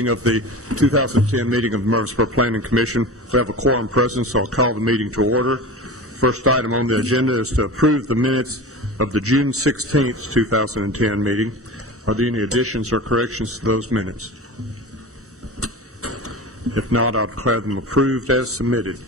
Of the 2010 meeting of the Murfreesboro Planning Commission. We have a quorum present, so I'll call the meeting to order. First item on the agenda is to approve the minutes of the June 16th, 2010 meeting. Are there any additions or corrections to those minutes? If not, I'll declare them approved as submitted.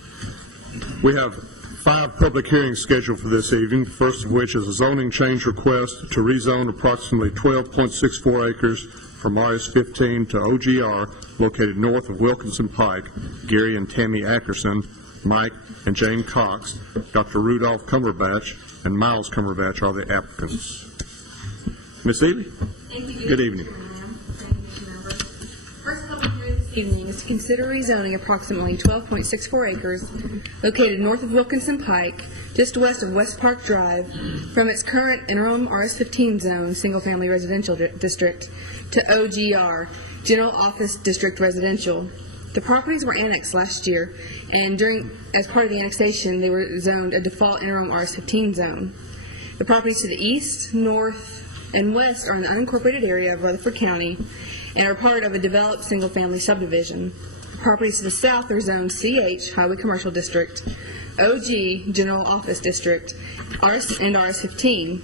We have 5 public hearings scheduled for this evening, the first of which is a zoning change request to rezone approximately 12.64 acres from RS-15 to OGR, located north of Wilkinson Pike. Gary and Tammy Ackerson, Mike and Jane Cox, Dr. Rudolph Cumberbatch, and Miles Cumberbatch are the applicants. Ms. Ely? Thank you. Good evening. First public hearing this evening is to consider rezoning approximately 12.64 acres located north of Wilkinson Pike, just west of West Park Drive, from its current interim RS-15 zone, single-family residential district, to OGR, General Office District Residential. The properties were annexed last year, and as part of the annexation, they were zoned a default interim RS-15 zone. The properties to the east, north, and west are in the unincorporated area of Rutherford County and are part of a developed single-family subdivision. Properties to the south are zoned CH, Highway Commercial District, OG, General Office District, and RS-15.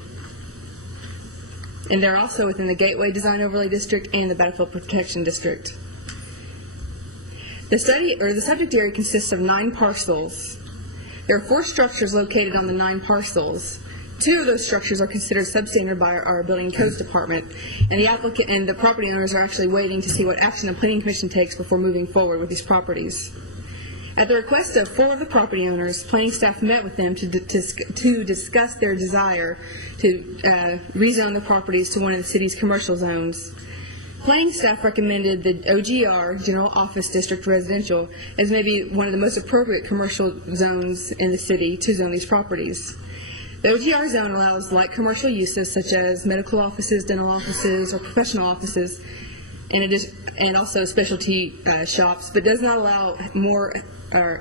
And they're also within the Gateway Design Overlay District and the Battlefield Protection District. The subject area consists of 9 parcels. There are 4 structures located on the 9 parcels. 2 of those structures are considered substandard by our Building and Codes Department, and the applicant and the property owners are actually waiting to see what action the Planning Commission takes before moving forward with these properties. At the request of 4 of the property owners, planning staff met with them to discuss their desire to rezone the properties to one of the city's commercial zones. Planning staff recommended the OGR, General Office District Residential, as maybe one of the most appropriate commercial zones in the city to zone these properties. The OGR zone allows light commercial uses such as medical offices, dental offices, or professional offices, and also specialty shops, but does not allow more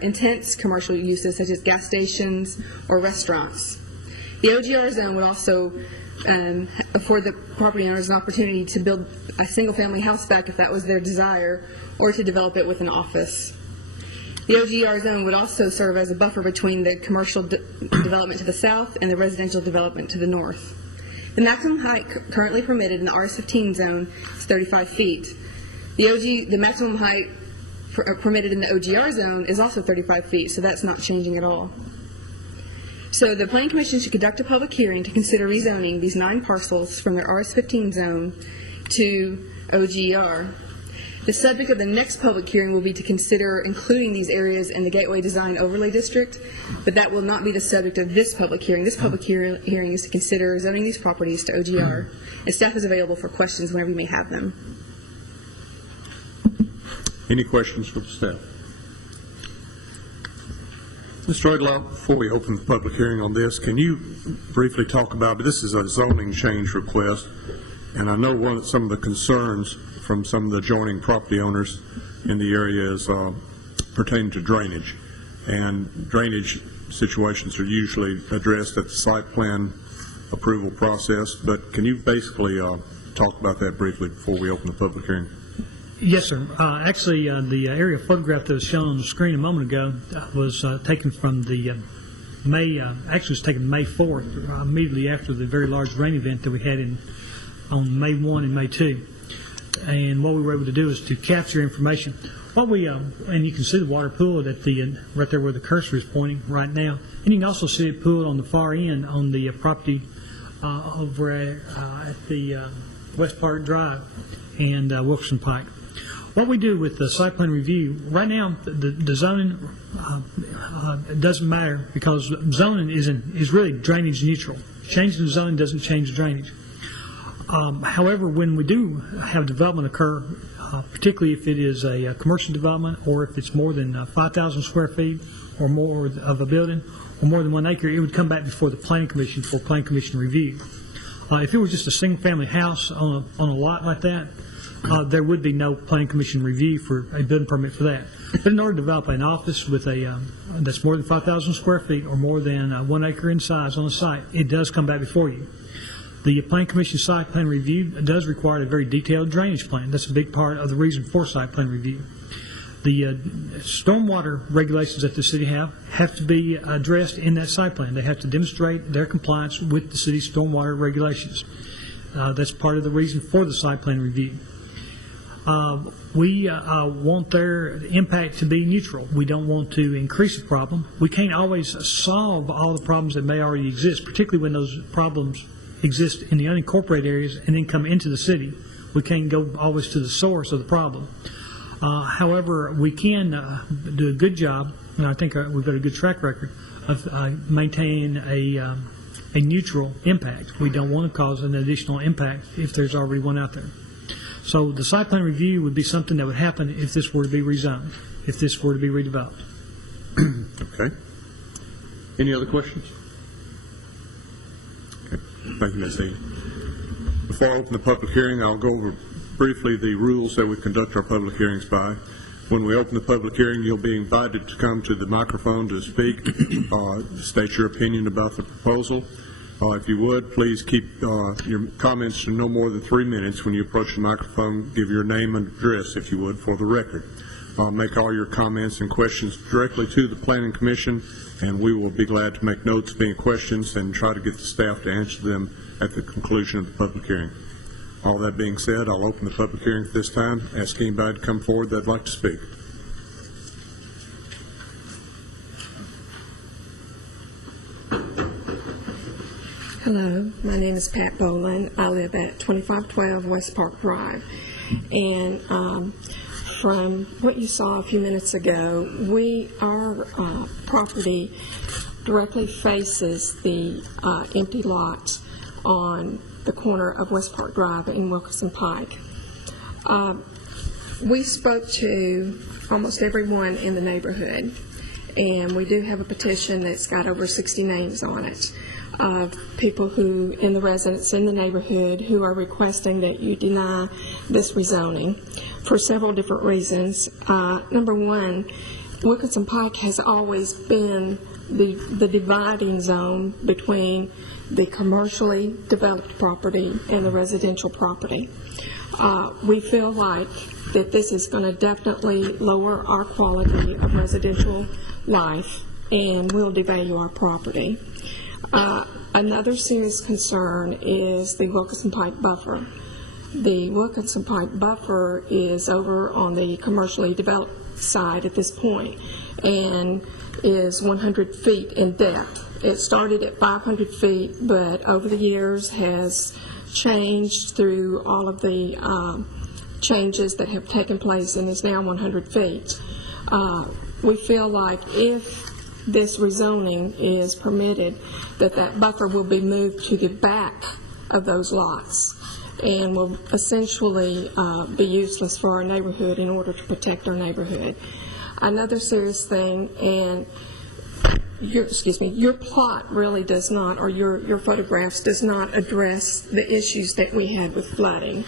intense commercial uses such as gas stations or restaurants. The OGR zone would also afford the property owners an opportunity to build a single-family house back if that was their desire, or to develop it with an office. The OGR zone would also serve as a buffer between the commercial development to the south and the residential development to the north. The maximum height currently permitted in the RS-15 zone is 35 feet. The maximum height permitted in the OGR zone is also 35 feet, so that's not changing at all. So the Planning Commission should conduct a public hearing to consider rezoning these 9 parcels from their RS-15 zone to OGR. The subject of the next public hearing will be to consider including these areas in the Gateway Design Overlay District, but that will not be the subject of this public hearing. This public hearing is to consider zoning these properties to OGR, and staff is available for questions whenever you may have them. Any questions for the staff? Mr. Oidlaw, before we open the public hearing on this, can you briefly talk about, this is a zoning change request, and I know some of the concerns from some of the adjoining property owners in the area is pertaining to drainage. And drainage situations are usually addressed at the site plan approval process, but can you basically talk about that briefly before we open the public hearing? Yes, sir. Actually, the aerial photograph that was shown on the screen a moment ago was taken from the actually was taken May 4th, immediately after the very large rain event that we had on May 1 and May 2. And what we were able to do is to capture information. What we and you can see the water pool at the right there where the cursor is pointing right now, and you can also see it pooled on the far end on the property over at the West Park Drive and Wilkinson Pike. What we do with the site plan review right now, the zoning doesn't matter because zoning is really drainage neutral. Changing the zoning doesn't change the drainage. However, when we do have development occur, particularly if it is a commercial development or if it's more than 5,000 square feet or more of a building, or more than 1 acre, it would come back before the planning commission for planning commission review. If it was just a single-family house on a lot like that, there would be no planning commission review for a building permit for that. But in order to develop an office with that's more than 5,000 square feet or more than 1 acre in size on the site, it does come back before you. The planning commission site plan review does require a very detailed drainage plan. That's a big part of the reason for site plan review. The stormwater regulations that the city have to be addressed in that site plan. They have to demonstrate their compliance with the city's stormwater regulations. That's part of the reason for the site plan review. We want their impact to be neutral. We don't want to increase the problem. We can't always solve all the problems that may already exist, particularly when those problems exist in the unincorporated areas and then come into the city. We can't go always to the source of the problem. However, we can do a good job, and I think we've got a good track record of maintaining a neutral impact. We don't want to cause an additional impact if there's already one out there. So the site plan review would be something that would happen if this were to be rezoned, if this were to be redeveloped. Okay. Any other questions? Okay. Thank you, Ms. Egan. Before I open the public hearing, I'll go over briefly the rules that we conduct our public hearings by. When we open the public hearing, you'll be invited to come to the microphone to speak, state your opinion about the proposal. If you would, please keep your comments to no more than 3 minutes. When you approach the microphone, give your name and address, if you would, for the record. Make all your comments and questions directly to the Planning Commission, and we will be glad to make notes of any questions and try to get the staff to answer them at the conclusion of the public hearing. All that being said, I'll open the public hearing at this time. Ask anybody to come forward that'd like to speak. Hello, my name is Pat Boland. I live at 2512 West Park Drive. And from what you saw a few minutes ago, our property directly faces the empty lots on the corner of West Park Drive and Wilkerson Pike. We spoke to almost everyone in the neighborhood, and we do have a petition that's got over 60 names on it of people in the residents in the neighborhood who are requesting that you deny this rezoning for several different reasons. Number one, Wilkerson Pike has always been the dividing zone between the commercially developed property and the residential property. We feel like that this is going to definitely lower our quality of residential life and will devalue our property. Another serious concern is the Wilkerson Pike buffer. The Wilkerson Pike buffer is over on the commercially developed side at this point and is 100 feet in depth. It started at 500 feet, but over the years has changed through all of the changes that have taken place and is now 100 feet. We feel like if this rezoning is permitted, that buffer will be moved to the back of those lots and will essentially be useless for our neighborhood in order to protect our neighborhood. Another serious thing, and your plot really does not, or your photographs does not address the issues that we had with flooding.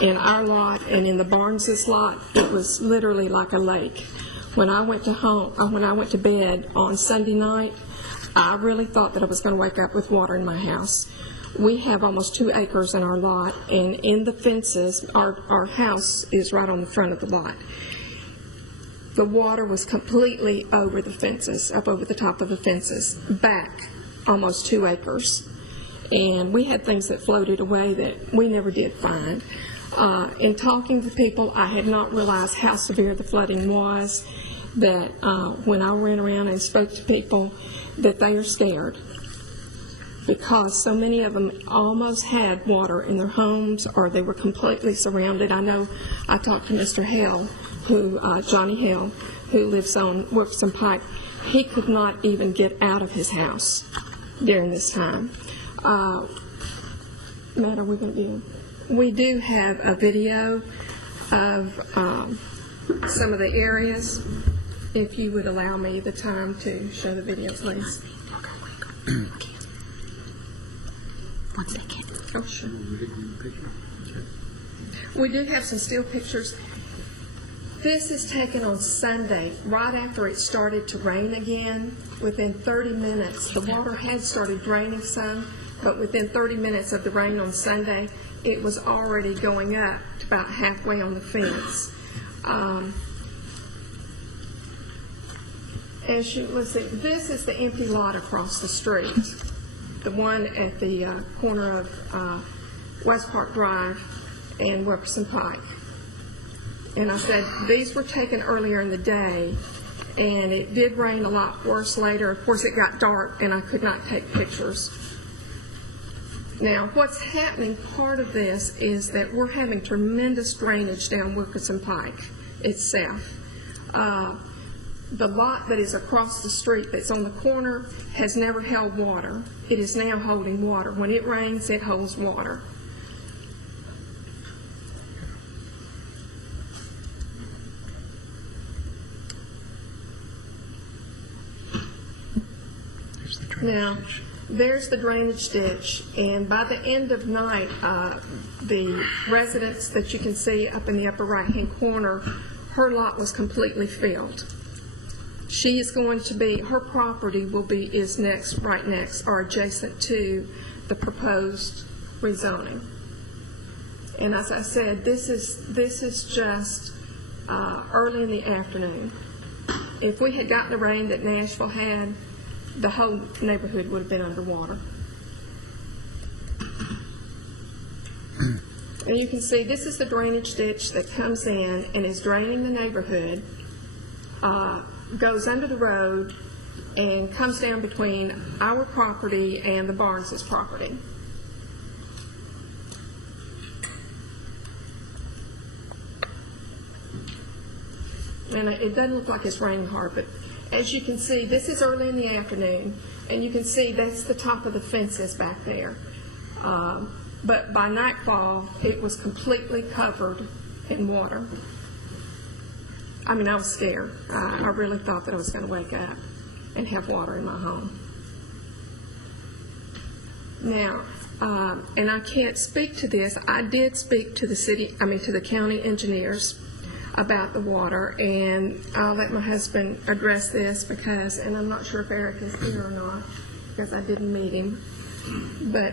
In our lot and in the Barnes' lot, it was literally like a lake. When I went to bed on Sunday night, I really thought that I was going to wake up with water in my house. We have almost 2 acres in our lot, and in the fences, our house is right on the front of the lot. The water was completely over the fences, up over the top of the fences, back almost 2 acres. And we had things that floated away that we never did find. In talking to people, I had not realized how severe the flooding was, that when I ran around and spoke to people, that they are scared because so many of them almost had water in their homes or they were completely surrounded. I know I talked to Mr. Hale, Johnny Hale, who lives on Wilkerson Pike. He could not even get out of his house during this time. Matt, are we going to do? We do have a video of some of the areas. if you would allow me the time to show the video, please. One second. Oh, sure. We do have some still pictures. This is taken on Sunday, right after it started to rain again. Within 30 minutes, the water had started draining some, but within 30 minutes of the rain on Sunday, it was already going up to about halfway on the fence. Let's see, this is the empty lot across the street, the one at the corner of West Park Drive and Wilkerson Pike. And I said these were taken earlier in the day, and it did rain a lot worse later. Of course, it got dark, and I could not take pictures. Now, what's happening, part of this is that we're having tremendous drainage down Wilkerson Pike itself. The lot that is across the street that's on the corner has never held water. It is now holding water. When it rains, it holds water. Now, there's the drainage ditch, and by the end of night, the residents that you can see up in the upper right-hand corner, her lot was completely filled. She is going to be, her property is next, right next, or adjacent to the proposed rezoning. And as I said, this is just early in the afternoon. If we had gotten the rain that Nashville had, the whole neighborhood would have been underwater. And you can see this is the drainage ditch that comes in and is draining the neighborhood, goes under the road, and comes down between our property and the Barnes' property. And it doesn't look like it's raining hard, but as you can see, this is early in the afternoon, and you can see that's the top of the fences back there. But by nightfall, it was completely covered in water. I mean, I was scared. I really thought that I was going to wake up and have water in my home. Now, and I can't speak to this. I did speak to the county engineers about the water, and I'll let my husband address this because, and I'm not sure if Eric is here or not because I didn't meet him, but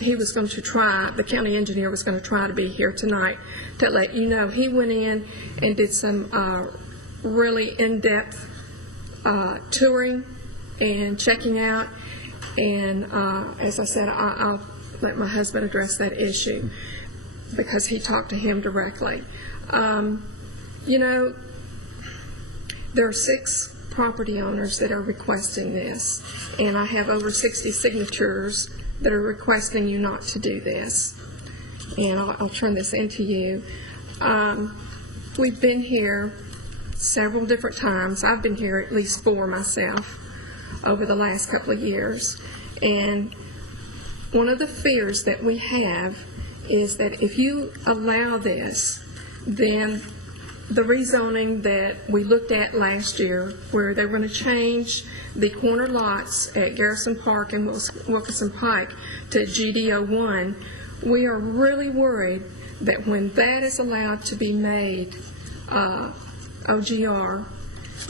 he was going to try, the county engineer was going to try to be here tonight to let you know. He went in and did some really in-depth touring and checking out, and as I said, I'll let my husband address that issue because he talked to him directly. You know, there are 6 property owners that are requesting this, and I have over 60 signatures that are requesting you not to do this. And I'll turn this into you. We've been here several different times. I've been here at least 4 myself over the last couple of years. And one of the fears that we have is that if you allow this, then the rezoning that we looked at last year, where they were going to change the corner lots at Garrison Park and Wilkerson Pike to GD01, we are really worried that when that is allowed to be made OGR,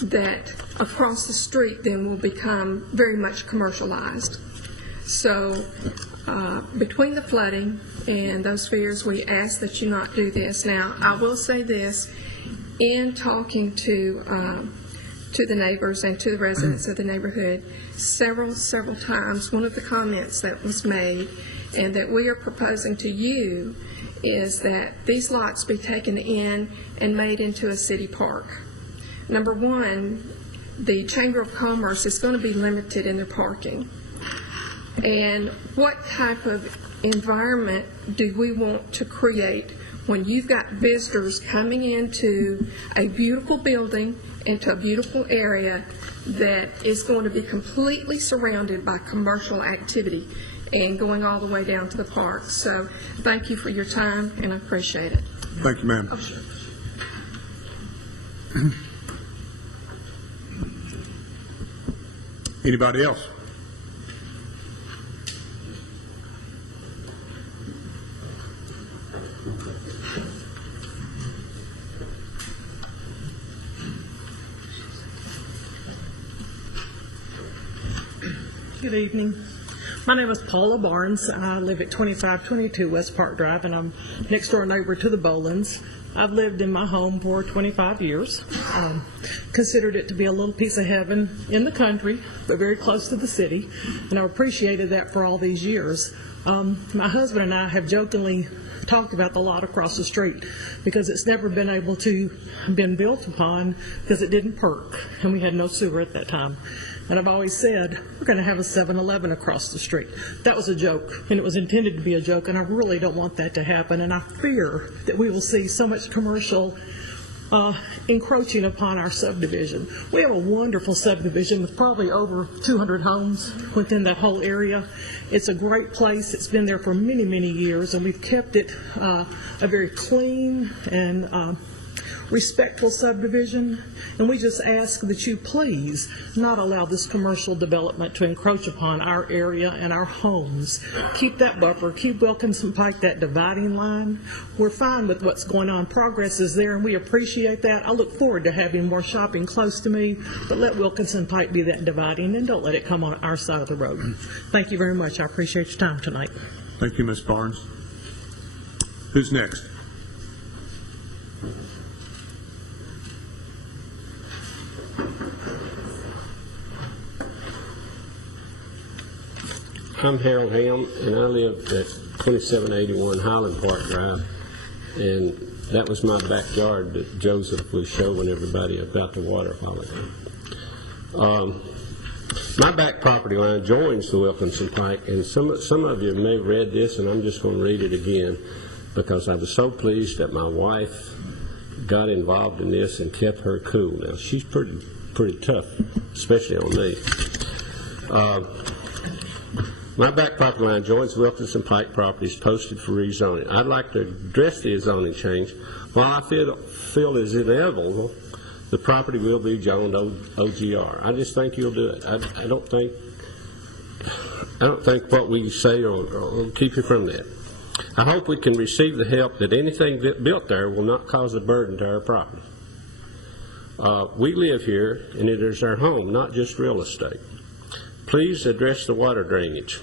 that across the street then will become very much commercialized. So between the flooding and those fears, we ask that you not do this. Now, I will say this. In talking to the neighbors and to the residents of the neighborhood, several times, one of the comments that was made and that we are proposing to you is that these lots be taken in and made into a city park. Number one, the Chamber of Commerce is going to be limited in their parking. And what type of environment do we want to create when you've got visitors coming into a beautiful building, into a beautiful area that is going to be completely surrounded by commercial activity and going all the way down to the park? So thank you for your time, and I appreciate it. Thank you, ma'am. Oh, sure. Anybody else? Good evening. My name is Paula Barnes. I live at 2522 West Park Drive, and I'm next door neighbor to the Bolins. I've lived in my home for 25 years. Considered it to be a little piece of heaven in the country, but very close to the city, and I've appreciated that for all these years. My husband and I have jokingly talked about the lot across the street because it's never been able to been built upon because it didn't perk, and we had no sewer at that time. And I've always said, we're going to have a 7-Eleven across the street. That was a joke, and it was intended to be a joke, and I really don't want that to happen. And I fear that we will see so much commercial encroaching upon our subdivision. We have a wonderful subdivision with probably over 200 homes within that whole area. It's a great place. It's been there for many, many years, and we've kept it a very clean and respectful subdivision, and we just ask that you please not allow this commercial development to encroach upon our area and our homes. Keep that buffer, keep Wilkinson Pike that dividing line. We're fine with what's going on. Progress is there, and we appreciate that. I look forward to having more shopping close to me, but let Wilkinson Pike be that dividing, and don't let it come on our side of the road. Thank you very much. I appreciate your time tonight. Thank you, Ms. Barnes. Who's next? I'm Harold Ham, and I live at 2781 Highland Park Drive, and that was my backyard that Joseph was showing everybody about the water holiday. My back property line joins the Wilkinson Pike, and some of you may have read this, and I'm just going to read it again because I was so pleased that my wife got involved in this and kept her cool. Now, she's pretty tough, especially on me. My back property line joins Wilkinson Pike properties posted for rezoning. I'd like to address the zoning change. While I feel is inevitable, the property will be zoned OGR. I just think you'll do it. I don't think what we say will keep you from that. I hope we can receive the help that anything built there will not cause a burden to our property. We live here, and it is our home, not just real estate. Please address the water drainage.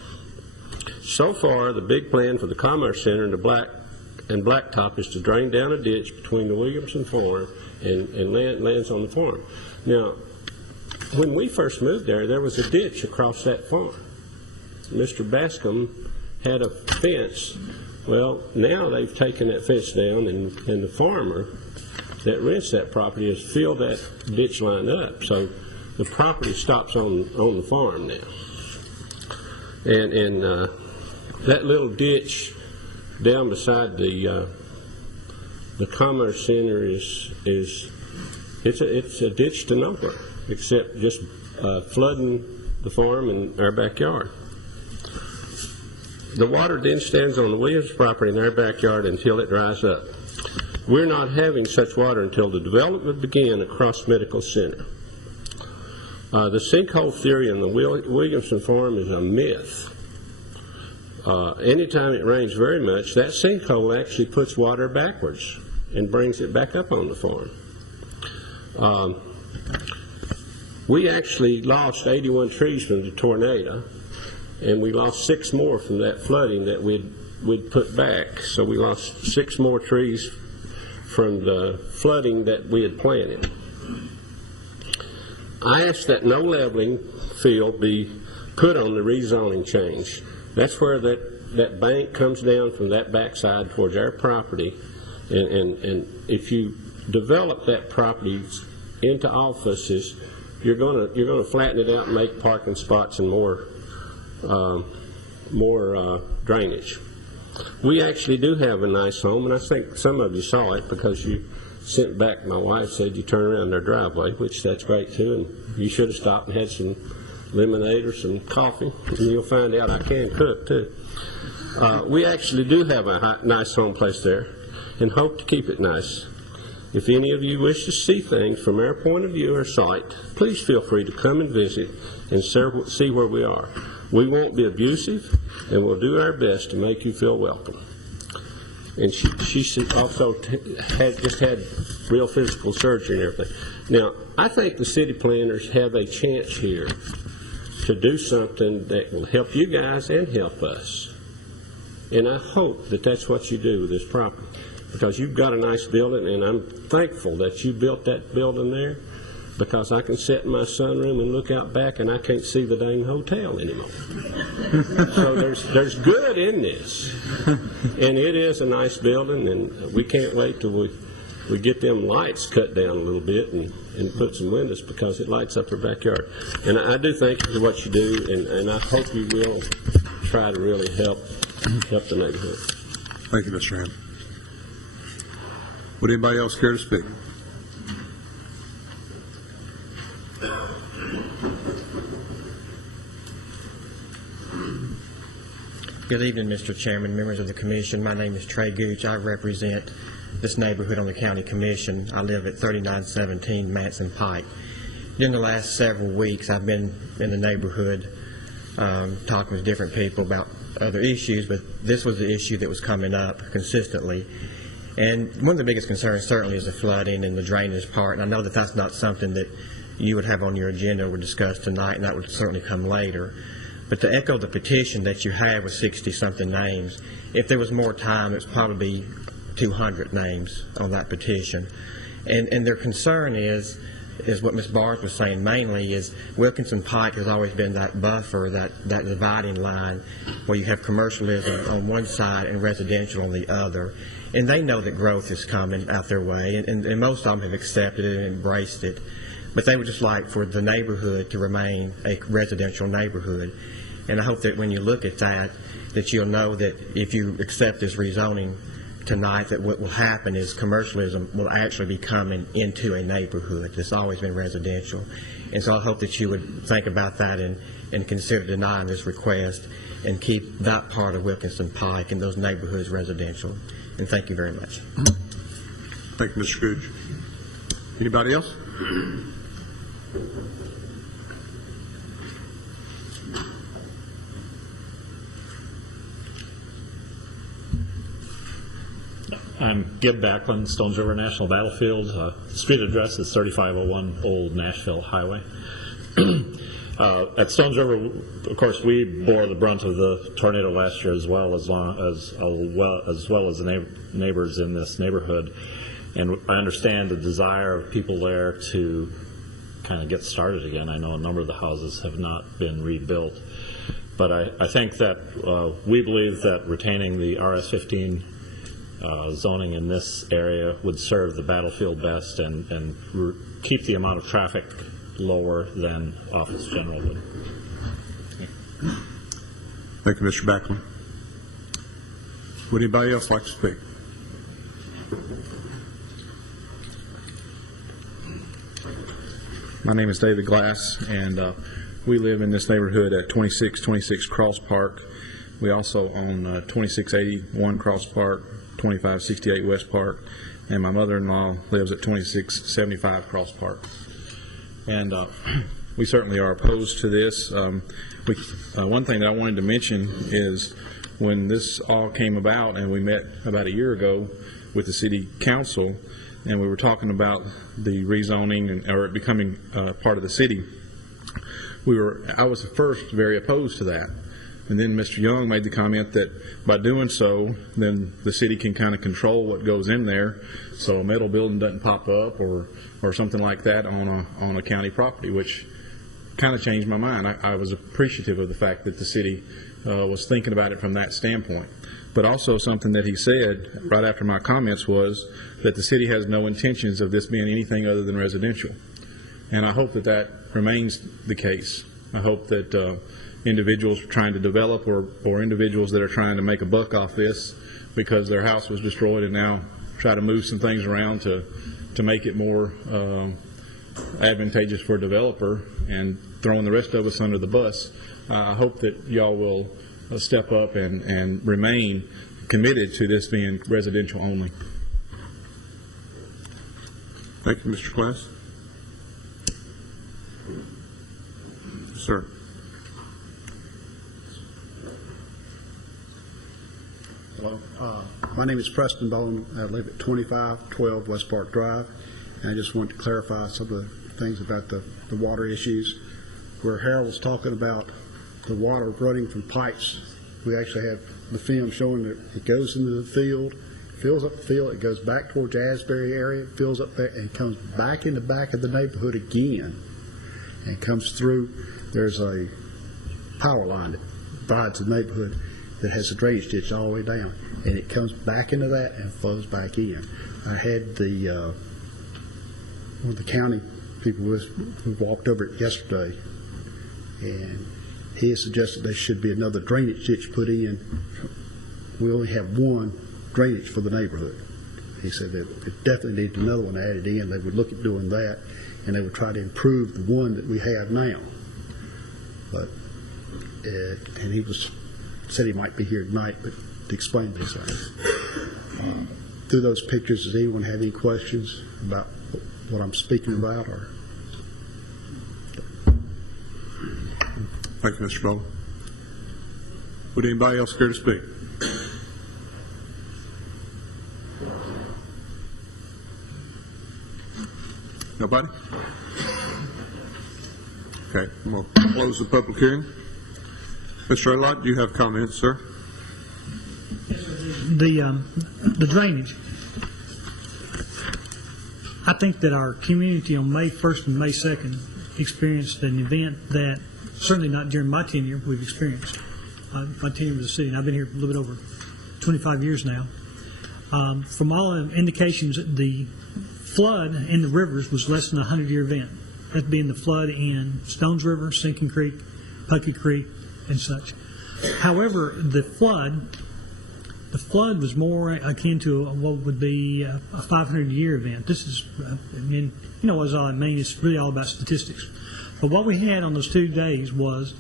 So far, the big plan for the Commerce Center and the Blacktop is to drain down a ditch between the Williamson farm and lands on the farm. Now, when we first moved there was a ditch across that farm. Mr. Bascom had a fence. Well, now they've taken that fence down, and the farmer that rents that property has filled that ditch line up. So the property stops on the farm now, and that little ditch down beside the Commerce Center it's a ditch to nowhere except just flooding the farm and our backyard. The water then stands on the Williams property in their backyard until it dries up. We're not having such water until the development began across Medical Center. The sinkhole theory on the Williamson farm is a myth. Anytime it rains very much, that sinkhole actually puts water backwards and brings it back up on the farm. We actually lost 81 trees from the tornado, and we lost 6 more from that flooding that we'd put back. So we lost 6 more trees from the flooding that we had planted. I asked that no leveling field be put on the rezoning change. That's where that bank comes down from that backside towards our property, and if you develop that property into offices, you're going to flatten it out and make parking spots and more drainage. We actually do have a nice home, and I think some of you saw it because you sent back. My wife said you turn around their driveway, which that's great too, and you should have stopped and had some lemonade or some coffee, and you'll find out I can cook too. We actually do have a nice home place there and hope to keep it nice. If any of you wish to see things from our point of view or sight, please feel free to come and visit and see where we are. We won't be abusive, and we'll do our best to make you feel welcome. And she also just had real physical surgery and everything. Now, I think the city planners have a chance here to do something that will help you guys and help us. And I hope that that's what you do with this property, because you've got a nice building, and I'm thankful that you built that building there, because I can sit in my sunroom and look out back and I can't see the dang hotel anymore. So there's good in this. And it is a nice building, and we can't wait till we get them lights cut down a little bit and put some windows, because it lights up our backyard. And I do thank you for what you do, and I hope you will try to really help the neighborhood. Thank you, Mr. Hammond. Would anybody else care to speak? Good evening, Mr. Chairman, members of the Commission. My name is Trey Gooch. I represent this neighborhood on the County Commission. I live at 3917 Manson Pike. During the last several weeks, I've been in the neighborhood talking with different people about other issues, but this was the issue that was coming up consistently. And one of the biggest concerns certainly is the flooding and the drainage part, and I know that that's not something that you would have on your agenda or discuss tonight, and that would certainly come later. But to echo the petition that you have with 60-something names, if there was more time, it's probably 200 names on that petition. And their concern is what Ms. Barnes was saying mainly, is Wilkinson Pike has always been that buffer, that dividing line where you have commercialism on one side and residential on the other. And they know that growth is coming out their way, and most of them have accepted it and embraced it. But they would just like for the neighborhood to remain a residential neighborhood. And I hope that when you look at that you'll know that if you accept this rezoning tonight, that what will happen is commercialism will actually be coming into a neighborhood that's always been residential. And so I hope that you would think about that and consider denying this request and keep that part of Wilkinson Pike and those neighborhoods residential. And thank you very much. Thank you, Mr. Scrooge. Anybody else? I'm Gib Backlund, Stones River National Battlefield. Street address is 3501 Old Nashville Highway. At Stones River, of course, we bore the brunt of the tornado last year, as well as the neighbors in this neighborhood. And I understand the desire of people there to kind of get started again. I know a number of the houses have not been rebuilt. But I think that we believe that retaining the RS-15 zoning in this area would serve the battlefield best and keep the amount of traffic lower than Office General would. Thank you, Mr. Backlund. Would anybody else like to speak? My name is David Glass, and we live in this neighborhood at 2626 Cross Park. We also own 2681 Cross Park, 2568 West Park, and my mother-in-law lives at 2675 Cross Park. And we certainly are opposed to this. One thing that I wanted to mention is when this all came about, and we met about a year ago with the city council, and we were talking about the rezoning or it becoming part of the city. I was at first very opposed to that. And then Mr. Young made the comment that by doing so, then the city can kind of control what goes in there, so a metal building doesn't pop up or something like that on a county property, which kind of changed my mind. I was appreciative of the fact that the city was thinking about it from that standpoint. But also something that he said right after my comments was that the city has no intentions of this being anything other than residential. And I hope that that remains the case. I hope that individuals trying to develop or individuals that are trying to make a buck off this because their house was destroyed and now try to move some things around to make it more advantageous for a developer and throwing the rest of us under the bus. I hope that y'all will step up and remain committed to this being residential only. Thank you, Mr. Class. Sir. Hello. My name is Preston Bone. I live at 2512 West Park Drive. And I just want to clarify some of the things about the water issues. Where Harold was talking about the water running from pipes, we actually have the film showing that it goes into the field, fills up the field, it goes back towards Asbury area, fills up there, and comes back in the back of the neighborhood again, and comes through. There's a power line that divides the neighborhood that has a drainage ditch all the way down, and it comes back into that and flows back in. I had one of the county people who walked over it yesterday, and he has suggested there should be another drainage ditch put in. We only have one drainage for the neighborhood. He said that it definitely needs another one added in. They would look at doing that, and they would try to improve the one that we have now. But and he said he might be here tonight, but to explain these things. Through those pictures, does anyone have any questions about what I'm speaking about? Or Thank you, Mr. Bowler. Would anybody else care to speak? Nobody? Okay, I'm going to close the public hearing. Mr. Elliott, do you have comments, sir? The drainage. I think that our community on May 1st and May 2nd experienced an event that certainly not during my tenure we've experienced. My tenure with the city, and I've been here a little bit over 25 years now. From all indications, the flood in the rivers was less than a 100-year event. That being the flood in Stones River, Sinking Creek, Puckett Creek, and such. However, the flood was more akin to what would be a 500-year event. This is, you know what I mean, it's really all about statistics. But what we had on those 2 days was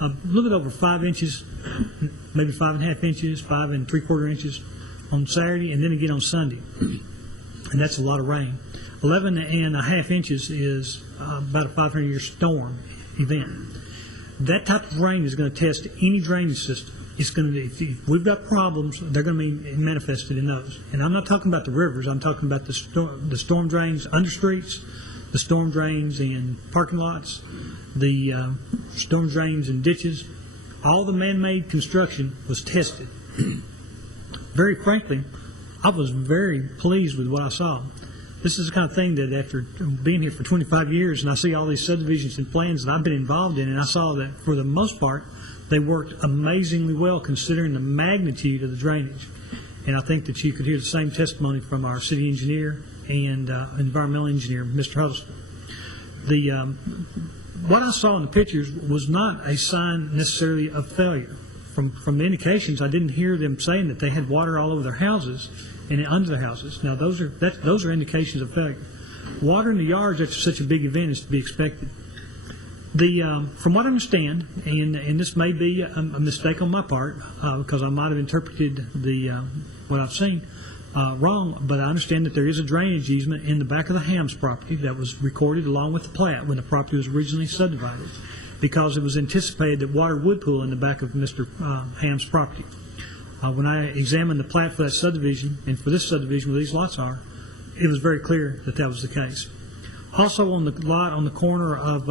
a little bit over 5 inches, maybe 5.5 inches, 5 3/4 inches on Saturday, and then again on Sunday. And that's a lot of rain. 11.5 inches is about a 500-year storm event. That type of rain is going to test any drainage system. It's going to, if we've got problems, they're going to be manifested in those. And I'm not talking about the rivers. I'm talking about the storm drains under streets, the storm drains in parking lots, the storm drains in ditches. All the man-made construction was tested. Very frankly, I was very pleased with what I saw. This is the kind of thing that after being here for 25 years and I see all these subdivisions and plans that I've been involved in, and I saw that for the most part they worked amazingly well considering the magnitude of the drainage. And I think that you could hear the same testimony from our city engineer and environmental engineer, Mr. Huddleston. What I saw in the pictures was not a sign necessarily of failure. From the indications, I didn't hear them saying that they had water all over their houses and under their houses. Now, those are indications of failure. Water in the yards after such a big event is to be expected. From what I understand, and this may be a mistake on my part because I might have interpreted what I've seen wrong, but I understand that there is a drainage easement in the back of the Hams property that was recorded along with the plat when the property was originally subdivided, because it was anticipated that water would pool in the back of Mr. Ham's property. When I examined the plat for that subdivision, and for this subdivision where these lots are, it was very clear that that was the case. Also on the lot on the corner of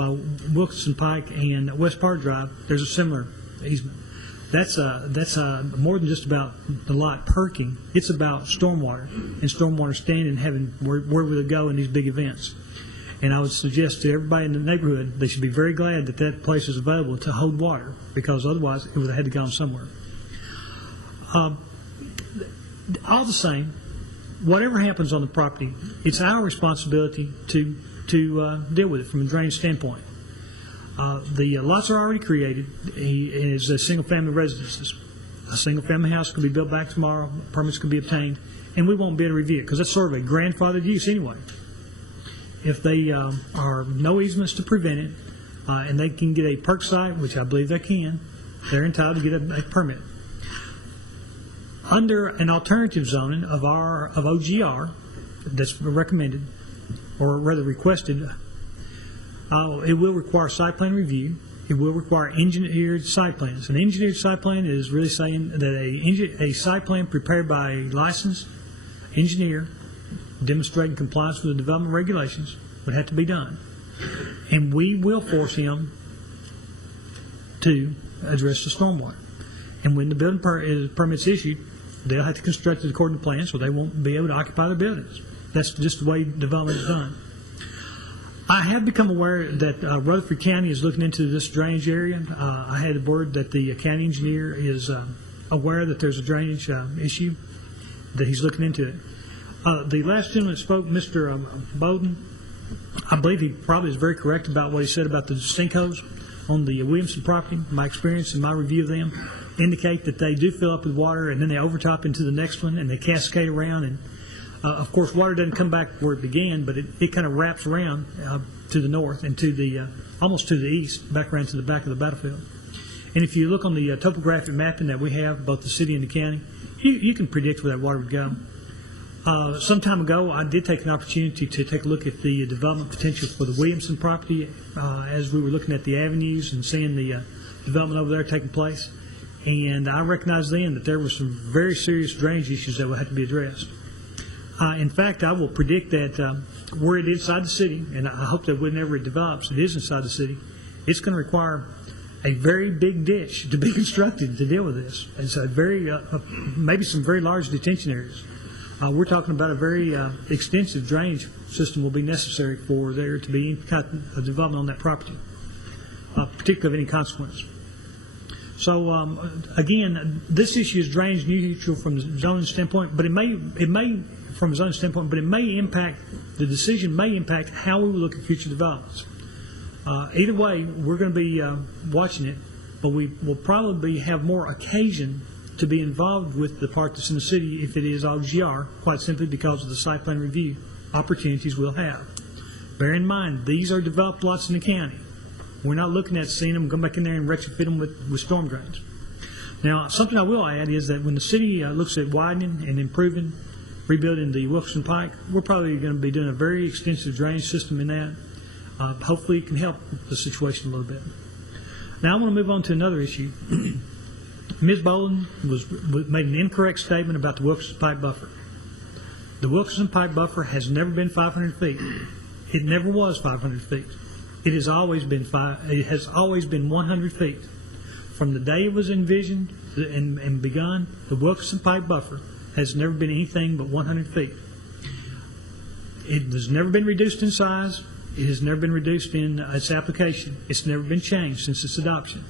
Wilkinson Pike and West Park Drive, there's a similar easement. That's more than just about the lot perking. It's about stormwater and stormwater standing and having where would it go in these big events. And I would suggest to everybody in the neighborhood they should be very glad that that place is available to hold water, because otherwise it would have had to go somewhere. All the same, whatever happens on the property, it's our responsibility to deal with it from a drainage standpoint. The lots are already created as single-family residences. A single-family house can be built back tomorrow, permits can be obtained, and we won't be able to review it because that's sort of a grandfathered use anyway. If they are no easements to prevent it, and they can get a perk site, which I believe they can, they're entitled to get a permit. Under an alternative zoning of OGR that's recommended, or rather requested, it will require site plan review. It will require engineered site plans. An engineered site plan is really saying that a site plan prepared by a licensed engineer demonstrating compliance with the development regulations would have to be done. And we will force him to address the stormwater. And when the building permit's issued, they'll have to construct it according to plan, so they won't be able to occupy their buildings. That's just the way development is done. I have become aware that Rutherford County is looking into this drainage area. I had word that the county engineer is aware that there's a drainage issue, that he's looking into it. The last gentleman that spoke, Mr. Bowden, I believe he probably is very correct about what he said about the sinkholes on the Williamson property. My experience and my review of them indicate that they do fill up with water, and then they overtop into the next one, and they cascade around. And of course, water doesn't come back where it began, but it kind of wraps around to the north and to the almost to the east, back around to the back of the battlefield. And if you look on the topographic mapping that we have, both the city and the county, you can predict where that water would go. Some time ago, I did take an opportunity to take a look at the development potential for the Williamson property as we were looking at the avenues and seeing the development over there taking place. And I recognized then that there were some very serious drainage issues that would have to be addressed. In fact, I will predict that where it is inside the city, and I hope that whenever it develops, it is inside the city, it's going to require a very big ditch to be constructed to deal with this. It's a very, maybe some very large detention areas. We're talking about a very extensive drainage system will be necessary for there to be any kind of development on that property, particularly of any consequence. So again, this issue is drainage neutral from the zoning standpoint, but it may from a zoning standpoint, but it may impact, the decision may impact how we will look at future developments. Either way, we're going to be watching it, but we will probably have more occasion to be involved with the part that's in the city if it is OGR, quite simply because of the site plan review opportunities we'll have. Bear in mind, these are developed lots in the county. We're not looking at seeing them go back in there and retrofit them with storm drains. Now, something I will add is that when the city looks at widening and improving, rebuilding the Wilkerson Pike, we're probably going to be doing a very extensive drainage system in that. Hopefully it can help the situation a little bit. Now I want to move on to another issue. Ms. Boland made an incorrect statement about the Wilkerson Pike buffer. The Wilkerson Pike buffer has never been 500 feet. It never was 500 feet. It has always been 100 feet. From the day it was envisioned and begun, the Wilkerson Pike buffer has never been anything but 100 feet. It has never been reduced in size. It has never been reduced in its application. It's never been changed since its adoption.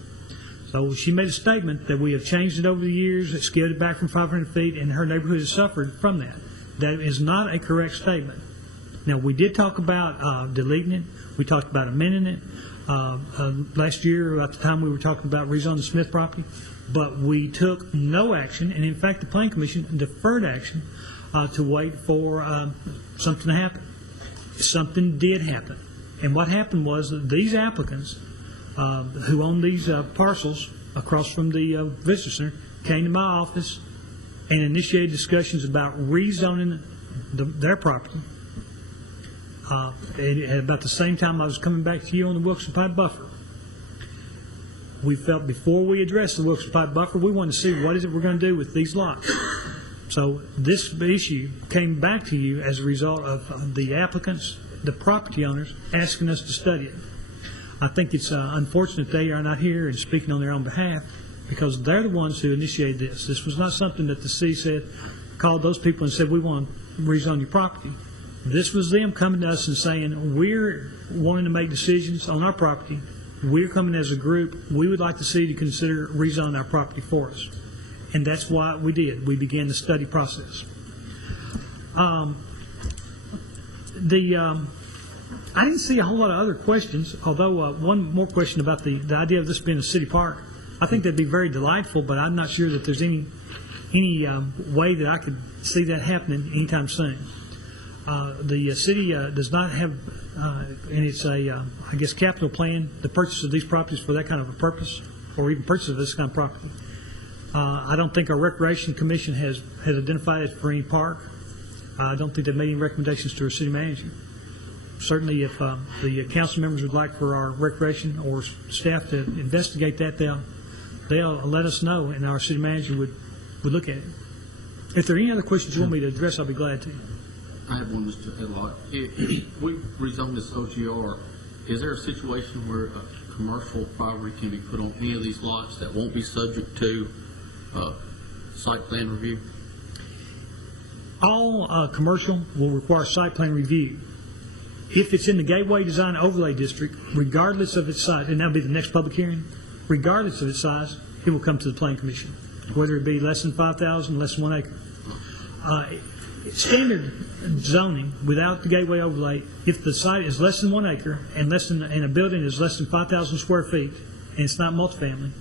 So she made a statement that we have changed it over the years, it scaled it back from 500 feet, and her neighborhood has suffered from that. That is not a correct statement. Now, we did talk about deleting it. We talked about amending it last year about the time we were talking about rezoning the Smith property, but we took no action, and in fact, the Planning Commission deferred action to wait for something to happen. Something did happen. And what happened was that these applicants who own these parcels across from the visitor center came to my office and initiated discussions about rezoning their property. At about the same time I was coming back to you on the Wilkerson Pike buffer. We felt before we addressed the Wilkerson Pike buffer, we wanted to see what is it we're going to do with these lots. So this issue came back to you as a result of the applicants, the property owners, asking us to study it. I think it's unfortunate they are not here and speaking on their own behalf because they're the ones who initiated this. This was not something that the city said, called those people and said, we want to rezone your property. This was them coming to us and saying, we're wanting to make decisions on our property. We're coming as a group. We would like the city to consider rezoning our property for us. And that's what we did. We began the study process. I didn't see a whole lot of other questions, although one more question about the idea of this being a city park. I think that'd be very delightful, but I'm not sure that there's any way that I could see that happening anytime soon. The city does not have in its I guess capital plan the purchase of these properties for that kind of a purpose, or even purchase of this kind of property. I don't think our Recreation Commission has identified it for any park. I don't think they've made any recommendations to our city manager. certainly if the council members would like for our recreation or staff to investigate that, they'll let us know, and our city manager would look at it. If there are any other questions you want me to address, I'll be glad to. I have one, Mr. Headlock. If we rezone this OGR, is there a situation where a commercial property can be put on any of these lots that won't be subject to site plan review? All commercial will require site plan review. If it's in the Gateway Design Overlay District, regardless of its size, and that'll be the next public hearing, regardless of its size, it will come to the Planning Commission, whether it be less than 5,000, less than 1 acre. Standard zoning without the Gateway Overlay, if the site is less than 1 acre and a building is less than 5,000 square feet and it's not multifamily,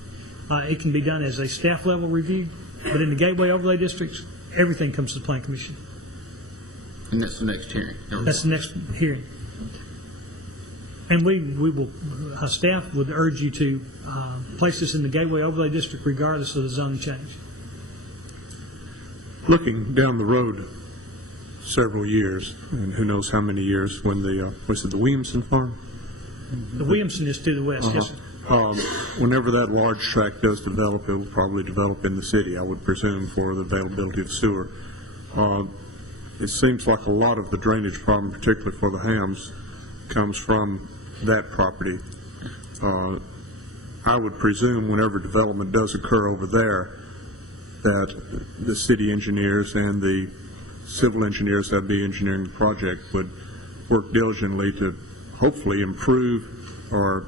it can be done as a staff level review. But in the Gateway Overlay Districts, everything comes to the Planning Commission. And that's the next hearing? That's the next hearing. And we will, staff would urge you to place this in the Gateway Overlay District regardless of the zoning change. Looking down the road several years, and who knows how many years, when the Williamson Farm? The Williamson is to the west, yes, sir. Whenever that large tract does develop, it will probably develop in the city, I would presume, for the availability of sewer. It seems like a lot of the drainage problem, particularly for the Hams, comes from that property. I would presume whenever development does occur over there, that the city engineers and the civil engineers that be engineering the project would work diligently to hopefully improve or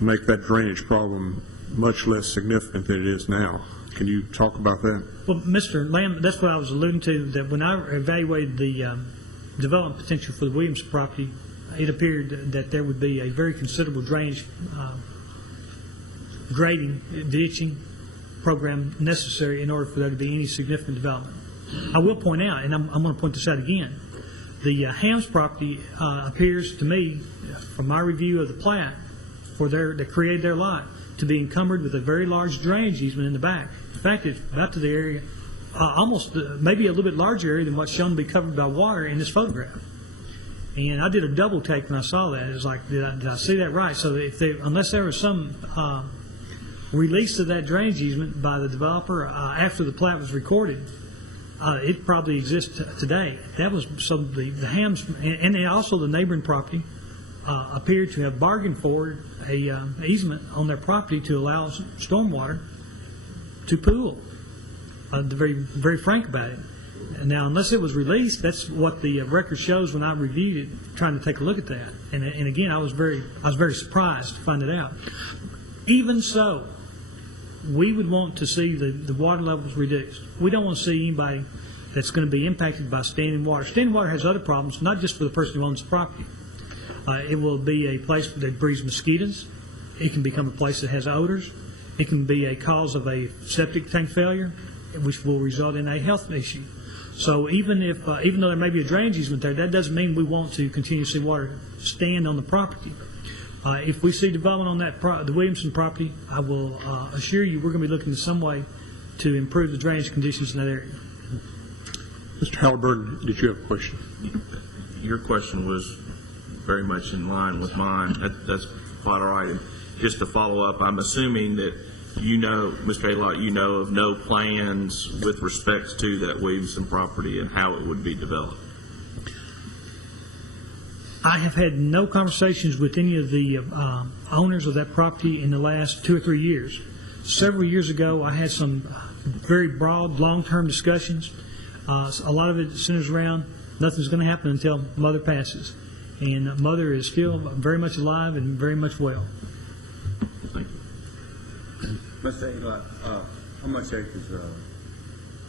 make that drainage problem much less significant than it is now. Can you talk about that? Well, Mr. Lamb, that's what I was alluding to, that when I evaluated the development potential for the Williamson property, it appeared that there would be a very considerable drainage, grading, ditching program necessary in order for there to be any significant development. I will point out, and I'm going to point this out again, the Hams property appears to me, from my review of the plat, they created their lot, to be encumbered with a very large drainage easement in the back. In fact, it's about to the area, almost maybe a little bit larger area than what's shown to be covered by water in this photograph. And I did a double take when I saw that. It was like, did I see that right? So unless there was some release of that drainage easement by the developer after the plat was recorded, it probably exists today. That was so the Hams and also the neighboring property appeared to have bargained for a easement on their property to allow stormwater to pool. They're very, very frank about it. Now, unless it was released, that's what the record shows when I reviewed it, trying to take a look at that. And again, I was very surprised to find it out. Even so, we would want to see the water levels reduced. We don't want to see anybody that's going to be impacted by standing water. Standing water has other problems, not just for the person who owns the property. It will be a place that breeds mosquitoes. It can become a place that has odors. It can be a cause of a septic tank failure, which will result in a health issue. So even though there may be a drainage easement there, that doesn't mean we want to continue to see water stand on the property. If we see development on the Williamson property, I will assure you we're going to be looking to some way to improve the drainage conditions in that area. Mr. Halliburton, did you have a question? Your question was very much in line with mine. That's quite all right. And just to follow up, I'm assuming that you know, Mr. Headlock, you know of no plans with respect to that Williamson property and how it would be developed. I have had no conversations with any of the owners of that property in the last 2 or 3 years. Several years ago, I had some very broad, long-term discussions. A lot of it centers around nothing's going to happen until Mother passes. And Mother is still very much alive and very much well. Thank you. Mr. Headlock, how much acres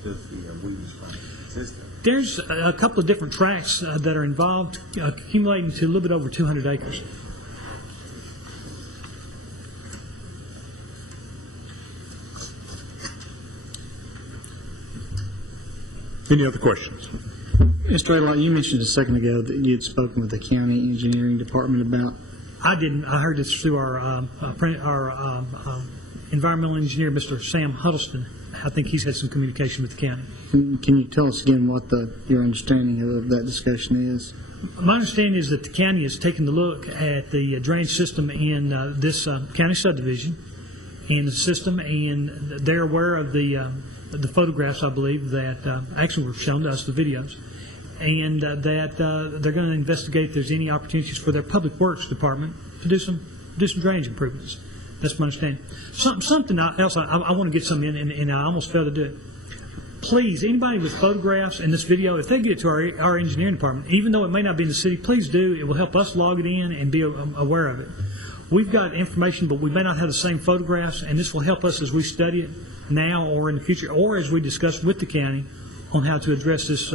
does the Williams farm consist of? There's a couple of different tracts that are involved, accumulating to a little bit over 200 acres. Any other questions? Mr. Headlock, you mentioned a second ago that you had spoken with the county engineering department about. I didn't. I heard this through our environmental engineer, Mr. Sam Huddleston. I think he's had some communication with the county. Can you tell us again what your understanding of that discussion is? My understanding is that the county is taking a look at the drainage system in this county subdivision and the system, and they're aware of the photographs, I believe, that actually were shown to us, the videos, and that they're going to investigate if there's any opportunities for their public works department to do some drainage improvements. That's my understanding. Something else I want to get some in, and I almost failed to do it. Please, anybody with photographs in this video, if they get it to our engineering department, even though it may not be in the city, please do. It will help us log it in and be aware of it. We've got information, but we may not have the same photographs, and this will help us as we study it now or in the future, or as we discuss with the county on how to address this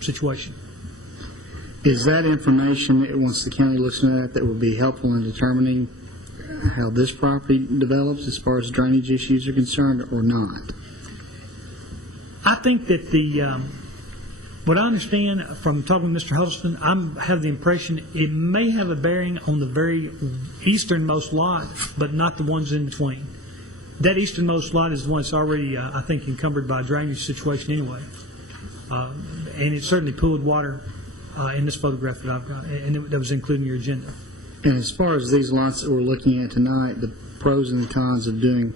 situation. Is that information, once the county looks at that will be helpful in determining how this property develops as far as drainage issues are concerned, or not? I think that what I understand from talking to Mr. Huddleston, I have the impression it may have a bearing on the very easternmost lot, but not the ones in between. That easternmost lot is the one that's already, I think, encumbered by a drainage situation anyway. And it certainly pooled water in this photograph that I've got, and that was included in your agenda. And as far as these lots that we're looking at tonight, the pros and the cons of doing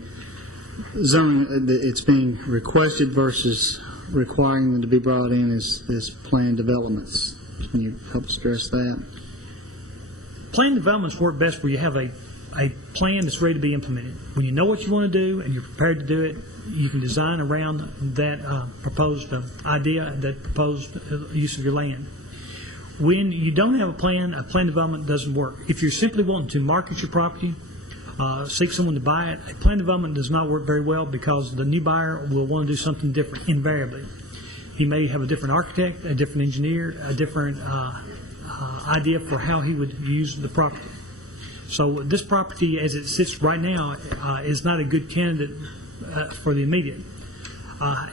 zoning, it's being requested versus requiring them to be brought in as planned developments. Can you help us address that? Planned developments work best where you have a plan that's ready to be implemented. When you know what you want to do and you're prepared to do it, you can design around that proposed idea, that proposed use of your land. When you don't have a planned development doesn't work. If you're simply wanting to market your property, seek someone to buy it, a planned development does not work very well because the new buyer will want to do something different invariably. He may have a different architect, a different engineer, a different idea for how he would use the property. So this property, as it sits right now, is not a good candidate for the immediate.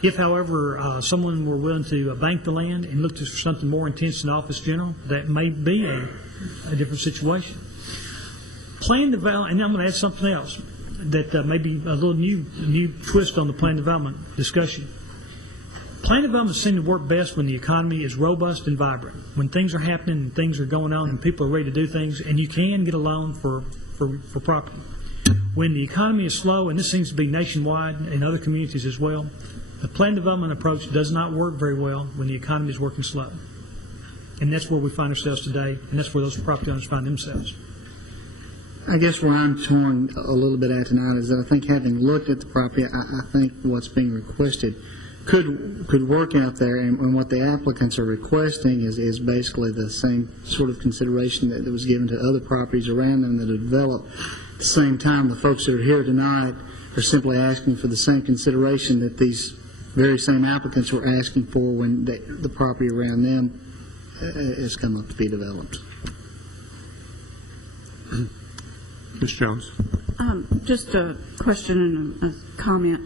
If, however, someone were willing to bank the land and look for something more intense than Office General, that may be a different situation. Planned development, and I'm going to add something else that may be a little new twist on the planned development discussion. Planned development seem to work best when the economy is robust and vibrant, when things are happening and things are going on and people are ready to do things, and you can get a loan for property. When the economy is slow, and this seems to be nationwide in other communities as well, the planned development approach does not work very well when the economy is working slow. And that's where we find ourselves today, and that's where those property owners find themselves. I guess where I'm torn a little bit at tonight is that I think, having looked at the property, I think what's being requested could work out there, and what the applicants are requesting is basically the same sort of consideration that was given to other properties around them that have developed. At the same time, the folks that are here tonight are simply asking for the same consideration that these very same applicants were asking for when the property around them has come up to be developed. Ms. Jones. Just a question and a comment.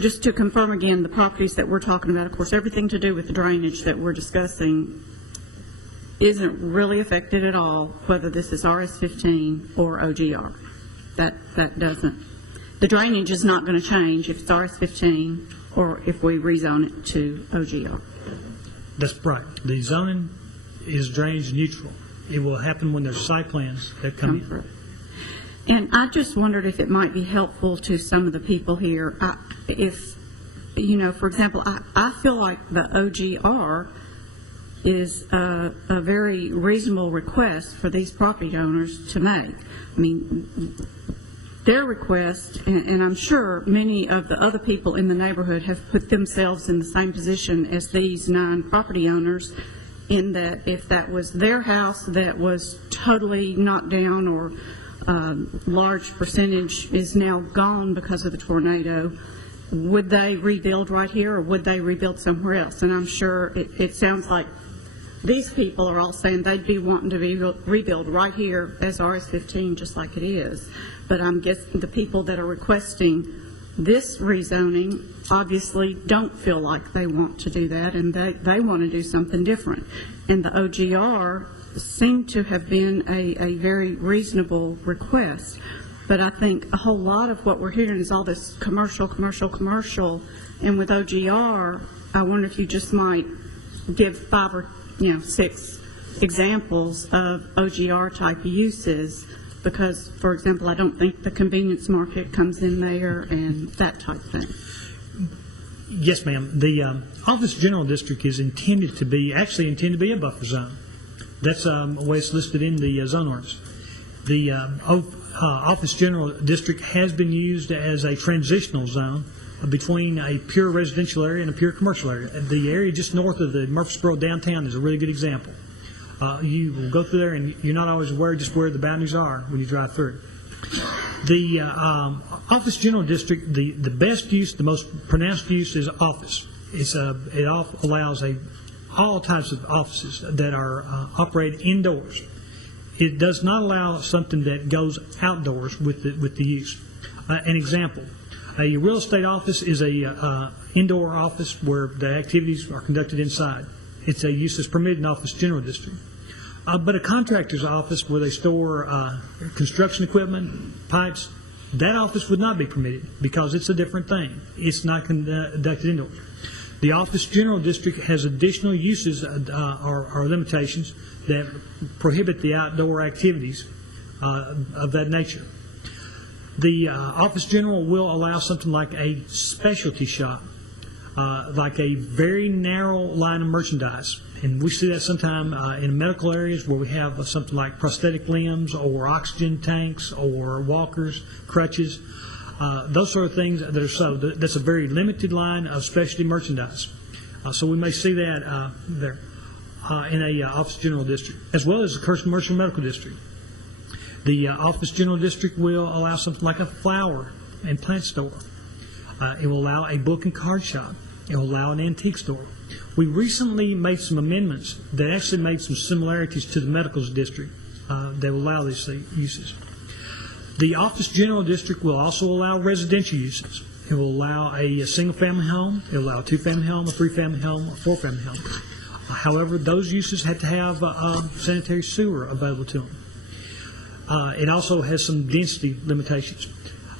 Just to confirm again, the properties that we're talking about, of course, everything to do with the drainage that we're discussing isn't really affected at all, whether this is RS-15 or OGR. That doesn't. The drainage is not going to change if it's RS-15 or if we rezone it to OGR. That's right. The zoning is drainage neutral. It will happen when there's site plans that come in. And I just wondered if it might be helpful to some of the people here, if, you know, for example, I feel like the OGR is a very reasonable request for these property owners to make. I mean, their request, and I'm sure many of the other people in the neighborhood have put themselves in the same position as these 9 property owners, in that if that was their house that was totally knocked down, or large percentage is now gone because of the tornado, would they rebuild right here or would they rebuild somewhere else? And I'm sure it sounds like these people are all saying they'd be wanting to rebuild right here as RS-15, just like it is. But I'm guessing the people that are requesting this rezoning obviously don't feel like they want to do that, and they want to do something different. And the OGR seemed to have been a very reasonable request. But I think a whole lot of what we're hearing is all this commercial, and with OGR, I wonder if you just might give 5 or 6 examples of OGR-type uses, because, for example, I don't think the convenience market comes in there and that type of thing. Yes, ma'am. The Office General District is intended to be a buffer zone. That's the way it's listed in the zone ordinance. The Office General District has been used as a transitional zone between a pure residential area and a pure commercial area. The area just north of the Murfreesboro downtown is a really good example. You will go through there and you're not always aware just where the boundaries are when you drive through. The Office General District, the best use, the most pronounced use is office. It allows all types of offices that are operated indoors. It does not allow something that goes outdoors with the use. An example, a real estate office is a indoor office where the activities are conducted inside. It's a use that's permitted in Office General District. But a contractor's office where they store construction equipment, pipes, that office would not be permitted because it's a different thing. It's not conducted indoors. The Office General District has additional uses or limitations that prohibit the outdoor activities of that nature. The Office General will allow something like a specialty shop, like a very narrow line of merchandise. And we see that sometime in medical areas where we have something like prosthetic limbs or oxygen tanks or walkers, crutches, those sort of things that are sold. That's a very limited line of specialty merchandise. So we may see that there in a Office General District, as well as a commercial medical district. The Office General District will allow something like a flower and plant store. It will allow a book and card shop. It will allow an antique store. We recently made some amendments that actually made some similarities to the medical district that will allow these uses. The Office General District will also allow residential uses. It will allow a single-family home. It will allow a two-family home, a three-family home, a four-family home. However, those uses have to have sanitary sewer available to them. It also has some density limitations,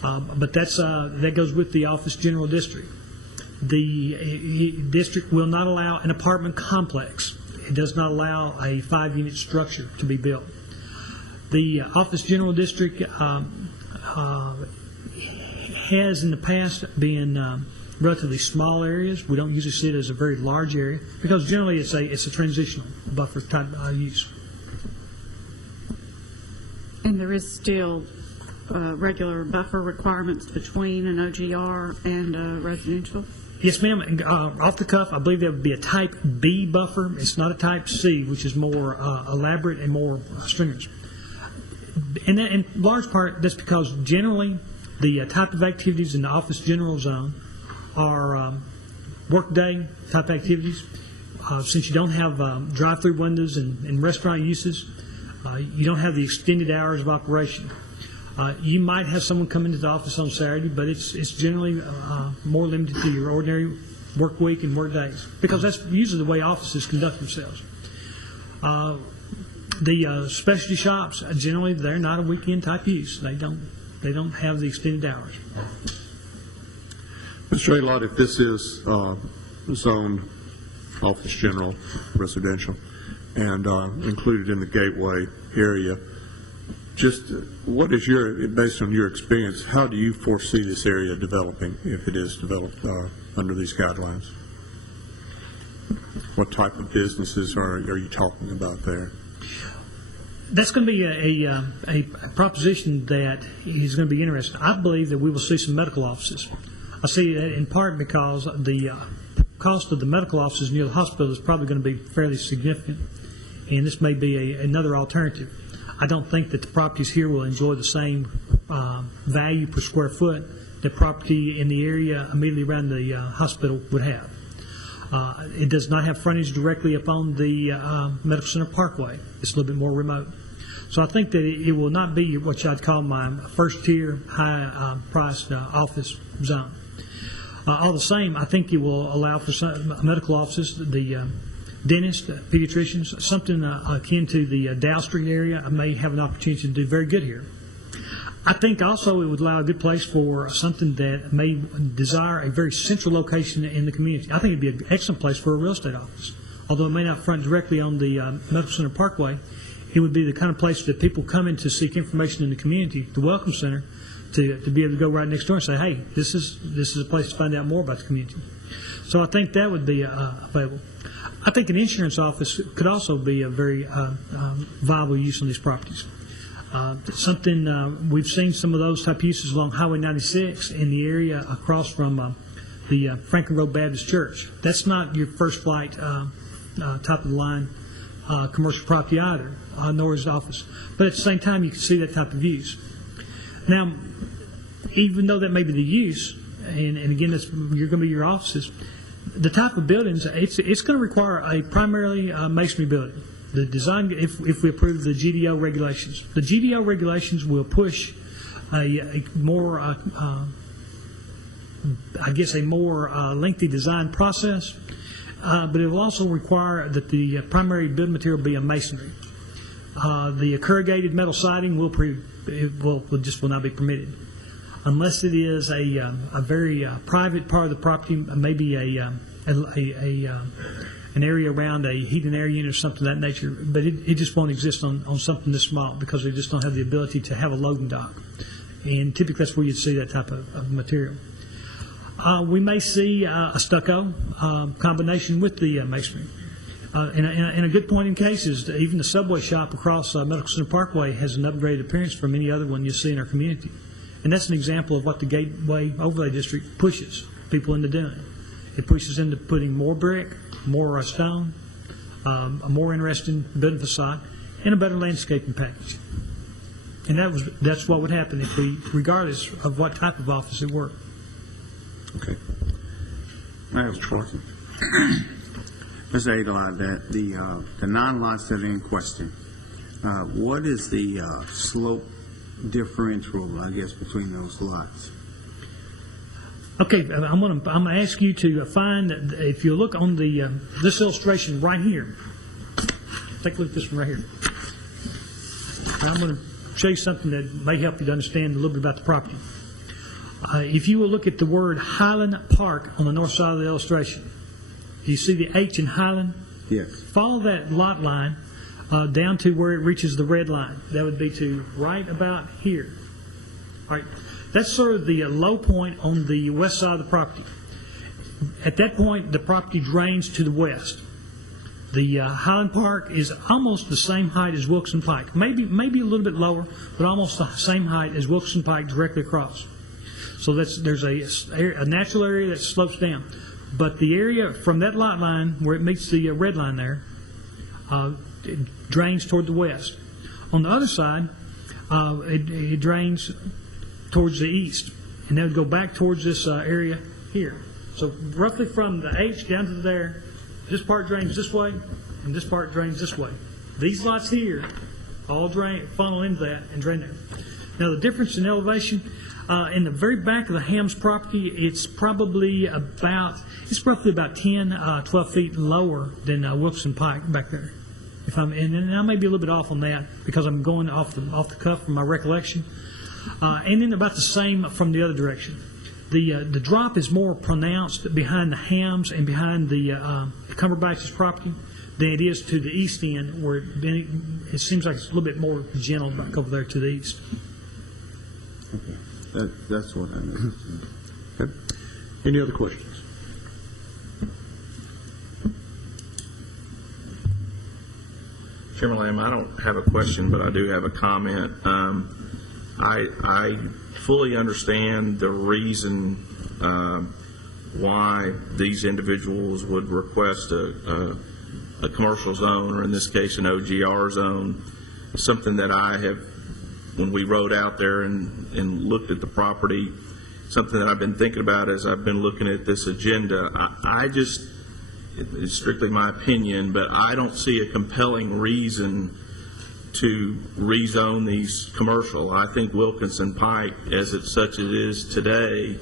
but that goes with the Office General District. The district will not allow an apartment complex. It does not allow a 5-unit structure to be built. The Office General District has in the past been relatively small areas. We don't usually see it as a very large area because generally it's a transitional buffer type use. And there is still regular buffer requirements between an OGR and residential? Yes, ma'am. Off the cuff, I believe there would be a Type B buffer. It's not a Type C, which is more elaborate and more stringent. And that, in large part, that's because generally the type of activities in the Office General Zone are workday type activities. Since you don't have drive-through windows and restaurant uses, you don't have the extended hours of operation. You might have someone come into the office on Saturday, but it's generally more limited to your ordinary work week and work days, because that's usually the way offices conduct themselves. The specialty shops, generally, they're not a weekend type use. They don't have the extended hours. Mr. Alott, if this is zoned Office General Residential and included in the gateway area, just what is based on your experience, how do you foresee this area developing if it is developed under these guidelines? What type of businesses are you talking about there? That's going to be a proposition that is going to be interesting. I believe that we will see some medical offices. I see that in part because the cost of the medical offices near the hospital is probably going to be fairly significant, and this may be another alternative. I don't think that the properties here will enjoy the same value per square foot that property in the area immediately around the hospital would have. It does not have frontage directly upon the Medical Center Parkway. It's a little bit more remote. So I think that it will not be what I'd call my first-tier, high-priced office zone. All the same, I think it will allow for some medical offices, the dentists, pediatricians, something akin to the Dow Street area. I may have an opportunity to do very good here. I think also it would allow a good place for something that may desire a very central location in the community. I think it would be an excellent place for a real estate office although it may not front directly on the Medical Center Parkway, it would be the kind of place that people come in to seek information in the community, the Welcome Center, to be able to go right next door and say, hey, this is a place to find out more about the community. So I think that would be available. I think an insurance office could also be a very viable use on these properties. We've seen some of those type uses along Highway 96 in the area across from the Franklin Road Baptist Church. That's not your first flight top of the line commercial property either, nor is the office. But at the same time, you can see that type of use. Now, even though that may be the use, and again, you're going to be your offices, the type of buildings, it's going to require a primarily masonry building. The design, if we approve the GDO regulations, the GDO regulations will push a more, I guess, a more lengthy design process, but it will also require that the primary building material be a masonry. The corrugated metal siding will not be permitted unless it is a very private part of the property, maybe an area around a heat and air unit or something of that nature, but it just won't exist on something this small because they just don't have the ability to have a loading dock. And typically that's where you'd see that type of material. We may see a stucco combination with the masonry. And a good point in case is that even the Subway shop across Medical Center Parkway has an upgraded appearance from any other one you see in our community. And that's an example of what the Gateway Overlay District pushes people into doing. It pushes into putting more brick, more stone, a more interesting building facade, and a better landscaping package. And that's what would happen if regardless of what type of office it were. Okay. Mr. Schwartz. Mr. Aguilar, that the 9 lots that are in question, what is the slope differential, I guess, between those lots? Okay, I'm gonna ask you to find, if you look on the this illustration right here, take a look at this one right here. I'm going to show you something that may help you to understand a little bit about the property. If you will look at the word Highland Park on the north side of the illustration, you see the H in Highland? Yes. Follow that lot line down to where it reaches the red line. That would be to right about here. All right. That's sort of the low point on the west side of the property. At that point, the property drains to the west. The Highland Park is almost the same height as Wilson Pike. Maybe a little bit lower, but almost the same height as Wilson Pike directly across. So there's a natural area that slopes down. But the area from that lot line where it meets the red line there, it drains toward the west. On the other side, it drains towards the east, and that would go back towards this area here. So roughly from the H down to there, this part drains this way, and this part drains this way. These lots here all funnel into that and drain there. Now the difference in elevation, in the very back of the Hams property, it's roughly about 10, 12 feet lower than Wilson Pike back there. And I may be a little bit off on that because I'm going off the cuff from my recollection. And then about the same from the other direction. The drop is more pronounced behind the Hams and behind the Cumberbatch's property than it is to the east end, where it seems like it's a little bit more gentle back over there to the east. Okay. That's what I mean. Okay. Any other questions? Chairman Lamb, I don't have a question, but I do have a comment. I fully understand the reason why these individuals would request a commercial zone, or in this case an OGR zone. Something that I have, when we rode out there and looked at the property, something that I've been thinking about as I've been looking at this agenda. It's strictly my opinion, but I don't see a compelling reason to rezone these commercial. I think Wilkinson Pike, as it is today,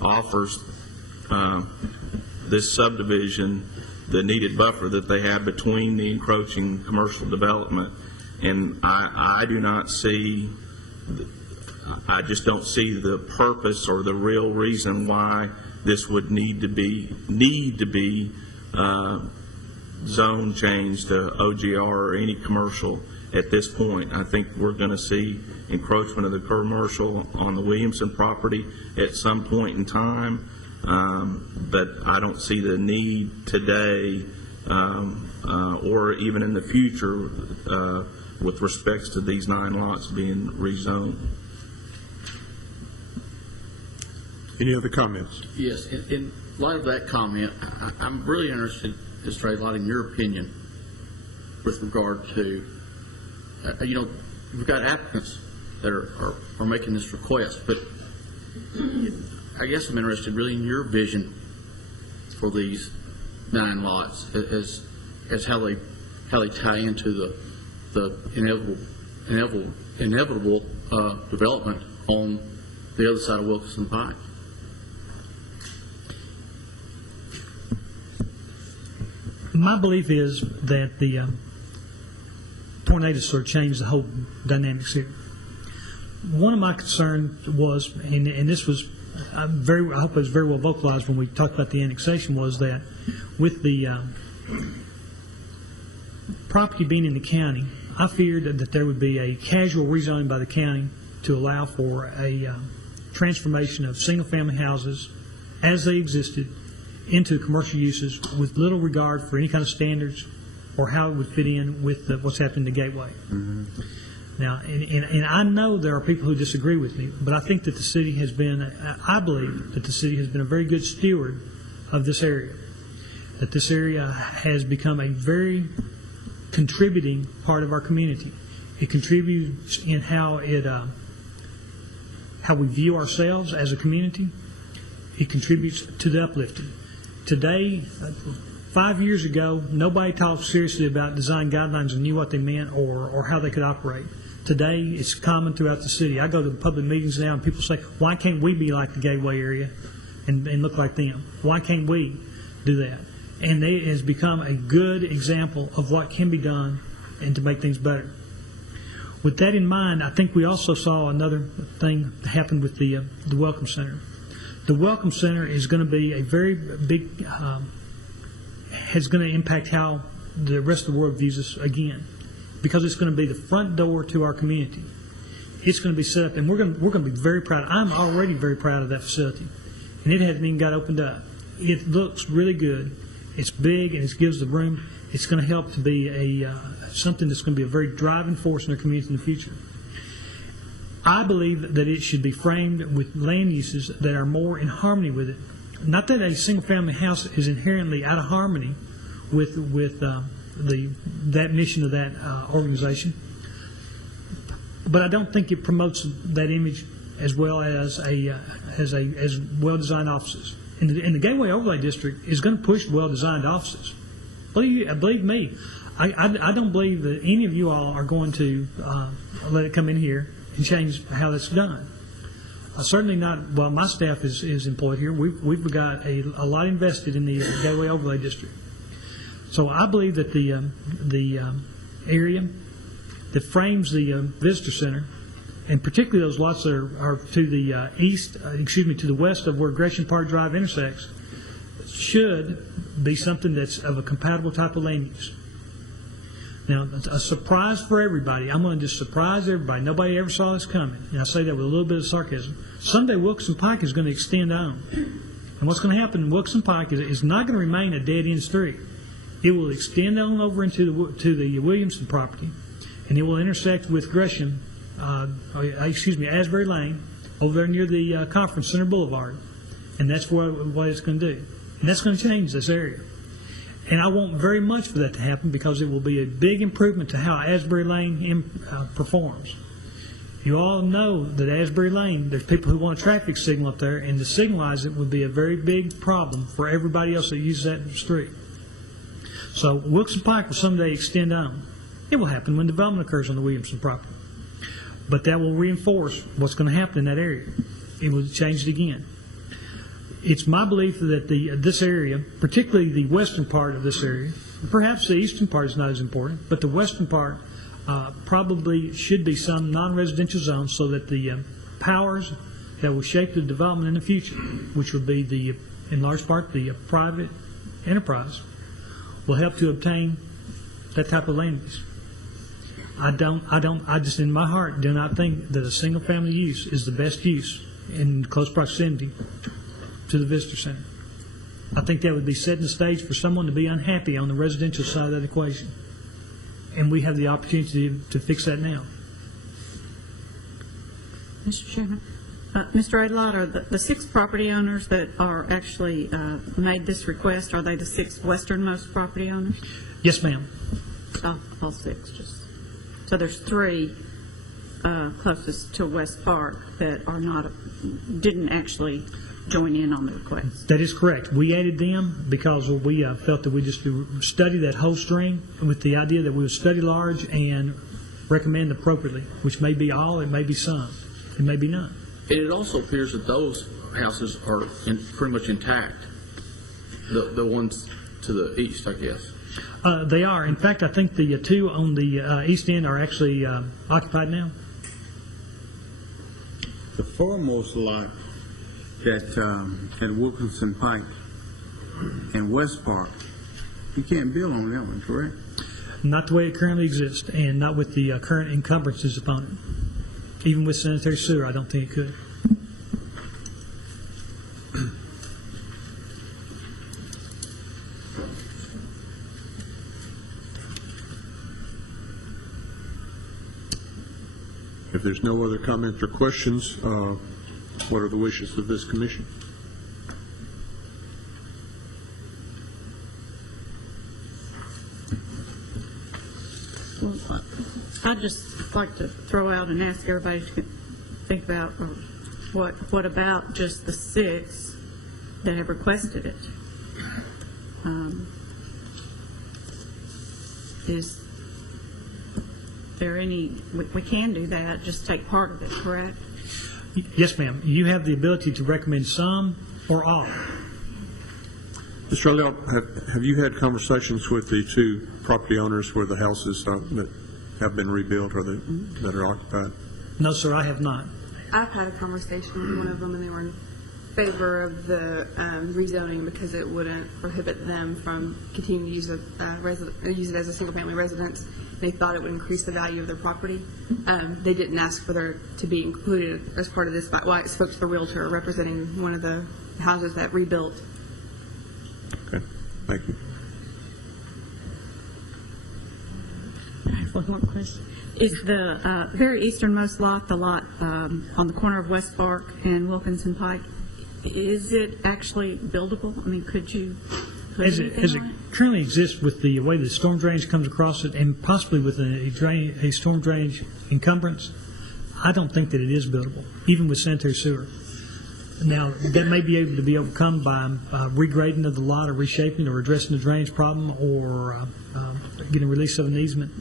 offers this subdivision the needed buffer that they have between the encroaching commercial development. And I just don't see the purpose or the real reason why this would need to be zone change to OGR or any commercial at this point. I think we're going to see encroachment of the commercial on the Williamson property at some point in time, but I don't see the need today or even in the future with respects to these 9 lots being rezoned. Any other comments? Yes, in light of that comment, I'm really interested, Mr. Aylott, in your opinion with regard to, we've got applicants that are making this request, but I guess I'm interested really in your vision for these 9 lots as how they tie into the inevitable development on the other side of Wilkinson Pike. My belief is that the tornadoes sort of changed the whole dynamics here. One of my concerns was, and this was I hope it was very well vocalized when we talked about the annexation, was that with the property being in the county, I feared that there would be a casual rezoning by the county to allow for a transformation of single-family houses as they existed into commercial uses with little regard for any kind of standards or how it would fit in with what's happening in the Gateway. Mm-hmm. Now, and I know there are people who disagree with me, but I think that the city has been, I believe that the city has been a very good steward of this area, that this area has become a very contributing part of our community. It contributes in how we view ourselves as a community. It contributes to the uplifting. Today, 5 years ago, nobody talked seriously about design guidelines and knew what they meant or how they could operate. Today, it's common throughout the city. I go to public meetings now, and people say, why can't we be like the Gateway area and look like them? Why can't we do that? And it has become a good example of what can be done and to make things better. With that in mind, I think we also saw another thing happen with the Welcome Center. The Welcome Center is going to be a very big, is going to impact how the rest of the world views us again, because it's going to be the front door to our community. It's going to be set up, and we're going to be very proud. I'm already very proud of that facility, and it hasn't even got opened up. It looks really good. It's big, and it gives the room. It's going to help to be something that's going to be a very driving force in our community in the future. I believe that it should be framed with land uses that are more in harmony with it. Not that a single-family house is inherently out of harmony with that mission of that organization, but I don't think it promotes that image as well as as well-designed offices. And the Gateway Overlay District is going to push well-designed offices. Believe me, I don't believe that any of you all are going to let it come in here and change how that's done. Certainly not while my staff is employed here. We've got a lot invested in the Gateway Overlay District. So I believe that the area that frames the visitor center, and particularly those lots that are to the to the west of where Gresham Park Drive intersects, should be something that's of a compatible type of land use. Now, a surprise for everybody. I'm going to just surprise everybody. Nobody ever saw this coming. And I say that with a little bit of sarcasm. Someday Wilkinson Pike is going to extend on. And what's going to happen in Wilkinson Pike is not going to remain a dead-end street. It will extend on over into the Williamson property, and it will intersect with Gresham, Asbury Lane, over there near the Conference Center Boulevard. And that's what it's going to do. And that's going to change this area. And I want very much for that to happen because it will be a big improvement to how Asbury Lane performs. You all know that Asbury Lane, there's people who want a traffic signal up there, and to signalize it would be a very big problem for everybody else that uses that street. So Wilkinson Pike will someday extend on. It will happen when development occurs on the Williamson property. But that will reinforce what's going to happen in that area. It will change it again. It's my belief that this area, particularly the western part of this area, perhaps the eastern part is not as important, but the western part probably should be some non-residential zones so that the powers that will shape the development in the future, which will be in large part the private enterprise, will help to obtain that type of land use. I just in my heart do not think that a single-family use is the best use in close proximity to the visitor center. I think that would be setting the stage for someone to be unhappy on the residential side of that equation. And we have the opportunity to fix that now. Mr. Chairman, Mr. Adelot, are the 6 property owners that are actually made this request, are they the 6 westernmost property owners? Yes, ma'am. All 6, just, so there's 3 closest to West Park that are not, didn't actually join in on the request. That is correct. We added them because we felt that we just study that whole string with the idea that we would study large and recommend appropriately, which may be all, it may be some, it may be none. And it also appears that those houses are pretty much intact, the ones to the east, I guess. They are. In fact, I think the 2 on the east end are actually occupied now. The foremost lot at Wilkinson Pike and West Park, you can't build on that one, correct? Not the way it currently exists, and not with the current encumbrances upon it. Even with sanitary sewer, I don't think it could. If there's no other comments or questions, what are the wishes of this commission? Well, I'd just like to throw out and ask everybody to think about what about just the 6 that have requested it? Is there any, we can do that, just take part of it, correct? Yes, ma'am. You have the ability to recommend some or all. Mr. Elliott, have you had conversations with the 2 property owners where the houses that have been rebuilt or that are occupied? No, sir, I have not. I've had a conversation with one of them, and they were in favor of the rezoning because it wouldn't prohibit them from continuing to use it as a single-family residence. They thought it would increase the value of their property. They didn't ask for there to be included as part of this, but I spoke to the realtor representing one of the houses that rebuilt. Okay, thank you. I have one more question. Is the very easternmost lot, the lot on the corner of West Park and Wilkinson Pike, is it actually buildable? I mean, could you put As it currently exists with the way the storm drainage comes across it and possibly with a storm drainage encumbrance, I don't think that it is buildable, even with sanitary sewer. Now, that may be able to be overcome by regrading of the lot or reshaping or addressing the drainage problem or getting release of an easement,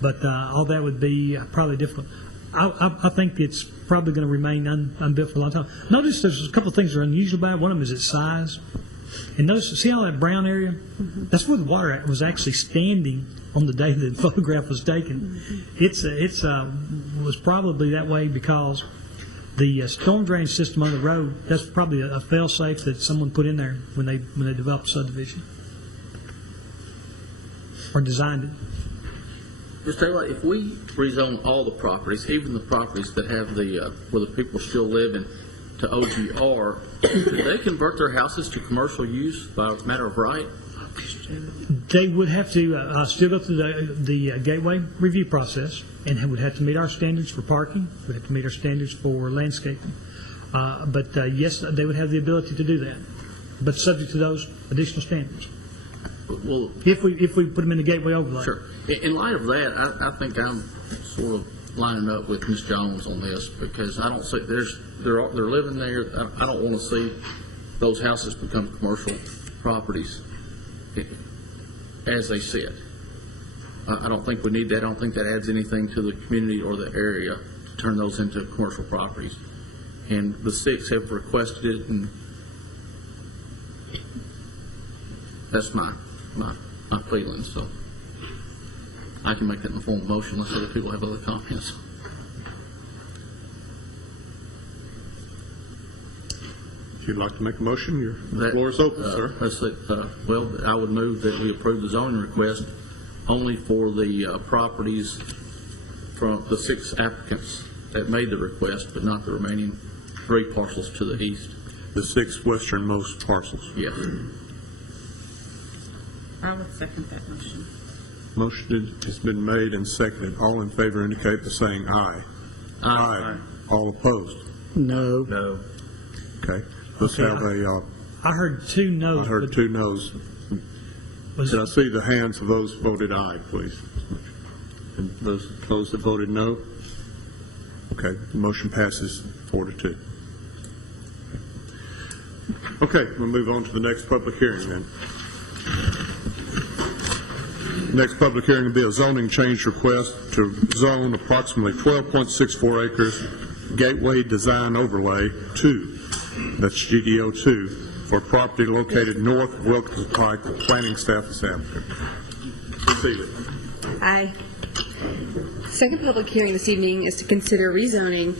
but all that would be probably difficult. I think it's probably going to remain unbuilt for a long time. Notice there's a couple of things that are unusual about it. One of them is its size. And notice, see all that brown area? Mm-hmm. That's where the water was actually standing on the day the photograph was taken. Mm-hmm. Was probably that way because the storm drainage system on the road, that's probably a fail-safe that someone put in there when they developed subdivision or designed it. Mr. Taylor, if we rezone all the properties, even the properties that have where the people still live in, to OGR, do they convert their houses to commercial use by a matter of right? They would have to still go through the gateway review process and would have to meet our standards for parking, would have to meet our standards for landscaping. But yes, they would have the ability to do that, but subject to those additional standards. Well, if we put them in the gateway overlay. Sure. In light of that, I think I'm sort of lining up with Ms. Jones on this because I don't see they're living there. I don't want to see those houses become commercial properties as they sit. I don't think we need that. I don't think that adds anything to the community or the area to turn those into commercial properties. And the 6 have requested it, and that's my feeling. So I can make that in the form of motion unless other people have other comments. If you'd like to make a motion, the floor is open, sir. Well, I would move that we approve the zoning request only for the properties from the 6 applicants that made the request, but not the remaining 3 parcels to the east. The 6 westernmost parcels. Yes. I would second that motion. Motion has been made and seconded. All in favor indicate by saying aye. Aye. All opposed? No. No. Okay. Let's have a, I heard 2 no's. I heard 2 no's. Did I see the hands of those voted aye, please? And those that voted no? Okay, the motion passes 4-2. Okay, we'll move on to the next public hearing then. Next public hearing will be a zoning change request to zone approximately 12.64 acres Gateway Design Overlay 2, that's GDO 2, for property located north of Wilkinson Pike. The planning staff is applicant. Proceed. Aye. Second public hearing this evening is to consider rezoning,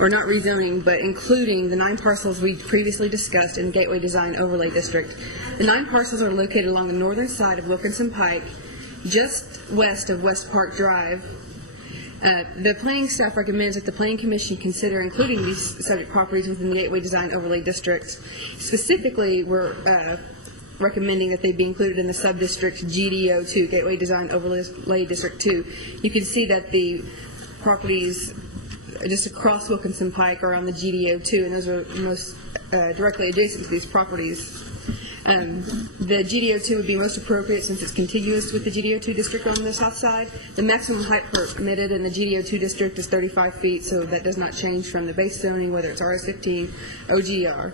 or not rezoning, but including the 9 parcels we previously discussed in Gateway Design Overlay District. The 9 parcels are located along the northern side of Wilkinson Pike, just west of West Park Drive. The planning staff recommends that the Planning Commission consider including these subject properties within the Gateway Design Overlay District. Specifically, we're recommending that they be included in the sub-district GDO2, Gateway Design Overlay District 2. You can see that the properties just across Wilkinson Pike are on the GDO2, and those are most directly adjacent to these properties. The GDO2 would be most appropriate since it's contiguous with the GDO2 district on the south side. The maximum height permitted in the GDO2 district is 35 feet, so that does not change from the base zoning, whether it's RS15, OGR.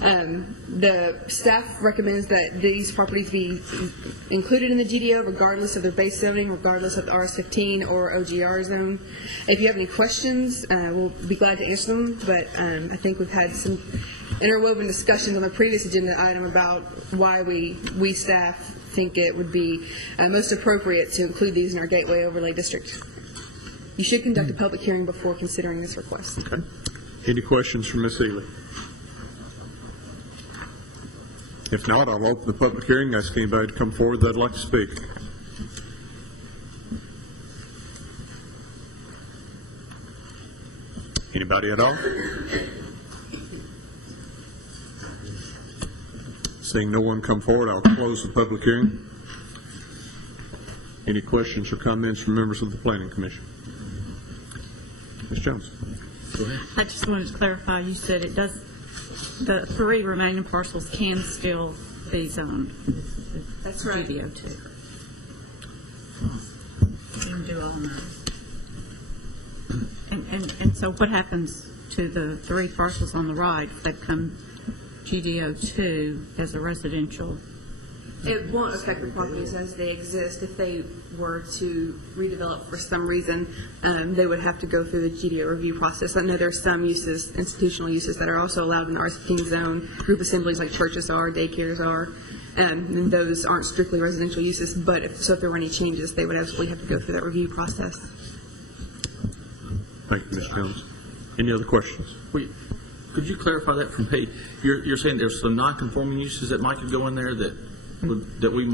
The staff recommends that these properties be included in the GDO regardless of their base zoning, regardless of the RS15 or OGR zone. If you have any questions, we'll be glad to answer them, but I think we've had some interwoven discussions on the previous agenda item about why we staff think it would be most appropriate to include these in our Gateway Overlay District. You should conduct a public hearing before considering this request. Okay. Any questions from Ms. Ely? If not, I'll open the public hearing. Ask anybody to come forward that'd like to speak. Anybody at all? Seeing no one come forward, I'll close the public hearing. Any questions or comments from members of the Planning Commission? Ms. Jones. Go ahead. I just wanted to clarify, you said it does, the 3 remaining parcels can still be zoned. That's right. GDO2. You can do all 9. And so what happens to the 3 parcels on the right that come GDO2 as a residential? It won't affect the properties as they exist. If they were to redevelop for some reason, they would have to go through the GDO review process. I know there are some uses, institutional uses, that are also allowed in the R15 zone. Group assemblies like churches are, daycares are, and those aren't strictly residential uses. But if there were any changes, they would absolutely have to go through that review process. Thank you, Ms. Jones. Any other questions? Could you clarify that for me? You're saying there's some non-conforming uses that might could go in there that we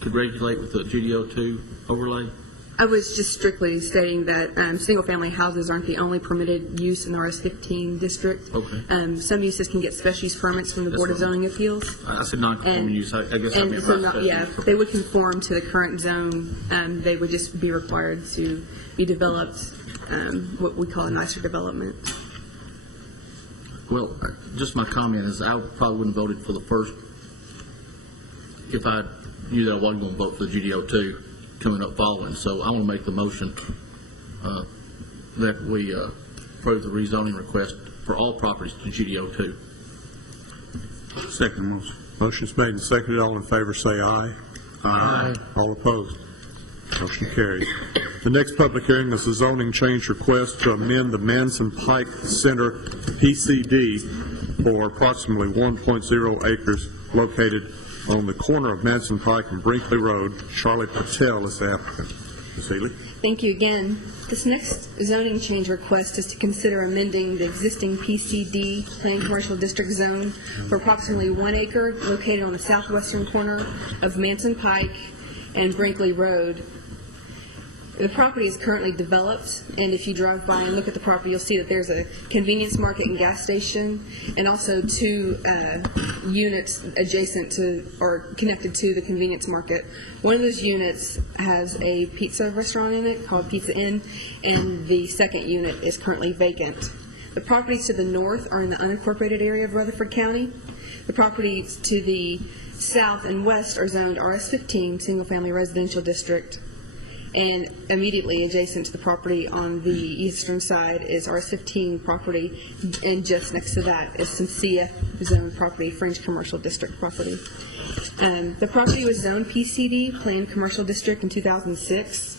could regulate with the GDO2 overlay? I was just strictly stating that single-family houses aren't the only permitted use in the RS15 district. Okay. Some uses can get special use permits from the Board of Zoning Appeals. I said non-conforming use. I guess I meant if they would conform to the current zone, they would just be required to be developed, what we call a nicer development. Well, just my comment is I probably wouldn't have voted for the first if I knew that I wasn't going to vote for the GDO2 coming up following. So I want to make the motion that we approve the rezoning request for all properties to GDO2. Second motion. Motion's made and seconded. All in favor say aye. Aye. All opposed? Motion carries. The next public hearing is a zoning change request to amend the Manson Pike Center PCD for approximately 1.0 acres located on the corner of Manson Pike and Brinkley Road. Charlie Patel is the applicant. Ms. Healy. Thank you again. This next zoning change request is to consider amending the existing PCD Planned Commercial District zone for approximately 1 acre located on the southwestern corner of Manson Pike and Brinkley Road. The property is currently developed, and if you drive by and look at the property, you'll see that there's a convenience market and gas station, and also 2 units adjacent to or connected to the convenience market. One of those units has a pizza restaurant in it called Pizza Inn, and the second unit is currently vacant. The properties to the north are in the unincorporated area of Rutherford County. The properties to the south and west are zoned RS-15, single-family residential district. And immediately adjacent to the property on the eastern side is RS-15 property, and just next to that is some CF zone property, Fringe Commercial District property. The property was zoned PCD, Planned Commercial District, in 2006.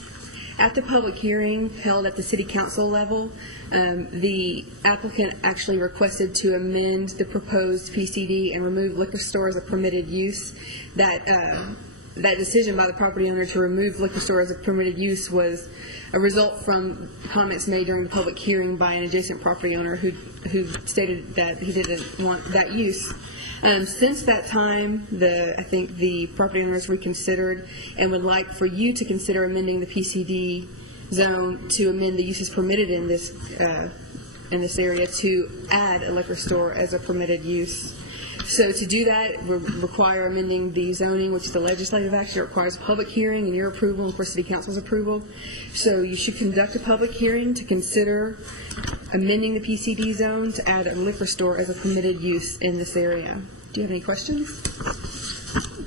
At the public hearing held at the City Council level, the applicant actually requested to amend the proposed PCD and remove liquor store as a permitted use. That decision by the property owner to remove liquor store as a permitted use was a result from comments made during the public hearing by an adjacent property owner who stated that he didn't want that use. Since that time, I think the property owner has reconsidered and would like for you to consider amending the PCD zone to amend the uses permitted in this area to add a liquor store as a permitted use. So to do that would require amending the zoning, which is the legislative action. It requires a public hearing and your approval, and of course City Council's approval. So you should conduct a public hearing to consider amending the PCD zone to add a liquor store as a permitted use in this area. Do you have any questions?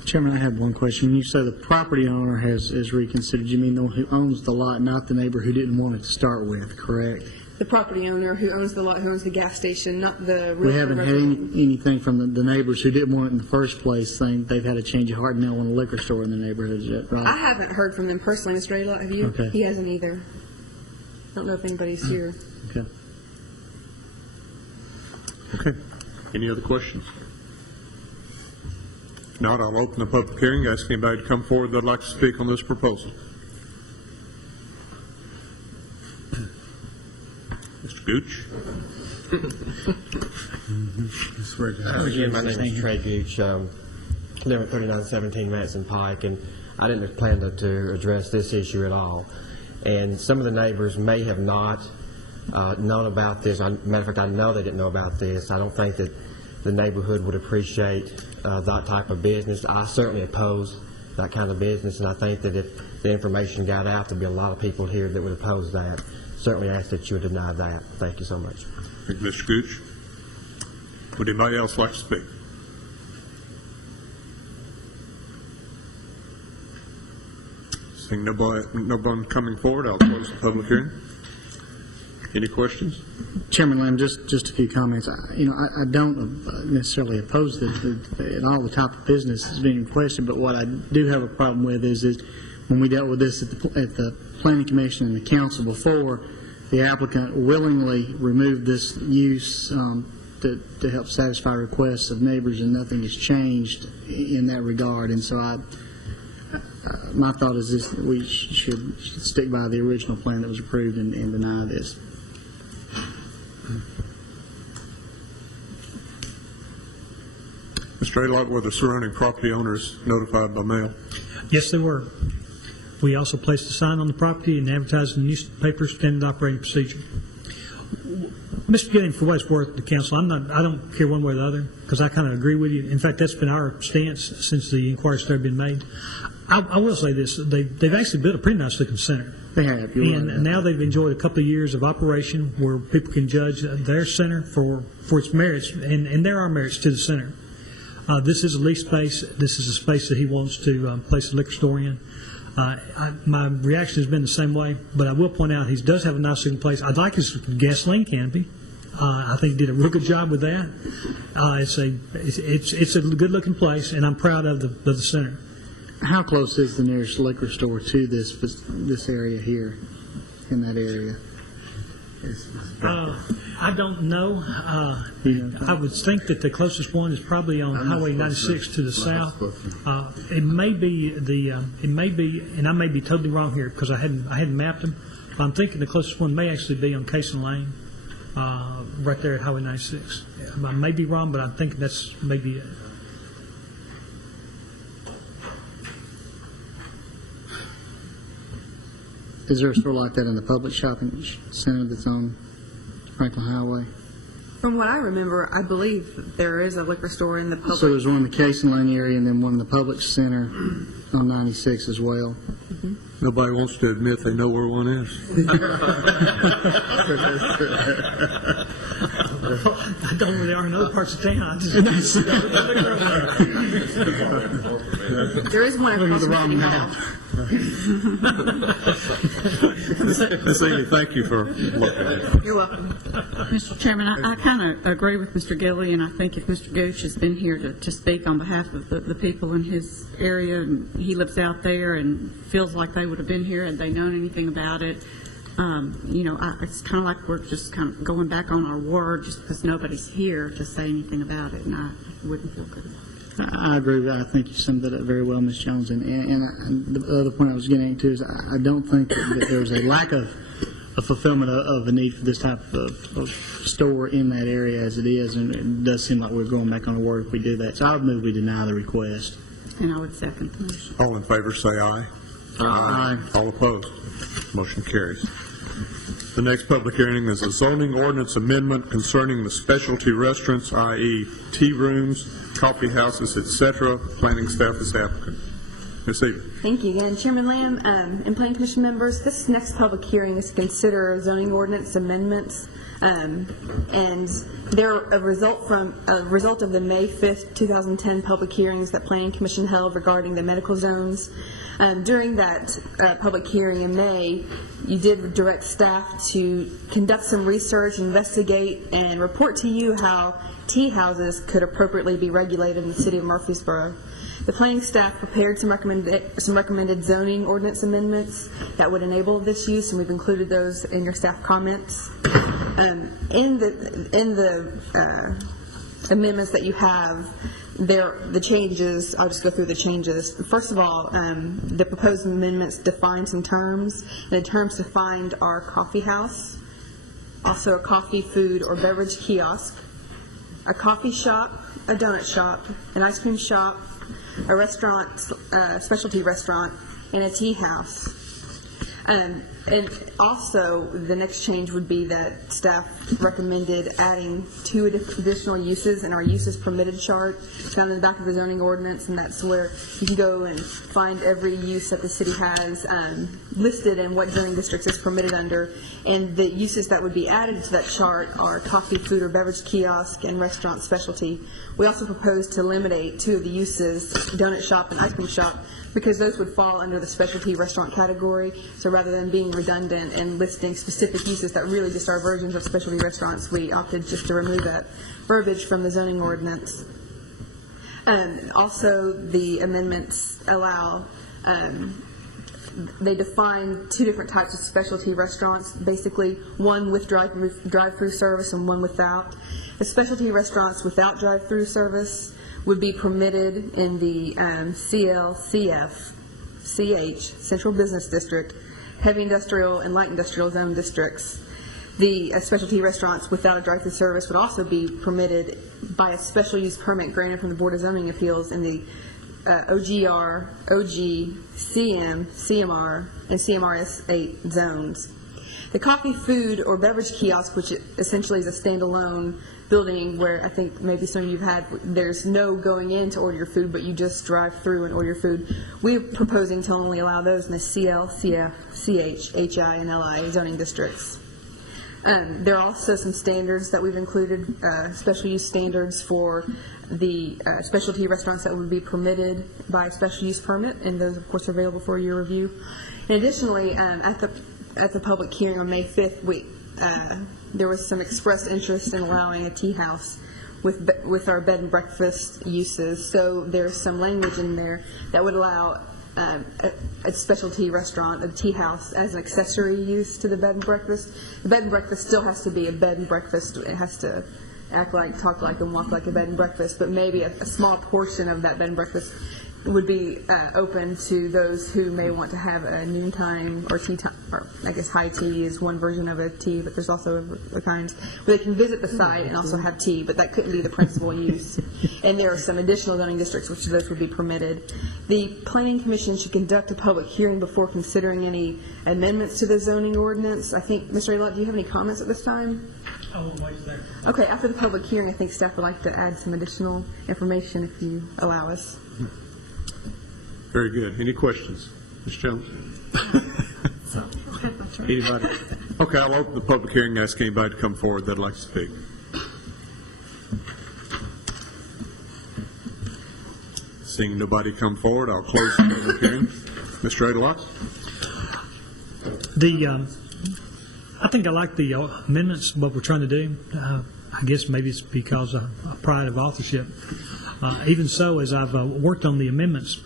Chairman, I have one question. You say the property owner has reconsidered. You mean the one who owns the lot, not the neighbor who didn't want it to start with, correct? The property owner who owns the lot, who owns the gas station, not the... We haven't had anything from the neighbors who didn't want it in the first place saying they've had a change of heart and now want a liquor store in the neighborhood yet, right? I haven't heard from them personally, Mr. Ayla. Have you? Okay. He hasn't either. I don't know if anybody's here. Okay. Okay. Any other questions? If not, I'll open the public hearing, ask anybody to come forward that'd like to speak on this proposal. Mr. Gooch. Again, my name is Trey Gooch. I live at 3917 Manson Pike, and I didn't plan to address this issue at all. And some of the neighbors may have not known about this. Matter of fact, I know they didn't know about this. I don't think that the neighborhood would appreciate that type of business. I certainly oppose that kind of business, and I think that if the information got out, there'd be a lot of people here that would oppose that. Certainly ask that you would deny that. Thank you so much. Thank you, Mr. Gooch. Would anybody else like to speak? Seeing nobody coming forward, I'll close the public hearing. Any questions? Chairman Lamb, just a few comments. I don't necessarily oppose at all the type of business that's being requested, but what I do have a problem with is when we dealt with this at the Planning Commission and the Council before, the applicant willingly removed this use to help satisfy requests of neighbors, and nothing has changed in that regard. And so my thought is this: we should stick by the original plan that was approved and deny this. Mr. Aylock, were the surrounding property owners notified by mail? Yes, they were. We also placed a sign on the property and advertised in the newspapers, standard operating procedure. Mr. Gooding, for what it's worth, the council, I don't care one way or the other, because I kind of agree with you. In fact, that's been our stance since the inquiry started being made. I will say this: they've actually built a pretty nice looking center. They have. And now they've enjoyed a couple of years of operation where people can judge their center for its merits, and there are merits to the center. This is a lease space. This is a space that he wants to place a liquor store in. My reaction has been the same way, but I will point out he does have a nice looking place. I'd like his gasoline canopy. I think he did a real good job with that. It's a good looking place, and I'm proud of the center. How close is the nearest liquor store to this area here, in that area? I don't know. I would think that the closest one is probably on Highway 96 to the south. It may be, and I may be totally wrong here because I hadn't mapped them. But I'm thinking the closest one may actually be on Cason Lane, right there at Highway 96. I may be wrong, but I'm thinking that's maybe it. Is there a store like that in the public shopping center that's on Franklin Highway? From what I remember, I believe there is a liquor store in the public. So there's one in the Cason Lane area and then one in the public center on 96 as well. Nobody wants to admit they know where one is. I don't really are in other parts of town. There is one across from City Hall. Ms. Amy, thank you for looking at it. You're welcome. Mr. Chairman, I kind of agree with Mr. Gilly, and I think if Mr. Gooch has been here to speak on behalf of the people in his area, and he lives out there and feels like they would have been here had they known anything about it, it's kind of like we're just kind of going back on our word just because nobody's here to say anything about it, and I wouldn't feel good. I agree with that. I think you summed that up very well, Ms. Jones. And the other point I was getting into is I don't think that there's a lack of fulfillment of a need for this type of store in that area as it is, and it does seem like we're going back on our word if we do that. So I would move we deny the request. And I would second the motion. All in favor, say aye. Aye. All opposed? Motion carries. The next public hearing is a zoning ordinance amendment concerning the specialty restaurants, i.e. tea rooms, coffee houses, etc. Planning staff is applicant. Ms. Eva. Thank you again, Chairman Lamb and Planning Commission members. This next public hearing is to consider zoning ordinance amendments, and they're a result of the May 5th, 2010 public hearings that Planning Commission held regarding the medical zones. During that public hearing in May, you did direct staff to conduct some research, investigate, and report to you how tea houses could appropriately be regulated in the city of Murfreesboro. The planning staff prepared some recommended zoning ordinance amendments that would enable this use, and we've included those in your staff comments. In the amendments that you have, the changes, I'll just go through the changes. First of all, the proposed amendments define some terms, and the terms defined are coffee house, also a coffee, food, or beverage kiosk, a coffee shop, a donut shop, an ice cream shop, a restaurant, specialty restaurant, and a tea house. And also, the next change would be that staff recommended adding 2 additional uses in our uses permitted chart found in the back of the zoning ordinance, and that's where you can go and find every use that the city has listed and what zoning districts is permitted under. And the uses that would be added to that chart are coffee, food, or beverage kiosk, and restaurant specialty. We also propose to eliminate 2 of the uses, donut shop and ice cream shop, because those would fall under the specialty restaurant category. So rather than being redundant and listing specific uses that really just are versions of specialty restaurants, we opted just to remove that verbiage from the zoning ordinance. Also, the amendments allow, they define 2 different types of specialty restaurants, basically one with drive-through service and one without. The specialty restaurants without drive-through service would be permitted in the CLCF, CH, Central Business District, Heavy Industrial, and Light Industrial Zone districts. The specialty restaurants without a drive-through service would also be permitted by a special use permit granted from the Board of Zoning Appeals in the OGR, OG, CM, CMR, and CMRS 8 zones. The coffee, food, or beverage kiosk, which essentially is a standalone building where I think maybe some of you have had, there's no going in to order your food, but you just drive through and order your food. We're proposing to only allow those in the CL, CF, CH, HI, and LI zoning districts. There are also some standards that we've included, special use standards for the specialty restaurants that would be permitted by a special use permit, and those, of course, are available for your review. And additionally, at the public hearing on May 5th, there was some expressed interest in allowing a tea house with our bed and breakfast uses. So there's some language in there that would allow a specialty restaurant, a tea house, as an accessory use to the bed and breakfast. The bed and breakfast still has to be a bed and breakfast. It has to act like, talk like, and walk like a bed and breakfast, but maybe a small portion of that bed and breakfast would be open to those who may want to have a noontime or tea time, or I guess high tea is one version of a tea, but there's also other kinds where they can visit the site and also have tea, but that couldn't be the principal use. And there are some additional zoning districts which those would be permitted. The Planning Commission should conduct a public hearing before considering any amendments to the zoning ordinance. I think, Mr. Aylott, do you have any comments at this time? Oh, wait there. Okay, after the public hearing, I think staff would like to add some additional information if you allow us. Very good. Any questions? Ms. Jones? Anybody? Okay, I'll open the public hearing and ask anybody to come forward that'd like to speak. Seeing nobody come forward, I'll close the public hearing. Mr. Adelot? I think I like the amendments, what we're trying to do. I guess maybe it's because of pride of authorship. Even so, as I've worked on the amendments,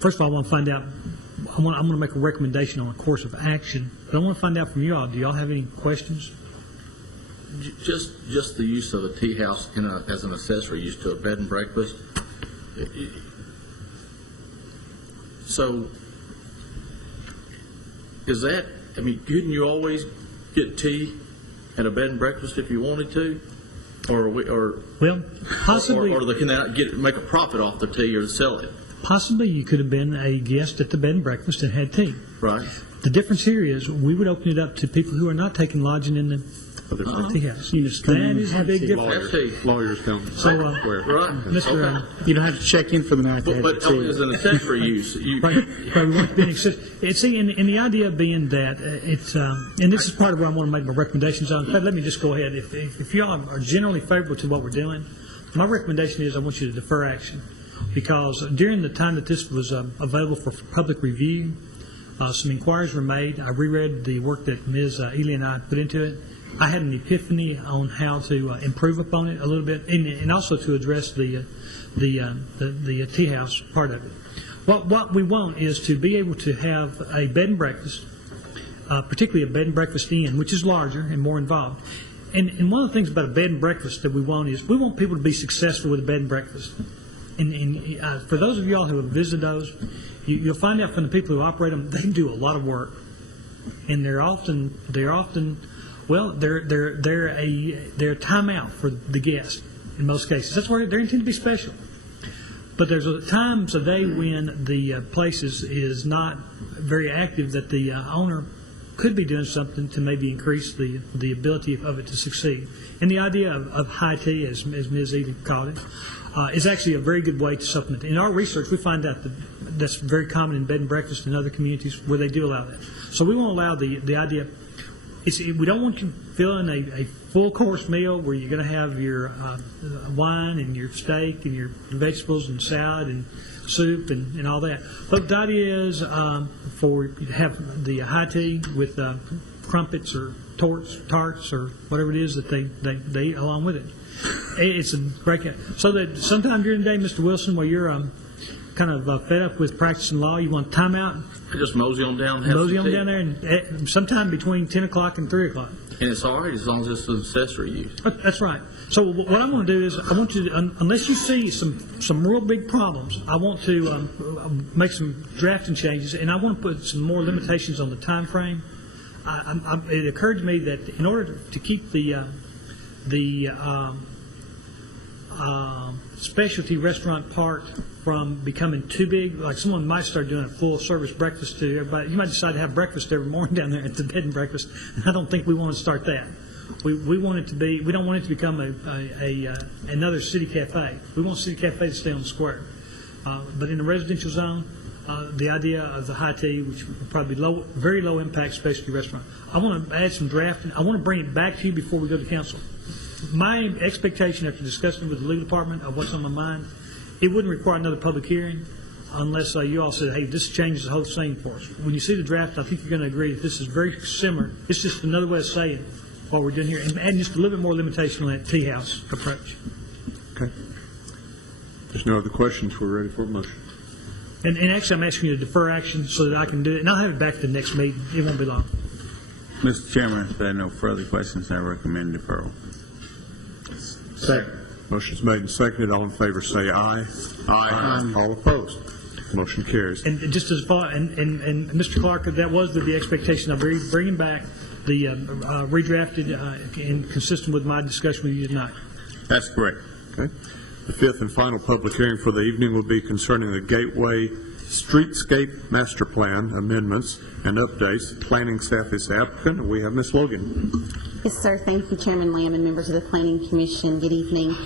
first of all, I want to find out, I'm going to make a recommendation on a course of action, but I want to find out from you all, do y'all have any questions? Just the use of a tea house as an accessory use to a bed and breakfast. So, is that, I mean, couldn't you always get tea at a bed and breakfast if you wanted to? Well, possibly. Or can they make a profit off the tea or sell it? Possibly you could have been a guest at the bed and breakfast and had tea. Right. The difference here is we would open it up to people who are not taking lodging in the tea house. That is a big difference. Lawyers don't. So, right. Mr. You don't have to check in for the night. But as an accessory use. See, and the idea being that it's, and this is part of where I want to make my recommendations on. But let me just go ahead. If you all are generally favorable to what we're doing, my recommendation is I want you to defer action. Because during the time that this was available for public review, some inquiries were made. I reread the work that Ms. Ely and I put into it. I had an epiphany on how to improve upon it a little bit, and also to address the tea house part of it. What we want is to be able to have a bed and breakfast, particularly a bed and breakfast inn, which is larger and more involved. And one of the things about a bed and breakfast that we want is we want people to be successful with a bed and breakfast. And for those of y'all who have visited those, you'll find out from the people who operate them, they do a lot of work, and they're often well, they're a timeout for the guest in most cases. That's where they're intended to be special. But there's times of day when the place is not very active that the owner could be doing something to maybe increase the ability of it to succeed. And the idea of high tea, as Ms. Edie called it, is actually a very good way to supplement. In our research, we find out that that's very common in bed and breakfast in other communities where they do allow that. So we won't allow the idea. We don't want you filling a full course meal where you're going to have your wine and your steak and your vegetables and salad and soup and all that. But the idea is for you to have the high tea with crumpets or tarts or whatever it is that they eat along with it. It's a great. So that sometime during the day, Mr. Wilson, while you're kind of fed up with practicing law, you want time out. Just mosey on down. Mosey on down there, and sometime between 10 o'clock and 3 o'clock. And it's all right as long as it's an accessory use. That's right. So what I'm going to do is I want you to, unless you see some real big problems, I want to make some drafting changes, and I want to put some more limitations on the time frame. It occurred to me that in order to keep the specialty restaurant part from becoming too big, like someone might start doing a full service breakfast to everybody. You might decide to have breakfast every morning down there at the bed and breakfast. I don't think we want to start that. We want it to be. We don't want it to become another city cafe. We want city cafe to stay on the square. But in the residential zone, the idea of the high tea, which would probably be very low impact specialty restaurant. I want to add some drafting. I want to bring it back to you before we go to council. My expectation after discussing with the legal department of what's on my mind, it wouldn't require another public hearing unless you all said, hey, this changes the whole thing for us. When you see the draft, I think you're going to agree that this is very similar. It's just another way of saying what we're doing here, and adding just a little bit more limitation on that tea house approach. Okay. If there's no other questions, we're ready for a motion. And actually, I'm asking you to defer action so that I can do it, and I'll have it back at the next meeting. It won't be long. Mr. Chairman, if there are no further questions, I recommend deferral. Second. Motion's made and seconded. All in favor say aye. Aye. All opposed. Motion carries. And just as far, and Mr. Clark, that was the expectation of bringing back the redrafted and consistent with my discussion with you tonight. That's correct. Okay. The fifth and final public hearing for the evening will be concerning the Gateway Streetscape Master Plan amendments and updates. Planning staff is the applicant, and we have Ms. Logan. Yes, sir. Thank you, Chairman Lamb and members of the Planning Commission. Good evening.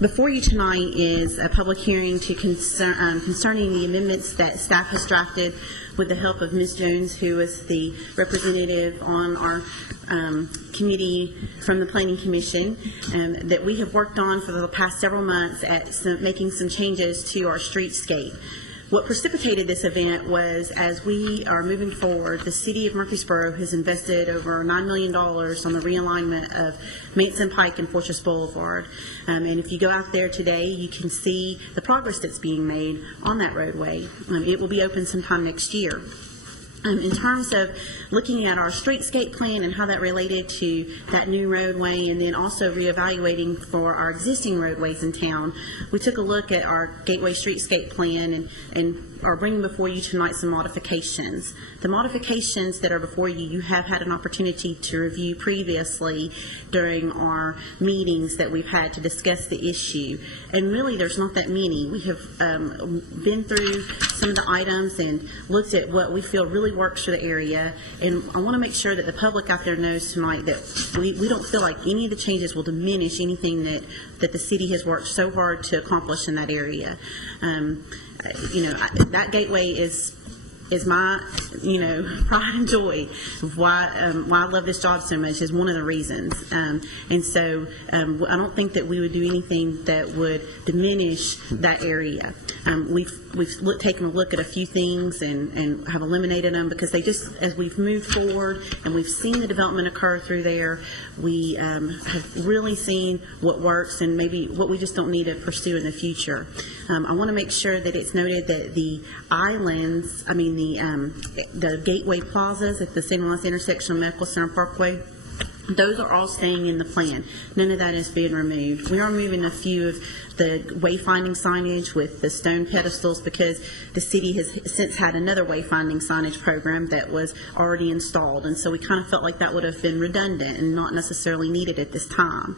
Before you tonight is a public hearing to concerning the amendments that staff has drafted with the help of Ms. Jones, who is the representative on our committee from the Planning Commission, that we have worked on for the past several months at making some changes to our streetscape. What precipitated this event was, as we are moving forward, the City of Murfreesboro has invested over $9 million on the realignment of Manson Pike and Fortress Boulevard. And if you go out there today, you can see the progress that's being made on that roadway. It will be open sometime next year. In terms of looking at our streetscape plan and how that related to that new roadway, and then also reevaluating for our existing roadways in town, we took a look at our Gateway Streetscape plan and are bringing before you tonight some modifications. The modifications that are before you, you have had an opportunity to review previously during our meetings that we've had to discuss the issue. And really, there's not that many. We have been through some of the items and looked at what we feel really works for the area. And I want to make sure that the public out there knows tonight that we don't feel like any of the changes will diminish anything that the city has worked so hard to accomplish in that area. That gateway is my, pride and joy of why I love this job so much, is one of the reasons. And so I don't think that we would do anything that would diminish that area. We've taken a look at a few things and have eliminated them because they just, as we've moved forward and we've seen the development occur through there, we have really seen what works and maybe what we just don't need to pursue in the future. I want to make sure that it's noted that the islands, the gateway plazas at the St. Lawrence intersection of Medical Center Parkway, those are all staying in the plan. None of that is being removed. We are moving a few of the wayfinding signage with the stone pedestals because the city has since had another wayfinding signage program that was already installed, and so we kind of felt like that would have been redundant and not necessarily needed at this time.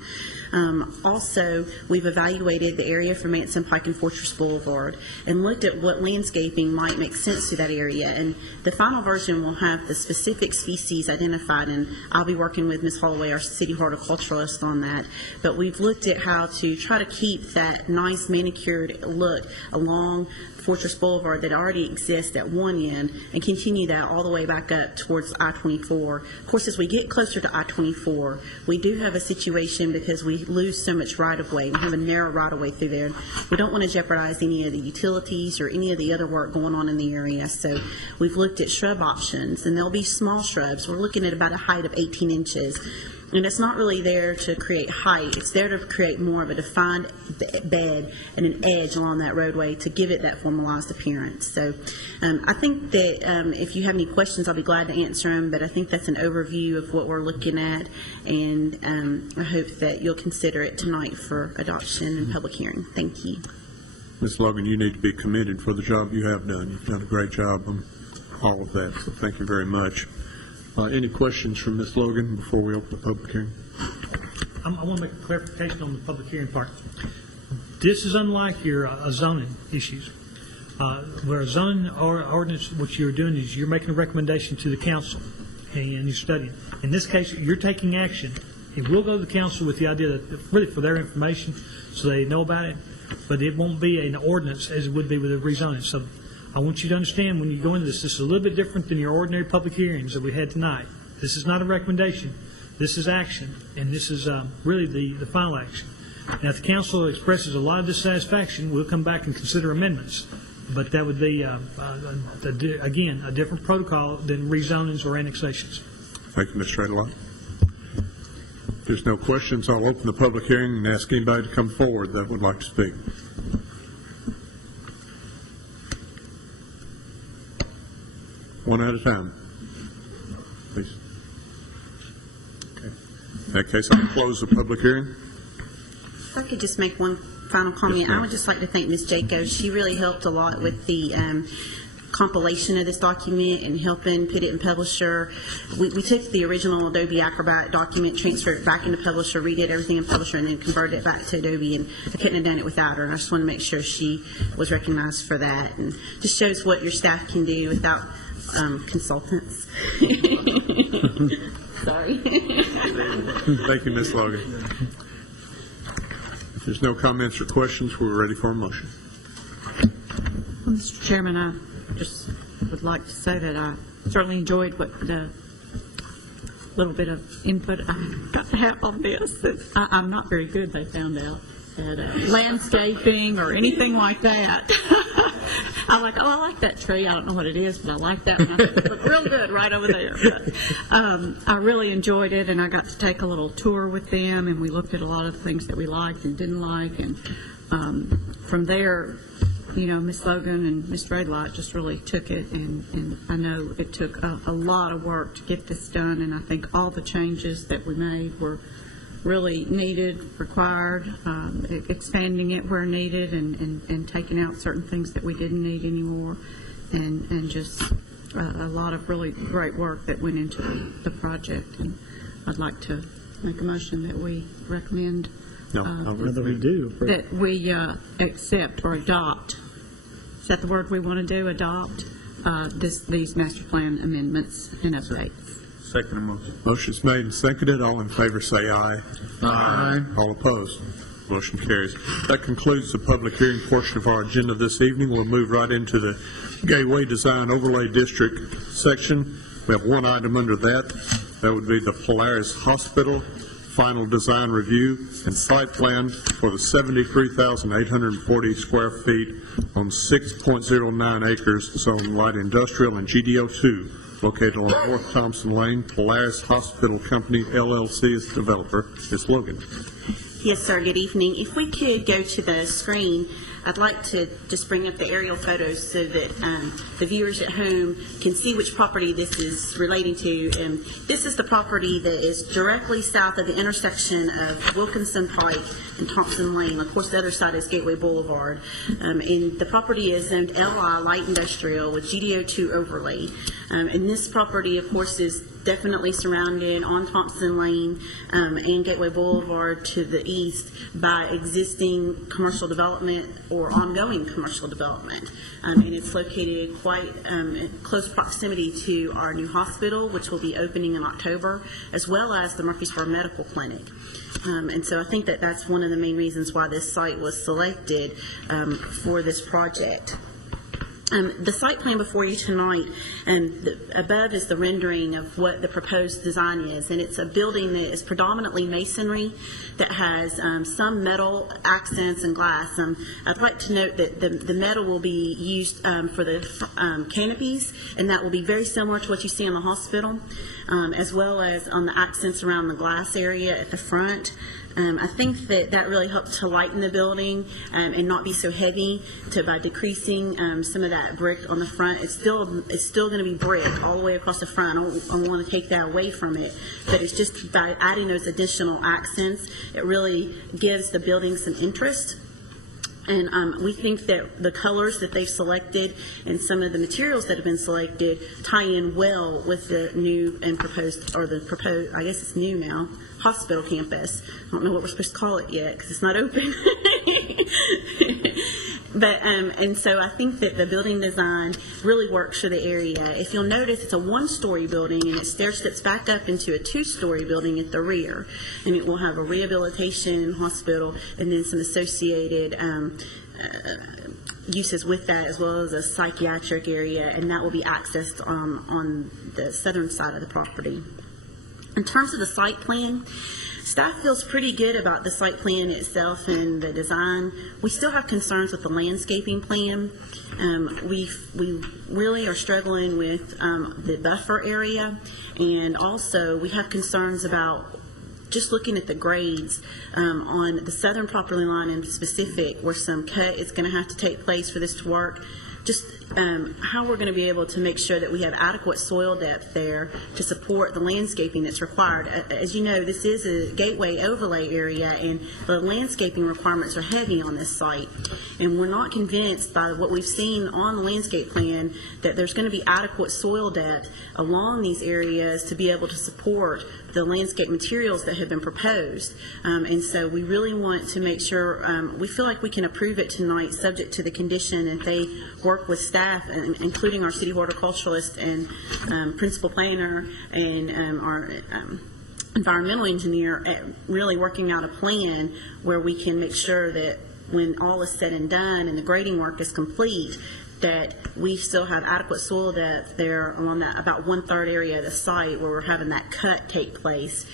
Also, we've evaluated the area for Manson Pike and Fortress Boulevard and looked at what landscaping might make sense to that area. And the final version will have the specific species identified, and I'll be working with Ms. Holloway, our city horticulturalist, on that. But we've looked at how to try to keep that nice manicured look along Fortress Boulevard that already exists at one end and continue that all the way back up towards I-24. Of course, as we get closer to I-24, we do have a situation because we lose so much right-of-way. We have a narrow right-of-way through there. We don't want to jeopardize any of the utilities or any of the other work going on in the area. So we've looked at shrub options, and there'll be small shrubs. We're looking at about a height of 18 inches. And it's not really there to create height. It's there to create more of a defined bed and an edge along that roadway to give it that formalized appearance. So I think that if you have any questions, I'll be glad to answer them, but I think that's an overview of what we're looking at, and I hope that you'll consider it tonight for adoption and public hearing. Thank you. Ms. Logan, you need to be commended for the job you have done. You've done a great job on all of that, so thank you very much. Any questions from Ms. Logan before we open the public hearing? I want to make a clarification on the public hearing part. This is unlike your zoning issues. Where a zoning ordinance, what you're doing is you're making a recommendation to the council and you're studying. In this case, you're taking action. It will go to the council with the idea that really for their information so they know about it, but it won't be an ordinance as it would be with a rezoning. So I want you to understand when you go into this is a little bit different than your ordinary public hearings that we had tonight. This is not a recommendation. This is action, and this is really the final action. And if the council expresses a lot of dissatisfaction, we'll come back and consider amendments. But that would be, again, a different protocol than rezonings or annexations. Thank you, Mr. Adlai. If there's no questions, I'll open the public hearing and ask anybody to come forward that would like to speak. One at a time, please. Okay. In that case, I'll close the public hearing. If I could just make one final comment. Yes, ma'am. I would just like to thank Ms. Jacobs. She really helped a lot with the compilation of this document and helping put it in Publisher. We took the original Adobe Acrobat document, transferred it back into Publisher, redid everything in Publisher, and then converted it back to Adobe, and I couldn't have done it without her, and I just want to make sure she was recognized for that, and just shows what your staff can do without consultants. Sorry. Thank you, Ms. Logan. If there's no comments or questions, we're ready for a motion. Mr. Chairman, I just would like to say that I certainly enjoyed what the little bit of input I got to have on this. I'm not very good, they found out, at landscaping or anything like that. I like that tree. I don't know what it is, but I like that one. It looked real good right over there. But, I really enjoyed it, and I got to take a little tour with them, and we looked at a lot of things that we liked and didn't like, and from there, you know, Ms. Logan and Ms. Radlight just really took it, and I know it took a lot of work to get this done, and I think all the changes that we made were really needed, required, expanding it where needed, and taking out certain things that we didn't need anymore, and just a lot of really great work that went into the project. And I'd like to make a motion that we recommend that we accept or adopt. Is that the word we want to do? Adopt these master plan amendments and updates. Second motion. Motion's made and seconded. All in favor say aye. Aye. All opposed. Motion carries. That concludes the public hearing portion of our agenda this evening. We'll move right into the Gateway Design Overlay District section. We have one item under that. That would be the Polaris Hospital final design review and site plan for the 73,840 square feet on 6.09 acres zoned light industrial and GDO2 located on North Thompson Lane. Polaris Hospital Company, LLC is the developer. Ms. Logan. Yes, sir. Good evening. If we could go to the screen, I'd like to just bring up the aerial photos so that the viewers at home can see which property this is relating to. This is the property that is directly south of the intersection of Wilkinson Pike and Thompson Lane. Of course, the other side is Gateway Boulevard. And the property is zoned LI, light industrial, with GDO2 overlay. And this property, of course, is definitely surrounded on Thompson Lane and Gateway Boulevard to the east by existing commercial development or ongoing commercial development. And it's located quite in close proximity to our new hospital, which will be opening in October, as well as the Murfreesboro Medical Clinic. And so I think that that's one of the main reasons why this site was selected for this project. The site plan before you tonight, above is the rendering of what the proposed design is, and it's a building that is predominantly masonry that has some metal accents and glass. I'd like to note that the metal will be used for the canopies, and that will be very similar to what you see in the hospital, as well as on the accents around the glass area at the front. I think that really helps to lighten the building and not be so heavy by decreasing some of that brick on the front. It's still going to be brick all the way across the front. I don't want to take that away from it, but it's just by adding those additional accents, it really gives the building some interest. And we think that the colors that they've selected and some of the materials that have been selected tie in well with the new and proposed, I guess it's new now, hospital campus. I don't know what we're supposed to call it yet because it's not open. But, and so I think that the building design really works for the area. If you'll notice, it's a one-story building, and it stair steps back up into a two-story building at the rear. And it will have a rehabilitation hospital and then some associated uses with that, as well as a psychiatric area, and that will be accessed on the southern side of the property. In terms of the site plan, staff feels pretty good about the site plan itself and the design. We still have concerns with the landscaping plan. We really are struggling with the buffer area, and also we have concerns about just looking at the grades on the southern property line in specific, where some cut is going to have to take place for this to work. just how we're going to be able to make sure that we have adequate soil depth there to support the landscaping that's required. As you know, this is a gateway overlay area, and the landscaping requirements are heavy on this site. And we're not convinced by what we've seen on the landscape plan that there's going to be adequate soil depth along these areas to be able to support the landscape materials that have been proposed. And so we really want to make sure, we feel like we can approve it tonight subject to the condition that they work with staff, including our city horticulturalist and principal planner and our environmental engineer, at really working out a plan where we can make sure that when all is said and done and the grading work is complete, that we still have adequate soil depth there along that about 1/3 area of the site where we're having that cut take place,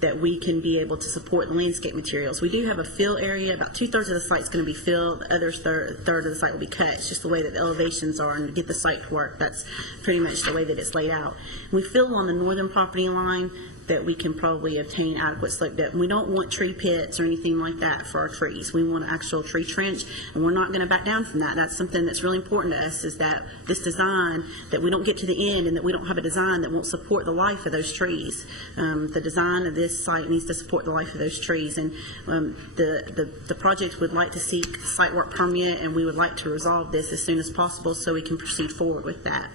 that we can be able to support the landscape materials. We do have a fill area. About 2/3 of the site is going to be filled. The other third of the site will be cut. It's just the way that the elevations are, and to get the site to work, that's pretty much the way that it's laid out. We feel on the northern property line that we can probably obtain adequate slope depth. We don't want tree pits or anything like that for our trees. We want an actual tree trench, and we're not going to back down from that. That's something that's really important to us, is that this design, that we don't get to the end and that we don't have a design that won't support the life of those trees. The design of this site needs to support the life of those trees, and the project would like to seek site work permit, and we would like to resolve this as soon as possible so we can proceed forward with that.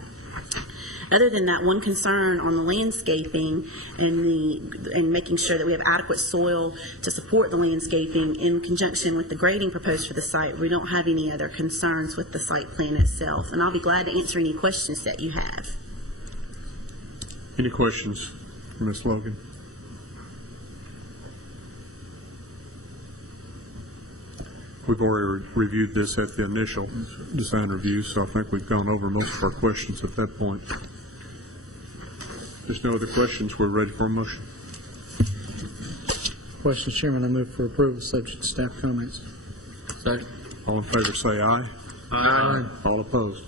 Other than that, one concern on the landscaping and making sure that we have adequate soil to support the landscaping in conjunction with the grading proposed for the site, we don't have any other concerns with the site plan itself. And I'll be glad to answer any questions that you have. Any questions for Ms. Logan? We've already reviewed this at the initial design review, so I think we've gone over most of our questions at that point. If there's no other questions, we're ready for a motion. Questions, Chairman, I move for approval subject to staff comments. Second. All in favor say aye. Aye. All opposed.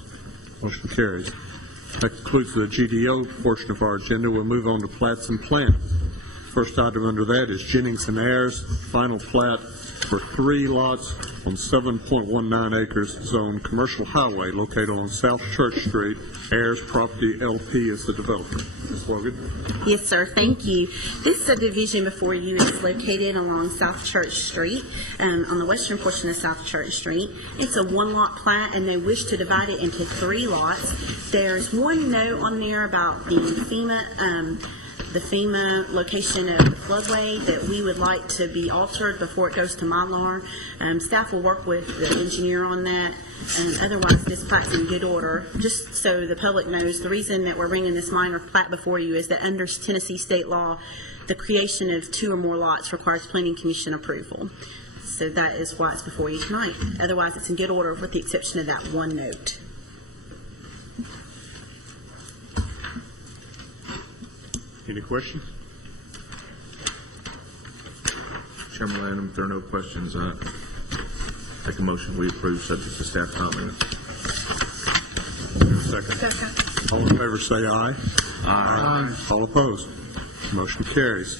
Motion carries. That concludes the GDO portion of our agenda. We'll move on to plats and plan. First item under that is Jennings and Ayers, final plat for 3 lots on 7.19 acres zoned commercial highway located on South Church Street. Ayers Property LP is the developer. Ms. Logan? Yes, sir. Thank you. This subdivision before you is located along South Church Street, on the western portion of South Church Street. It's a 1-lot plat, and they wish to divide it into 3 lots. There's one note on there about the FEMA location of the floodway that we would like to be altered before it goes to Mylar. Staff will work with the engineer on that, and otherwise this plat's in good order. Just so the public knows, the reason that we're bringing this minor plat before you is that under Tennessee state law, the creation of 2 or more lots requires planning commission approval. So that is why it's before you tonight. Otherwise, it's in good order with the exception of that one note. Any questions? Chairman Lanham, if there are no questions, take a motion we approve subject to staff comment. Second. All in favor say aye. Aye. All opposed. Motion carries.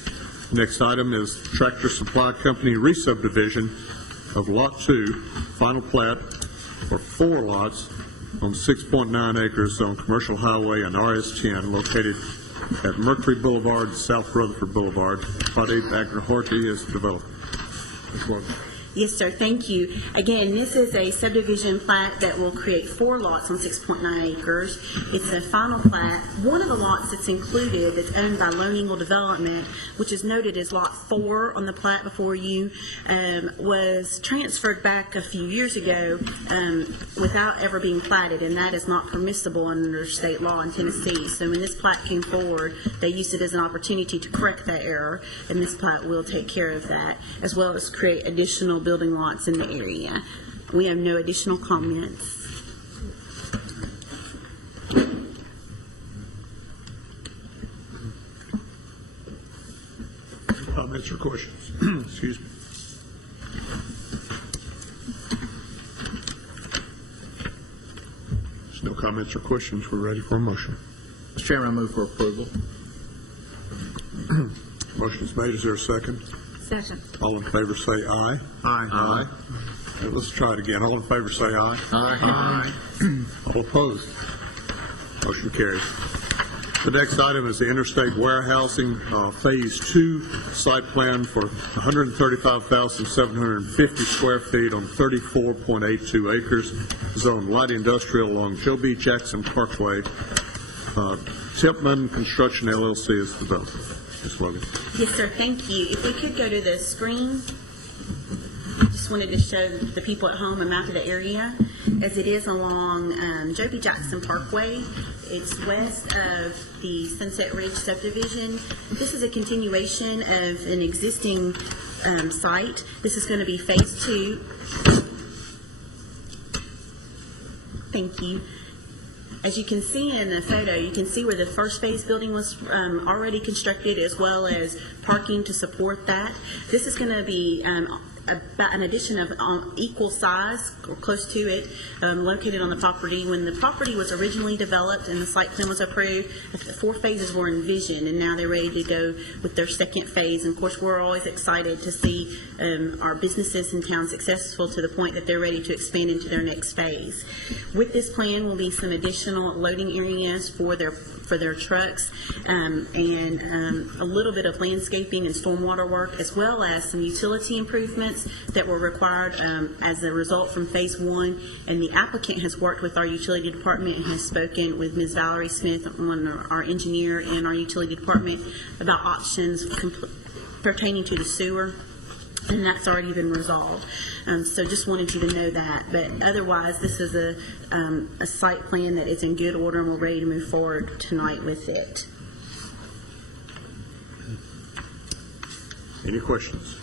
Next item is Tractor Supply Company re-subdivision of Lot 2, final plat for 4 lots on 6.9 acres on Commercial Highway and RS-10 located at Mercury Boulevard and South Rutherford Boulevard. Lot 8, Agner Horty is the developer. Ms. Logan. Yes, sir. Thank you. Again, this is a subdivision plat that will create 4 lots on 6.9 acres. It's a final plat. One of the lots that's included that's owned by Lone Eagle Development, which is noted as Lot 4 on the plat before you, was transferred back a few years ago without ever being platted, and that is not permissible under state law in Tennessee. So when this plat came forward, they used it as an opportunity to correct that error, and this plat will take care of that, as well as create additional building lots in the area. We have no additional comments. Comments or questions? Excuse me. There's no comments or questions. We're ready for a motion. Mr. Chairman, I move for approval. Motion is made. Is there a second? Second. All in favor say aye. Aye. Let's try it again. All in favor say aye. Aye. All opposed? Motion carries. The next item is the Interstate Warehousing Phase 2 site plan for 135,750 square feet on 34.82 acres, zone light industrial along Joe B. Jackson Parkway. Tipman Construction LLC is the developer. Ms. Logan. Yes, sir, thank you. If we could go to the screen. Just wanted to show the people at home a map of the area, as it is along Joe B. Jackson Parkway. It's west of the Sunset Ridge subdivision. This is a continuation of an existing site. This is going to be phase 2. Thank you. As you can see in the photo, you can see where the first phase building was already constructed, as well as parking to support that. This is going to be about an addition of equal size or close to it, located on the property. When the property was originally developed and the site plan was approved, 4 phases were envisioned, and now they're ready to go with their second phase. And of course, we're always excited to see our businesses in town successful to the point that they're ready to expand into their next phase. With this plan will be some additional loading areas for their trucks, and a little bit of landscaping and stormwater work, as well as some utility improvements that were required as a result from phase 1. And the applicant has worked with our utility department and has spoken with Ms. Valerie Smith, our engineer in our utility department, about options pertaining to the sewer. And that's already been resolved. So just wanted you to know that. But otherwise, this is a site plan that is in good order, and we're ready to move forward tonight with it. Any questions?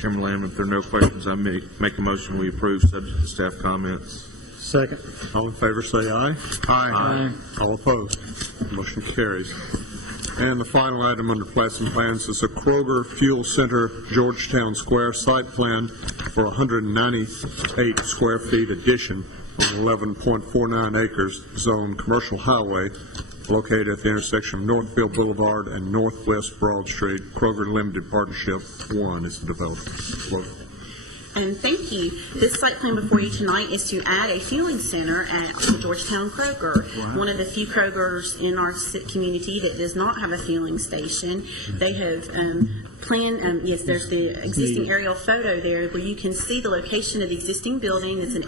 Chairman Lamb, if there are no questions, I make a motion we approve subject to staff comments. Second. All in favor say aye. Aye. All opposed? Motion carries. And the final item under plats and plans is a Kroger Fuel Center Georgetown Square site plan for 198 square feet addition on 11.49 acres zone commercial highway located at the intersection of Northfield Boulevard and Northwest Broad Street. Kroger Limited Partnership 1 is the developer. And thank you. This site plan before you tonight is to add a fueling center at the Georgetown Kroger. Wow. One of the few Krogers in our community that does not have a fueling station. They have planned, yes, there's the existing aerial photo there where you can see the location of the existing building. It's an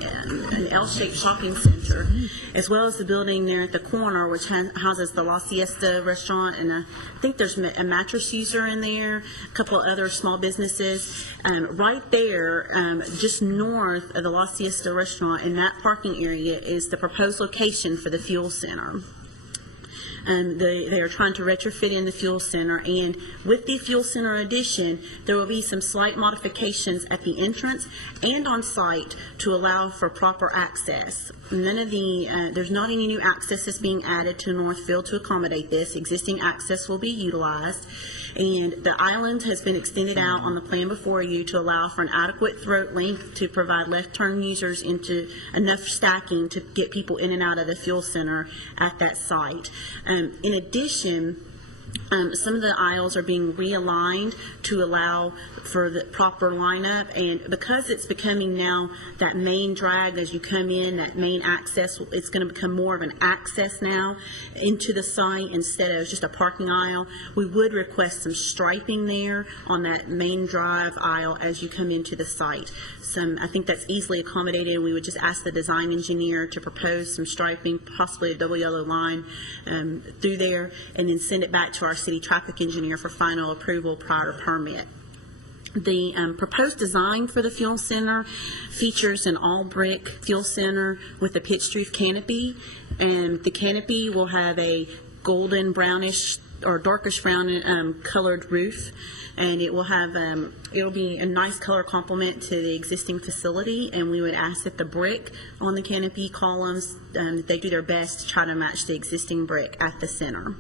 L-shaped shopping center, as well as the building there at the corner, which houses the La Siesta restaurant, and I think there's a mattress user in there, a couple of other small businesses. Right there, just north of the La Siesta restaurant, in that parking area, is the proposed location for the fuel center. They are trying to retrofit in the fuel center, and with the fuel center addition, there will be some slight modifications at the entrance and on site to allow for proper access. None of there's not any new access that's being added to Northfield to accommodate this. Existing access will be utilized. And the island has been extended out on the plan before you to allow for an adequate throat length to provide left turn users into enough stacking to get people in and out of the fuel center at that site. In addition, some of the aisles are being realigned to allow for the proper lineup, and because it's becoming now that main drag as you come in, that main access, it's going to become more of an access now into the site instead of just a parking aisle. We would request some striping there on that main drive aisle as you come into the site. I think that's easily accommodated. We would just ask the design engineer to propose some striping, possibly a double yellow line through there, and then send it back to our city traffic engineer for final approval prior to permit. The proposed design for the fuel center features an all-brick fuel center with a pitched roof canopy, and the canopy will have a golden brownish or darkish brown colored roof, and it will have it'll be a nice color complement to the existing facility. And we would ask that the brick on the canopy columns they do their best to try to match the existing brick at the center.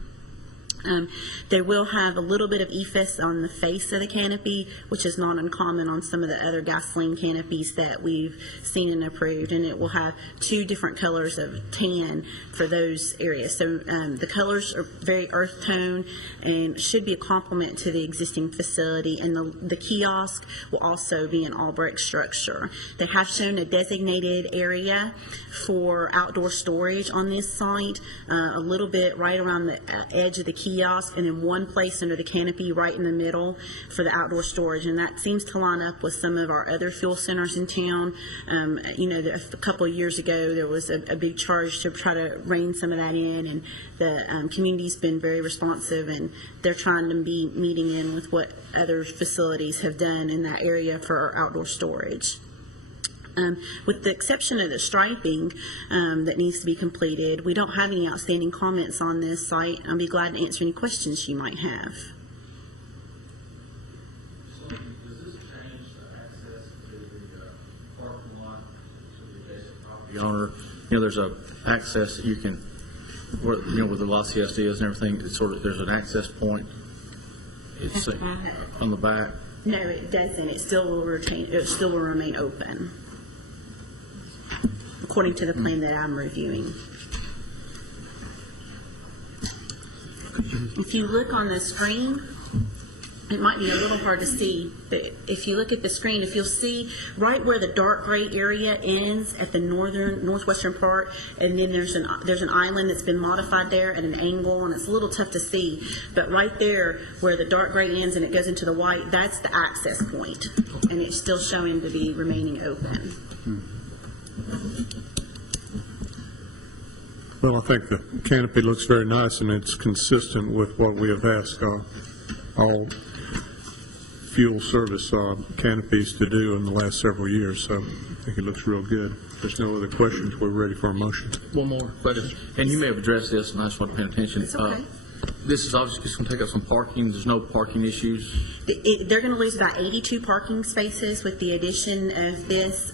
They will have a little bit of EFS on the face of the canopy, which is not uncommon on some of the other gasoline canopies that we've seen and approved, and it will have 2 different colors of tan for those areas. So the colors are very earth tone and should be a complement to the existing facility, and the kiosk will also be an all brick structure. They have shown a designated area for outdoor storage on this site, a little bit right around the edge of the kiosk, and then one place under the canopy right in the middle for the outdoor storage, and that seems to line up with some of our other fuel centers in town. A couple of years ago there was a big charge to try to rein some of that in, and the community's been very responsive, and they're trying to be meeting in with what other facilities have done in that area for our outdoor storage. With the exception of the striping that needs to be completed, we don't have any outstanding comments on this site. I'll be glad to answer any questions you might have. The owner, there's a access that you can, with the La Siesta is and everything, it's there's an access point. It's on the back. No, it doesn't. It still will remain open, according to the plan that I'm reviewing. If you look on the screen, it might be a little hard to see, but if you look at the screen, if you'll see right where the dark gray area ends at the northwestern part, and then there's an island that's been modified there at an angle, and it's a little tough to see, but right there where the dark gray ends and it goes into the white, that's the access point, and it's still showing to be remaining open. Well, I think the canopy looks very nice, and it's consistent with what we have asked all fuel service canopies to do in the last several years, so I think it looks real good. If there's no other questions, we're ready for a motion. One more question, and you may have addressed this, and I just want to pay attention. It's okay. This is obviously just going to take up some parking. There's no parking issues. They're going to lose about 82 parking spaces with the addition of this.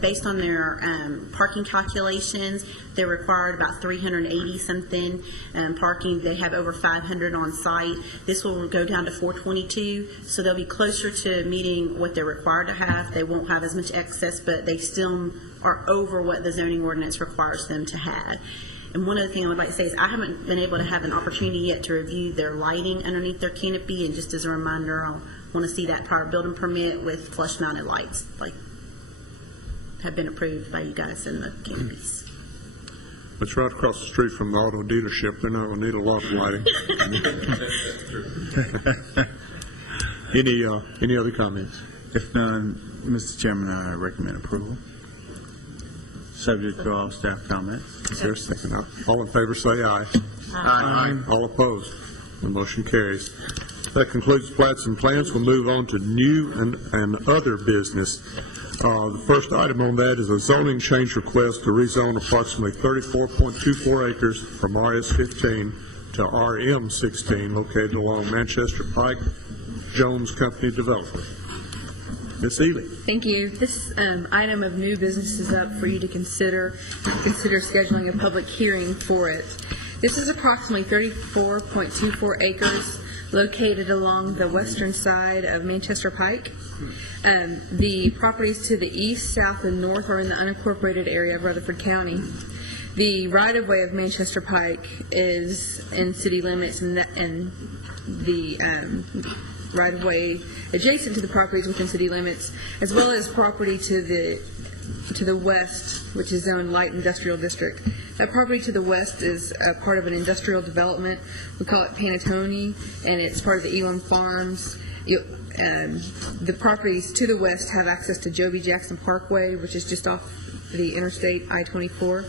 Based on their parking calculations, they're required about 380 something parking. They have over 500 on site. This will go down to 422, so they'll be closer to meeting what they're required to have. They won't have as much excess, but they still are over what the zoning ordinance requires them to have. And one other thing I would like to say is I haven't been able to have an opportunity yet to review their lighting underneath their canopy, and just as a reminder, I'll want to see that prior building permit with flush mounted lights like have been approved by you guys in the canopies. It's right across the street from the auto dealership. They're not going to need a lot of lighting. Any other comments? If none, Mr. Chairman, I recommend approval. Subject to all staff comments. Is there a second? All in favor say aye. Aye. All opposed? The motion carries. That concludes plats and plans. We'll move on to new and other business. The first item on that is a zoning change request to rezone approximately 34.24 acres from RS-15 to RM-16 located along Manchester Pike, Jones Company Development. Ms. Ely. Thank you. This item of new business is up for you to consider scheduling a public hearing for it. This is approximately 34.24 acres located along the western side of Manchester Pike. The properties to the east, south, and north are in the unincorporated area of Rutherford County. The right-of-way of Manchester Pike is in city limits, and the right-of-way adjacent to the properties within city limits, as well as property to the west, which is zoned light industrial district. That property to the west is a part of an industrial development. We call it Panatone, and it's part of the Elam Farms. The properties to the west have access to Joby Jackson Parkway, which is just off the interstate I-24.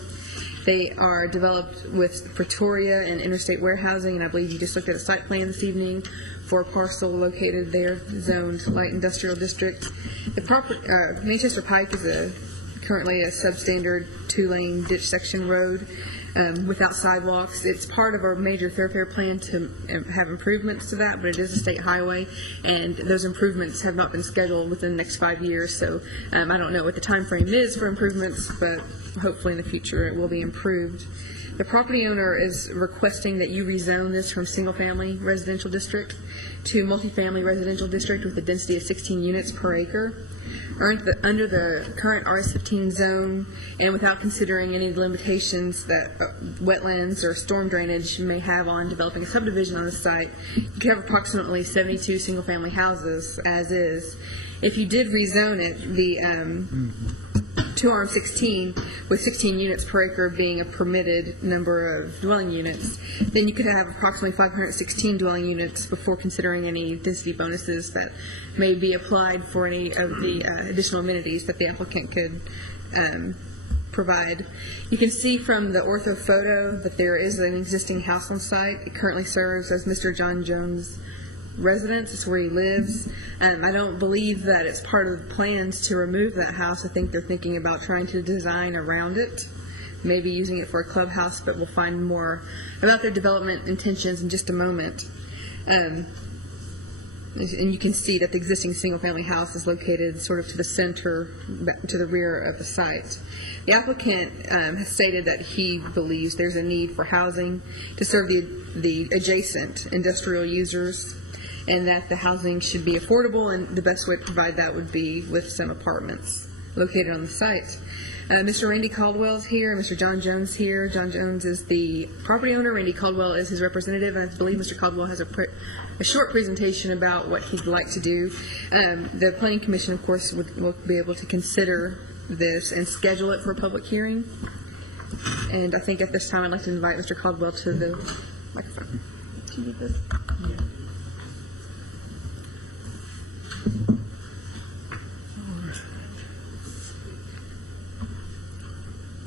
They are developed with Pretoria and interstate warehousing, and I believe you just looked at a site plan this evening for a parcel located there, zoned light industrial district. The Manchester Pike is currently a substandard 2-lane ditch section road. without sidewalks. It's part of our major thoroughfare plan to have improvements to that, but it is a state highway, and those improvements have not been scheduled within the next 5 years. So I don't know what the time frame is for improvements, but hopefully in the future it will be improved. The property owner is requesting that you rezone this from single-family residential district to multifamily residential district with a density of 16 units per acre. Under the current RS-15 zone, and without considering any limitations that wetlands or storm drainage may have on developing a subdivision on the site, you could have approximately 72 single-family houses as is. If you did rezone it, to RM-16, with 16 units per acre being a permitted number of dwelling units, then you could have approximately 516 dwelling units before considering any density bonuses that may be applied for any of the additional amenities that the applicant could provide. You can see from the ortho photo that there is an existing house on site. It currently serves as Mr. John Jones' residence. It's where he lives. I don't believe that it's part of the plans to remove that house. I think they're thinking about trying to design around it, maybe using it for a clubhouse, but we'll find more about their development intentions in just a moment. And you can see that the existing single-family house is located sort of to the center, to the rear of the site. The applicant has stated that he believes there's a need for housing to serve the adjacent industrial users, and that the housing should be affordable, and the best way to provide that would be with some apartments located on the site. Mr. Randy Caldwell is here, Mr. John Jones here. John Jones is the property owner. Randy Caldwell is his representative. I believe Mr. Caldwell has a short presentation about what he'd like to do. The Planning Commission, of course, will be able to consider this and schedule it for a public hearing. And I think at this time I'd like to invite Mr. Caldwell to the microphone. Can you do this?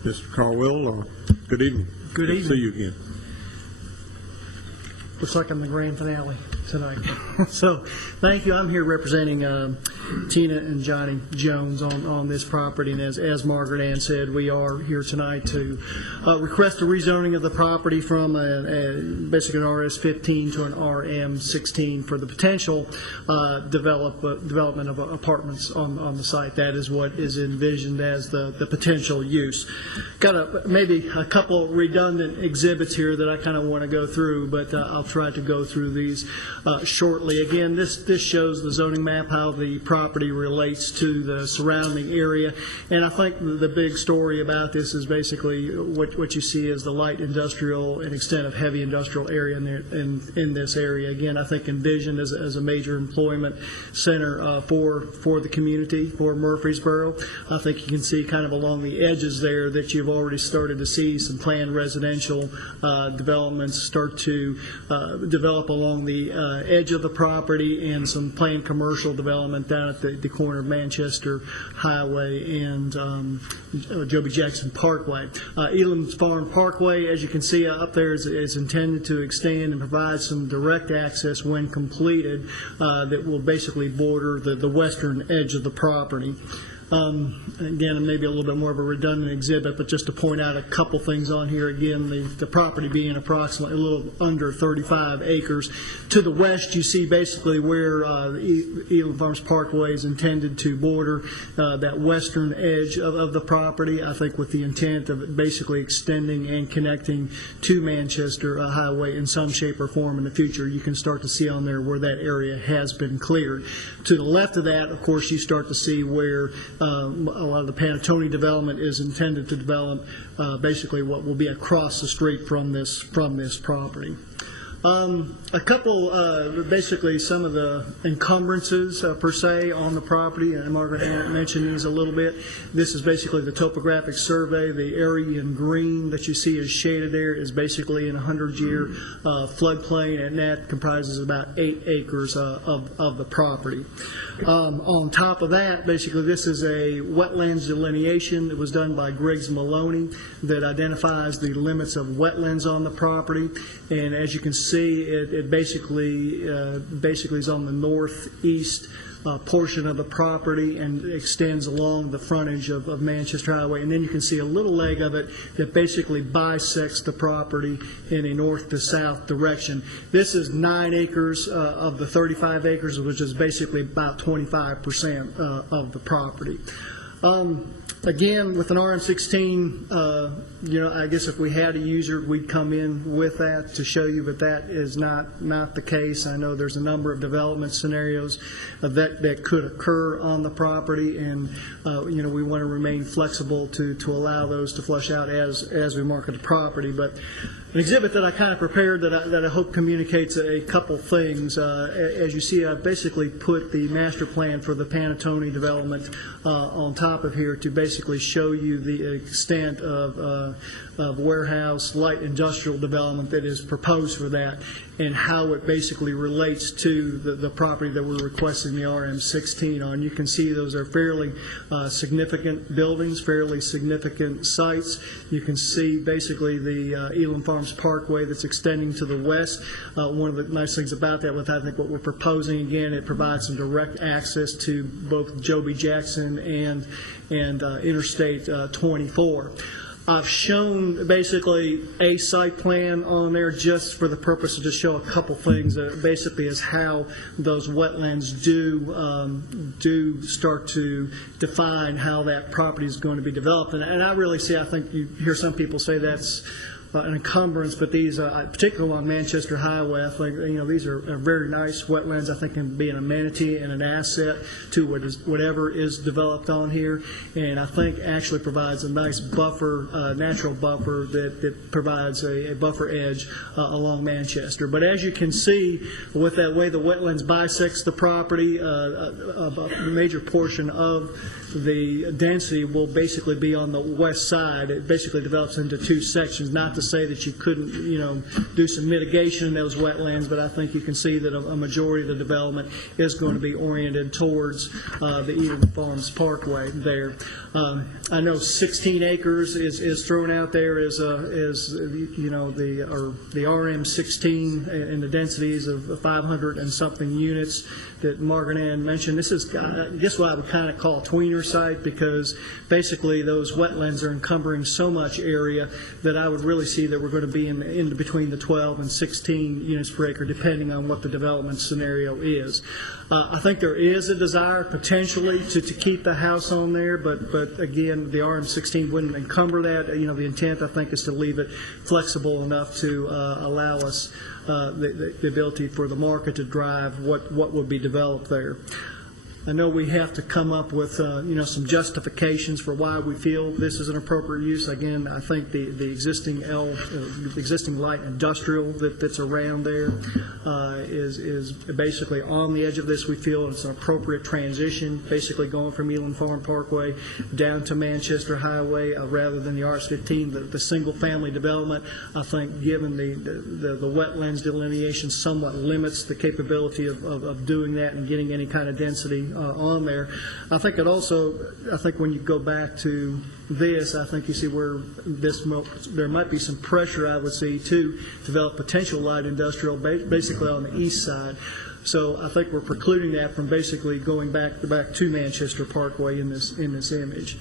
Mr. Caldwell, good evening. Good evening. See you again. Looks like I'm the grand finale tonight. So, thank you. I'm here representing Tina and Johnny Jones on this property, and as Margaret Ann said, we are here tonight to request a rezoning of the property from basically an RS-15 to an RM-16 for the potential development of apartments on the site. That is what is envisioned as the potential use. Got maybe a couple redundant exhibits here that I kind of want to go through, but I'll try to go through these shortly. Again, this shows the zoning map, how the property relates to the surrounding area, and I think the big story about this is basically what you see is the light industrial and extent of heavy industrial area in this area. Again, I think envisioned as a major employment center for the community, for Murfreesboro. I think you can see kind of along the edges there that you've already started to see some planned residential developments start to develop along the edge of the property, and some planned commercial development down at the corner of Manchester Highway and Joby Jackson Parkway. Elam's Farm Parkway, as you can see up there, is intended to extend and provide some direct access when completed that will basically border the western edge of the property. Again, maybe a little bit more of a redundant exhibit, but just to point out a couple things on here. Again, the property being approximately a little under 35 acres. To the west, you see basically where Elam Farms Parkway is intended to border that western edge of the property, I think with the intent of basically extending and connecting to Manchester Highway in some shape or form in the future. You can start to see on there where that area has been cleared. To the left of that, of course, you start to see where a lot of the Panattoni development is intended to develop basically what will be across the street from this property. A couple, basically some of the encumbrances per se on the property, and Margaret Ann mentioned these a little bit. This is basically the topographic survey. The area in green that you see is shaded there is basically in a 100-year floodplain, and that comprises about 8 acres of the property. On top of that, basically this is a wetlands delineation that was done by Griggs Maloney that identifies the limits of wetlands on the property, and as you can see see, it basically is on the northeast portion of the property and extends along the frontage of Manchester Highway. And then you can see a little leg of it that basically bisects the property in a north to south direction. This is 9 acres of the 35 acres, which is basically about 25% of the property. Again, with an RM16, I guess if we had a user, we'd come in with that to show you, but that is not the case. I know there's a number of development scenarios that could occur on the property, and we want to remain flexible to allow those to flush out as we market the property. But an exhibit that I kind of prepared that I hope communicates a couple things. As you see, I basically put the master plan for the Panattoni development on top of here to basically show you the extent of warehouse, light industrial development that is proposed for that, and how it basically relates to the property that we're requesting the RM16 on. You can see those are fairly significant buildings, fairly significant sites. You can see basically the Elam Farms Parkway that's extending to the west. One of the nice things about that, with I think what we're proposing, again, it provides some direct access to both Joby Jackson and Interstate 24. I've shown basically a site plan on there just for the purpose of to show a couple things. Basically, is how those wetlands do start to define how that property is going to be developed. And I really see, I think you hear some people say that's an encumbrance, but these, particularly along Manchester Highway, I think these are very nice wetlands. I think can be an amenity and an asset to whatever is developed on here, and I think actually provides a nice buffer, natural buffer that provides a buffer edge along Manchester. But as you can see, with that way the wetlands bisects the property, a major portion of the density will basically be on the west side. It basically develops into two sections. Not to say that you couldn't, do some mitigation in those wetlands, but I think you can see that a majority of the development is going to be oriented towards the Elam Farms Parkway there. I know 16 acres is thrown out there as the RM16 and the densities of 500 and something units that Margaret Ann mentioned. This is, I guess, what I would kind of call a tweener site, because basically those wetlands are encumbering so much area that I would really see that we're going to be in between the 12 and 16 units per acre, depending on what the development scenario is. I think there is a desire potentially to keep the house on there, but again, the RM16 wouldn't encumber that. The intent, I think, is to leave it flexible enough to allow us the ability for the market to drive what would be developed there. I know we have to come up with some justifications for why we feel this is an appropriate use. Again, I think the existing light industrial that's around there is basically on the edge of this. We feel it's an appropriate transition, basically going from Elam Farm Parkway down to Manchester Highway rather than the RS15. The single family development, I think, given the wetlands delineation, somewhat limits the capability of doing that and getting any kind of density on there. I think when you go back to this, I think you see where there might be some pressure, I would see, to develop potential light industrial basically on the east side. So I think we're precluding that from basically going back to Manchester Parkway in this image.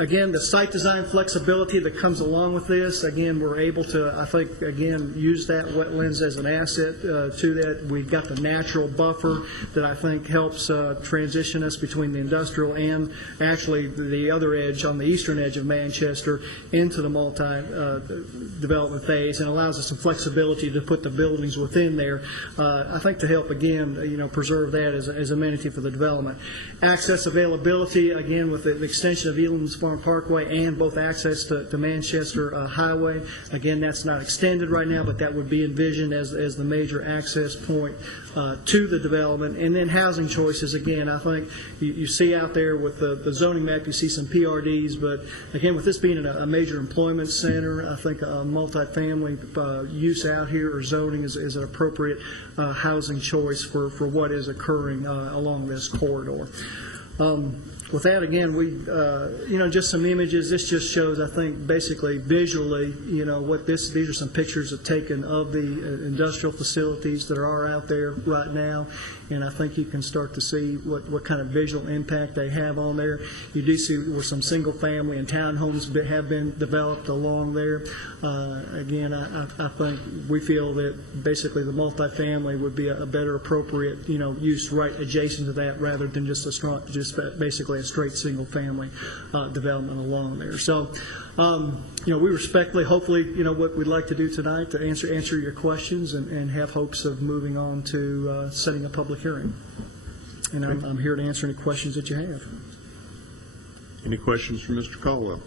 Again, the site design flexibility that comes along with this, again, we're able to, I think, again, use that wetlands as an asset to that. We've got the natural buffer that I think helps transition us between the industrial and actually the other edge, on the eastern edge of Manchester, into the multi-development phase, and allows us some flexibility to put the buildings within there, I think, to help, again, preserve that as amenity for the development. Access availability, again, with the extension of Elam's Farm Parkway and both access to Manchester Highway. Again, that's not extended right now, but that would be envisioned as the major access point to the development. And then housing choices, again, I think you see out there with the zoning map, you see some PRDs, but again, with this being a major employment center, I think a multifamily use out here or zoning is an appropriate housing choice for what is occurring along this corridor. With that, again, just some images. This just shows, I think, basically visually, these are some pictures taken of the industrial facilities that are out there right now. And I think you can start to see what kind of visual impact they have on there. You do see where some single-family and townhomes have been developed along there. Again, I think we feel that basically the multifamily would be a better appropriate, use right adjacent to that rather than just basically a straight single-family development along there. So, we respectfully, hopefully, what we'd like to do tonight to answer your questions and have hopes of moving on to setting a public hearing. And I'm here to answer any questions that you have. Any questions for Mr. Caldwell?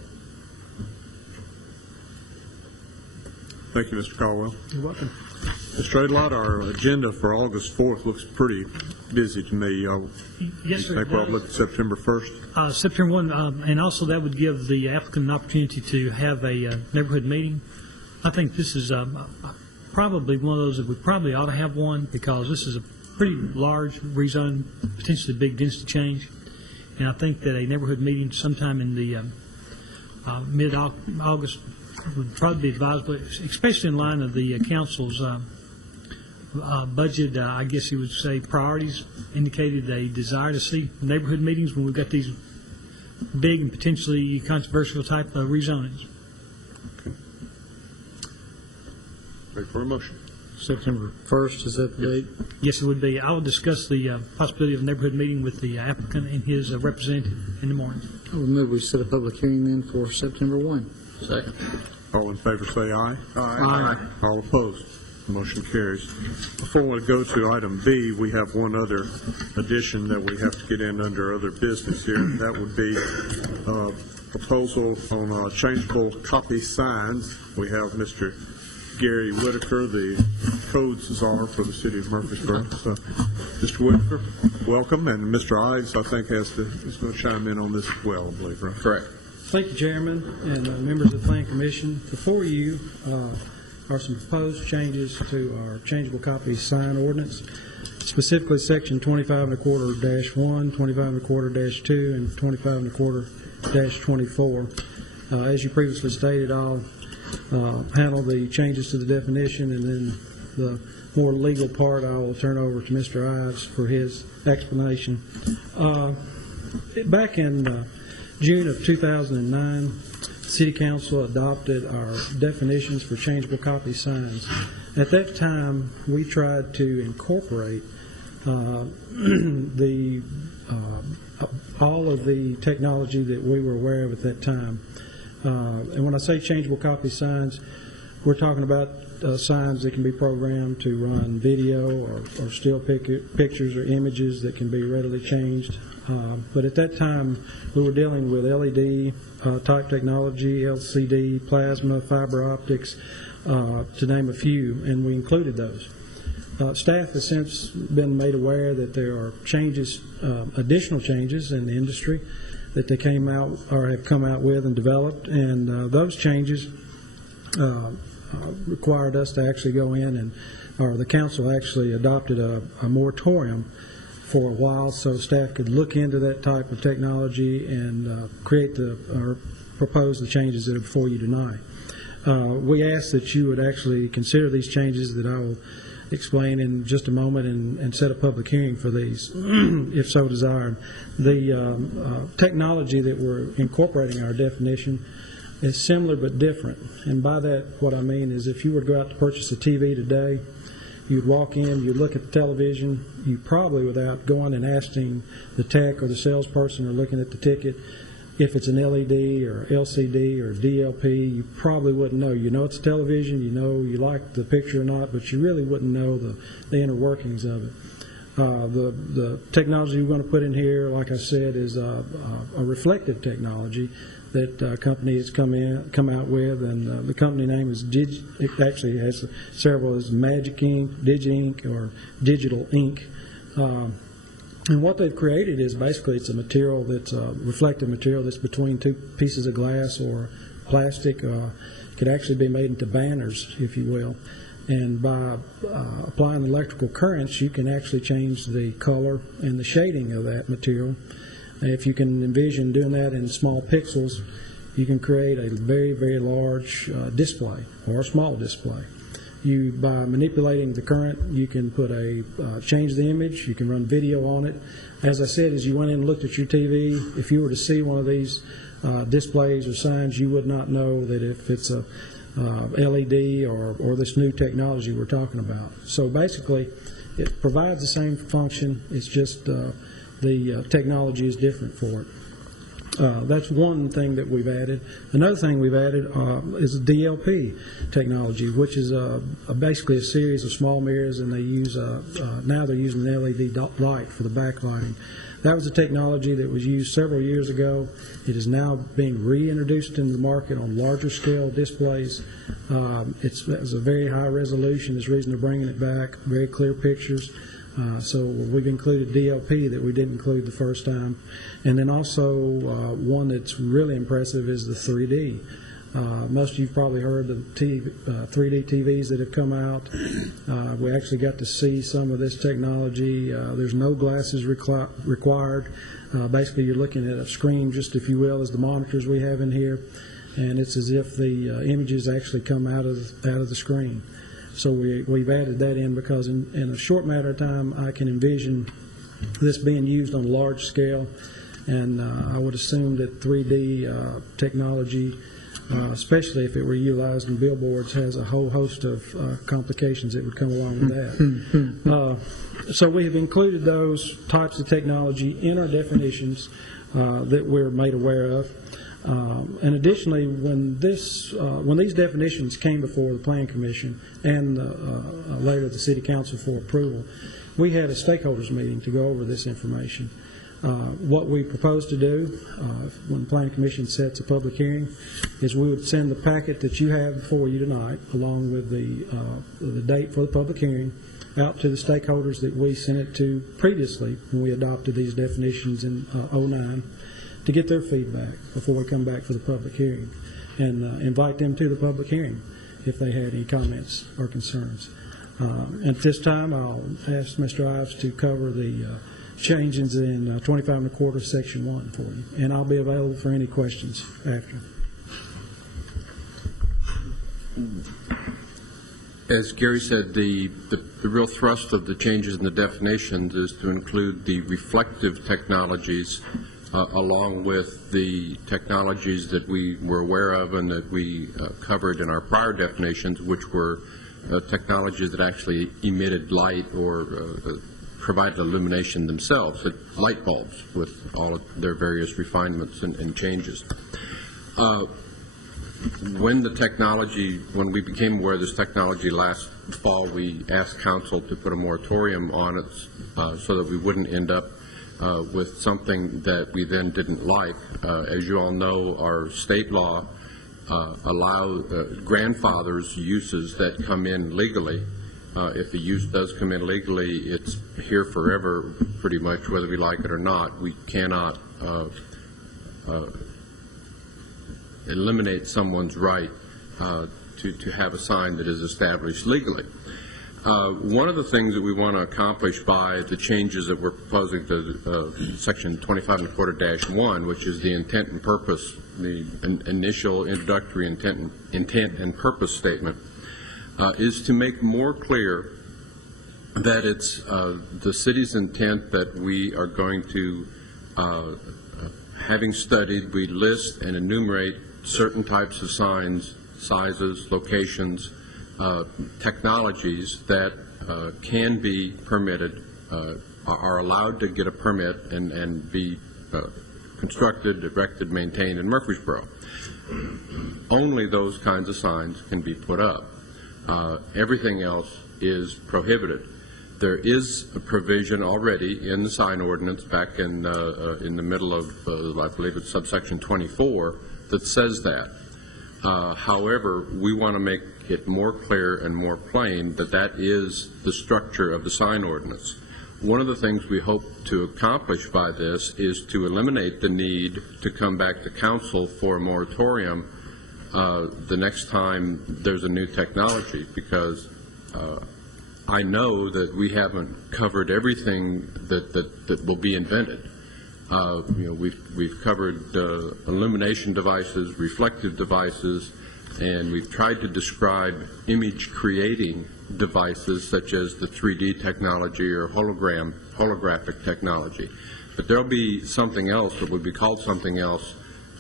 Thank you, Mr. Caldwell. You're welcome. Mr. Adelot, our agenda for August 4th looks pretty busy to me. Yes, sir. I think we'll look at September 1st. September 1, and also that would give the applicant an opportunity to have a neighborhood meeting. I think this is probably one of those that we probably ought to have one because this is a pretty large rezone, potentially big density change. And I think that a neighborhood meeting sometime in the mid-August would probably be advisable, especially in line of the council's budget, I guess you would say priorities, indicated a desire to see neighborhood meetings when we've got these big and potentially controversial type of rezonings. Okay. Ready for a motion? September 1st, is that the date? Yes, it would be. I will discuss the possibility of a neighborhood meeting with the applicant and his representative in the morning. I will move we set a public hearing then for September 1. Second. All in favor say aye. Aye. All opposed. Motion carries. Before we go to item B, we have one other addition that we have to get in under other business here. That would be proposal on changeable copy signs. We have Mr. Gary Whitaker, the codes czar for the city of Murfreesboro. So, Mr. Whitaker, welcome, and Mr. Ives, I think, is going to chime in on this as well, I believe, right? Correct. Thank you, Chairman, and members of the Planning Commission. Before you are some proposed changes to our changeable copy sign ordinance, specifically Section 25.25-1, 25.25-2, and 25.25-24. As you previously stated, I'll handle the changes to the definition, and then the more legal part I will turn over to Mr. Ives for his explanation. Back in June of 2009, City Council adopted our definitions for changeable copy signs. At that time, we tried to incorporate all of the technology that we were aware of at that time. And when I say changeable copy signs, we're talking about signs that can be programmed to run video or still pictures or images that can be readily changed. But at that time, we were dealing with LED type technology, LCD, plasma, fiber optics, to name a few, and we included those. Staff has since been made aware that there are changes, additional changes in the industry that they came out or have come out with and developed, and those changes required us to actually go in or the council actually adopted a moratorium for a while so staff could look into that type of technology and create or propose the changes that are before you tonight. We ask that you would actually consider these changes that I will explain in just a moment and set a public hearing for these, if so desired. The technology that we're incorporating our definition is similar but different. And by that, what I mean is if you were to go out to purchase a TV today, you'd walk in, you'd look at the television, you probably, without going and asking the tech or the salesperson or looking at the ticket, if it's an LED or LCD or DLP, you probably wouldn't know. You know it's a television, you know you like the picture or not, but you really wouldn't know the inner workings of it. The technology we're going to put in here, like I said, is a reflective technology that company has come out with, and the company name is it actually has several, is Magic Ink, DigiInk, or Digital Ink. And what they've created is basically it's a material that's a reflective material that's between two pieces of glass or plastic. Could actually be made into banners, if you will. And by applying electrical currents, you can actually change the color and the shading of that material. If you can envision doing that in small pixels, you can create a very, very large display or a small display. By manipulating the current, you can change the image, you can run video on it. As I said, as you went in and looked at your TV, if you were to see one of these displays or signs, you would not know that if it's a LED or this new technology we're talking about. So basically, it provides the same function, it's just the technology is different for it. That's one thing that we've added. Another thing we've added is DLP technology, which is basically a series of small mirrors, and they use now they're using an LED light for the backlighting. That was a technology that was used several years ago. It is now being reintroduced into the market on larger scale displays. It's a very high resolution. There's reason to bringing it back. Very clear pictures. So we've included DLP that we didn't include the first time. And then also one that's really impressive is the 3D. Most of you have probably heard the 3D TVs that have come out. We actually got to see some of this technology. There's no glasses required. Basically, you're looking at a screen, just if you will, as the monitors we have in here, and it's as if the images actually come out of the screen. So we've added that in because in a short matter of time, I can envision this being used on a large scale, and I would assume that 3D technology, especially if it were utilized in billboards, has a whole host of complications that would come along with that. So we have included those types of technology in our definitions that we're made aware of. And additionally, when these definitions came before the Plan Commission and later the City Council for approval, we had a stakeholders meeting to go over this information. What we propose to do when the Plan Commission sets a public hearing is we would send the packet that you have before you tonight, along with the date for the public hearing, out to the stakeholders that we sent it to previously when we adopted these definitions in 2009, to get their feedback before we come back for the public hearing, and invite them to the public hearing if they had any comments or concerns. At this time, I'll ask Mr. Ives to cover the changes in 25 1/4 Section 1 for you, and I'll be available for any questions after. As Gary said, the real thrust of the changes in the definitions is to include the reflective technologies along with the technologies that we were aware of and that we covered in our prior definitions, which were technologies that actually emitted light or provided illumination themselves, light bulbs with all of their various refinements and changes. When we became aware of this technology last fall, we asked Council to put a moratorium on it so that we wouldn't end up with something that we then didn't like. As you all know, our state law grandfathers uses that come in legally. If the use does come in legally, it's here forever, pretty much, whether we like it or not. We cannot eliminate someone's right to have a sign that is established legally. One of the things that we want to accomplish by the changes that we're proposing to Section 25 1/4-1, which is the intent and purpose, the initial introductory intent and purpose statement, is to make more clear that it's the city's intent that we are going to, having studied, we list and enumerate certain types of signs, sizes, locations, technologies that can be permitted, are allowed to get a permit and be constructed, erected, maintained in Murfreesboro. Only those kinds of signs can be put up. Everything else is prohibited. There is a provision already in the sign ordinance back in the middle of, I believe it's subsection 24, that says that. However, we want to make it more clear and more plain that that is the structure of the sign ordinance. One of the things we hope to accomplish by this is to eliminate the need to come back to council for a moratorium the next time there's a new technology, because I know that we haven't covered everything that will be invented. We've covered illumination devices, reflective devices, and we've tried to describe image-creating devices such as the 3D technology or holographic technology. But there'll be something else that would be called something else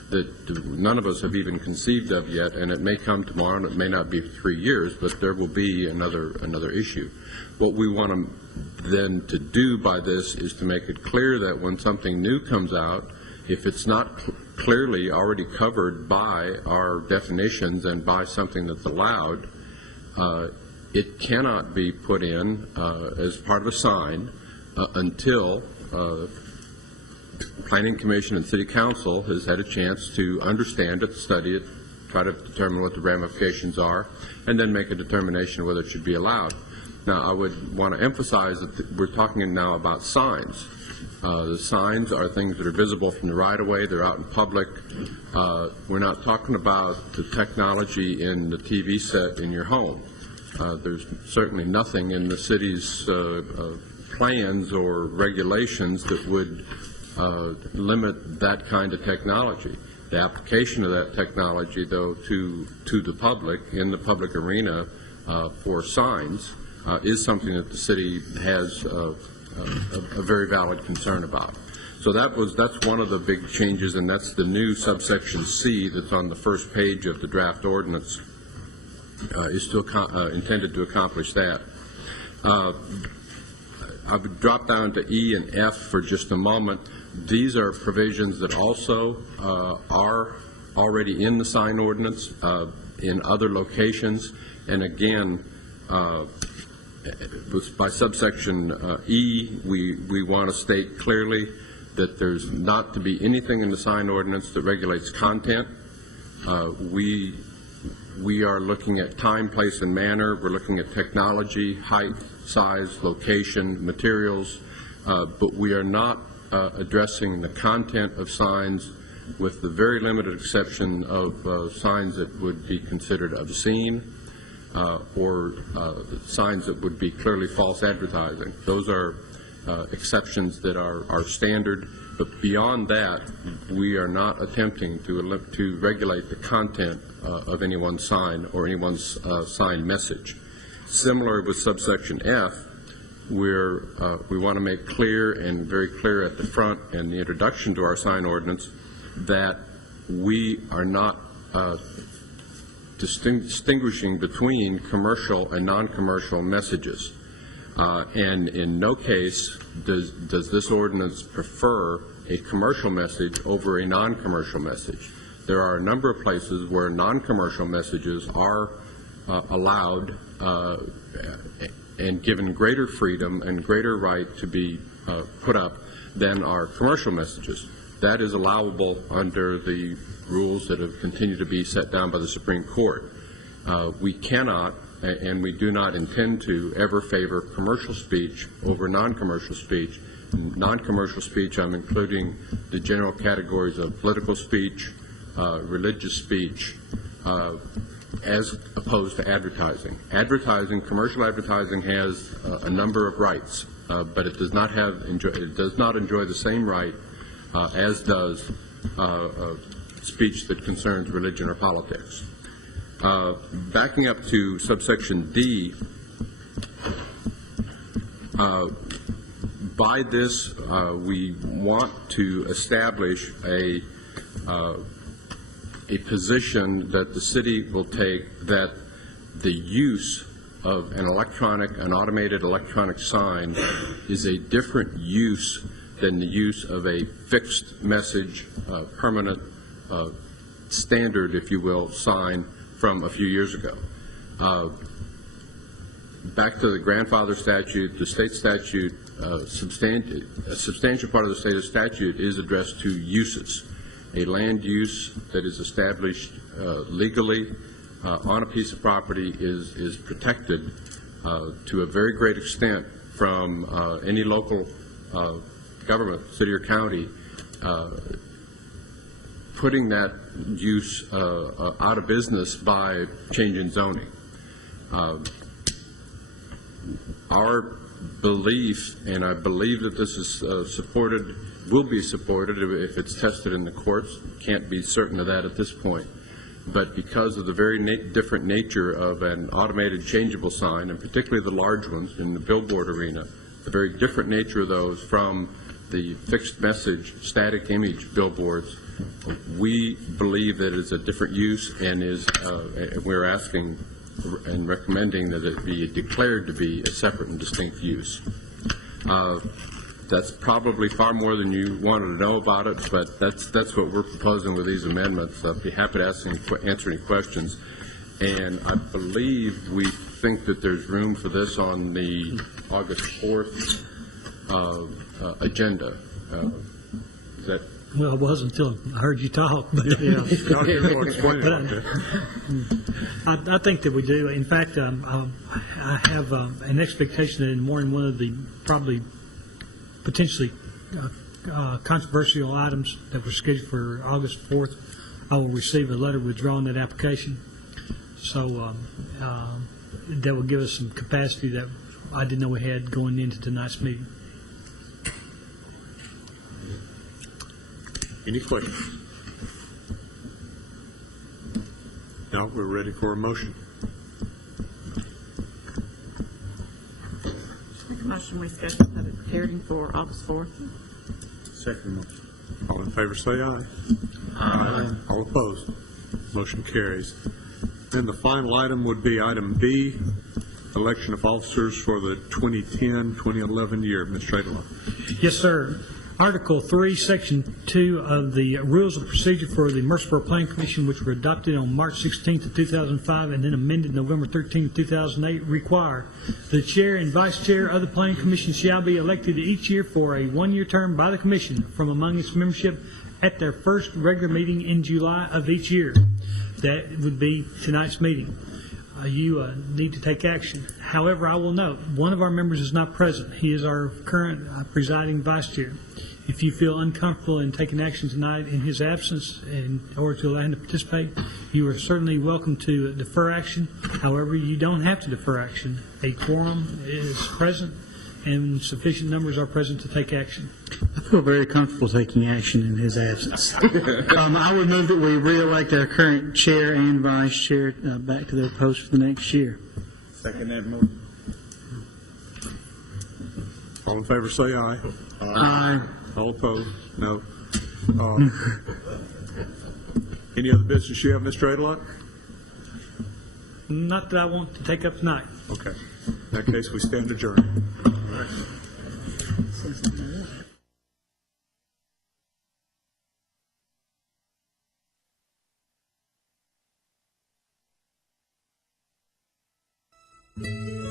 that none of us have even conceived of yet, and it may come tomorrow, and it may not be for 3 years, but there will be another issue. What we want then to do by this is to make it clear that when something new comes out, if it's not clearly already covered by our definitions and by something that's allowed, it cannot be put in as part of a sign until Planning Commission and City Council has had a chance to understand it, study it, try to determine what the ramifications are, and then make a determination whether it should be allowed. Now, I would want to emphasize that we're talking now about signs. The signs are things that are visible from the right-of-way. They're out in public. We're not talking about the technology in the TV set in your home. There's certainly nothing in the city's plans or regulations that would limit that kind of technology. The application of that technology, though, to the public, in the public arena for signs, is something that the city has a very valid concern about. So that's one of the big changes, and that's the new subsection C that's on the first page of the draft ordinance, is still intended to accomplish that. I would drop down to E and F for just a moment. These are provisions that also are already in the sign ordinance in other locations, and again, by subsection E, we want to state clearly that there's not to be anything in the sign ordinance that regulates content. We are looking at time, place, and manner. We're looking at technology, height, size, location, materials, but we are not addressing the content of signs, with the very limited exception of signs that would be considered obscene or signs that would be clearly false advertising. Those are exceptions that are standard, but beyond that, we are not attempting to regulate the content of anyone's sign or anyone's sign message. Similar with subsection F, we want to make clear, and very clear at the front and the introduction to our sign ordinance, that we are not distinguishing between commercial and non-commercial messages. And in no case does this ordinance prefer a commercial message over a non-commercial message. There are a number of places where non-commercial messages are allowed and given greater freedom and greater right to be put up than our commercial messages. That is allowable under the rules that have continued to be set down by the Supreme Court. We cannot, and we do not intend to, ever favor commercial speech over non-commercial speech. Non-commercial speech, I'm including the general categories of political speech, religious speech, as opposed to advertising. Commercial advertising has a number of rights, but it does not enjoy the same right as does speech that concerns religion or politics. Backing up to subsection D, by this we want to establish a position that the city will take, that the use of an automated electronic sign is a different use than the use of a fixed message, permanent, standard, if you will, sign from a few years ago. Back to the grandfather statute, the state statute, a substantial part of the state statute is addressed to uses. A land use that is established legally on a piece of property is protected to a very great extent from any local government, city or county, putting that use out of business by changing zoning. Our belief, and I believe that this is supported, will be supported if it's tested in the courts. Can't be certain of that at this point. But because of the very different nature of an automated changeable sign, and particularly the large ones in the billboard arena, the very different nature of those from the fixed message static image billboards, we believe that it's a different use and we're asking and recommending that it be declared to be a separate and distinct use. That's probably far more than you wanted to know about it, but that's what we're proposing with these amendments. I'd be happy to answer any questions. And I believe we think that there's room for this on the August 4th agenda. Is that? Well, it wasn't until I heard you talk. But, I think that we do. In fact, I have an expectation that in more than one of the probably potentially controversial items that were scheduled for August 4th, I will receive a letter withdrawing that application. So that will give us some capacity that I didn't know we had going into tonight's meeting. Any questions? No, we're ready for a motion. Make a motion we schedule public hearing for August 4th. Second motion. All in favor say aye. Aye. All opposed. Motion carries. And the final item would be item B, election of officers for the 2010-2011 year. Ms. Tradelon. Yes, sir. Article 3, Section 2 of the Rules of Procedure for the Murfreesboro Planning Commission, which were adopted on March 16th of 2005 and then amended November 13th of 2008, require the chair and vice chair of the Planning Commission shall be elected each year for a one-year term by the Commission from among its membership at their first regular meeting in July of each year. That would be tonight's meeting. You need to take action. However, I will note, one of our members is not present. He is our current presiding vice chair. If you feel uncomfortable in taking action tonight in his absence in order to allow him to participate, you are certainly welcome to defer action. However, you don't have to defer action. A quorum is present and sufficient numbers are present to take action. I feel very comfortable taking action in his absence. I would move that we re-elect our current chair and vice chair back to their post for the next year. Second that motion. All in favor say aye. Aye. All opposed? No. Any other business you have, Mr. Adelot? Not that I want to take up tonight. Okay. In that case, we stand adjourned. All right.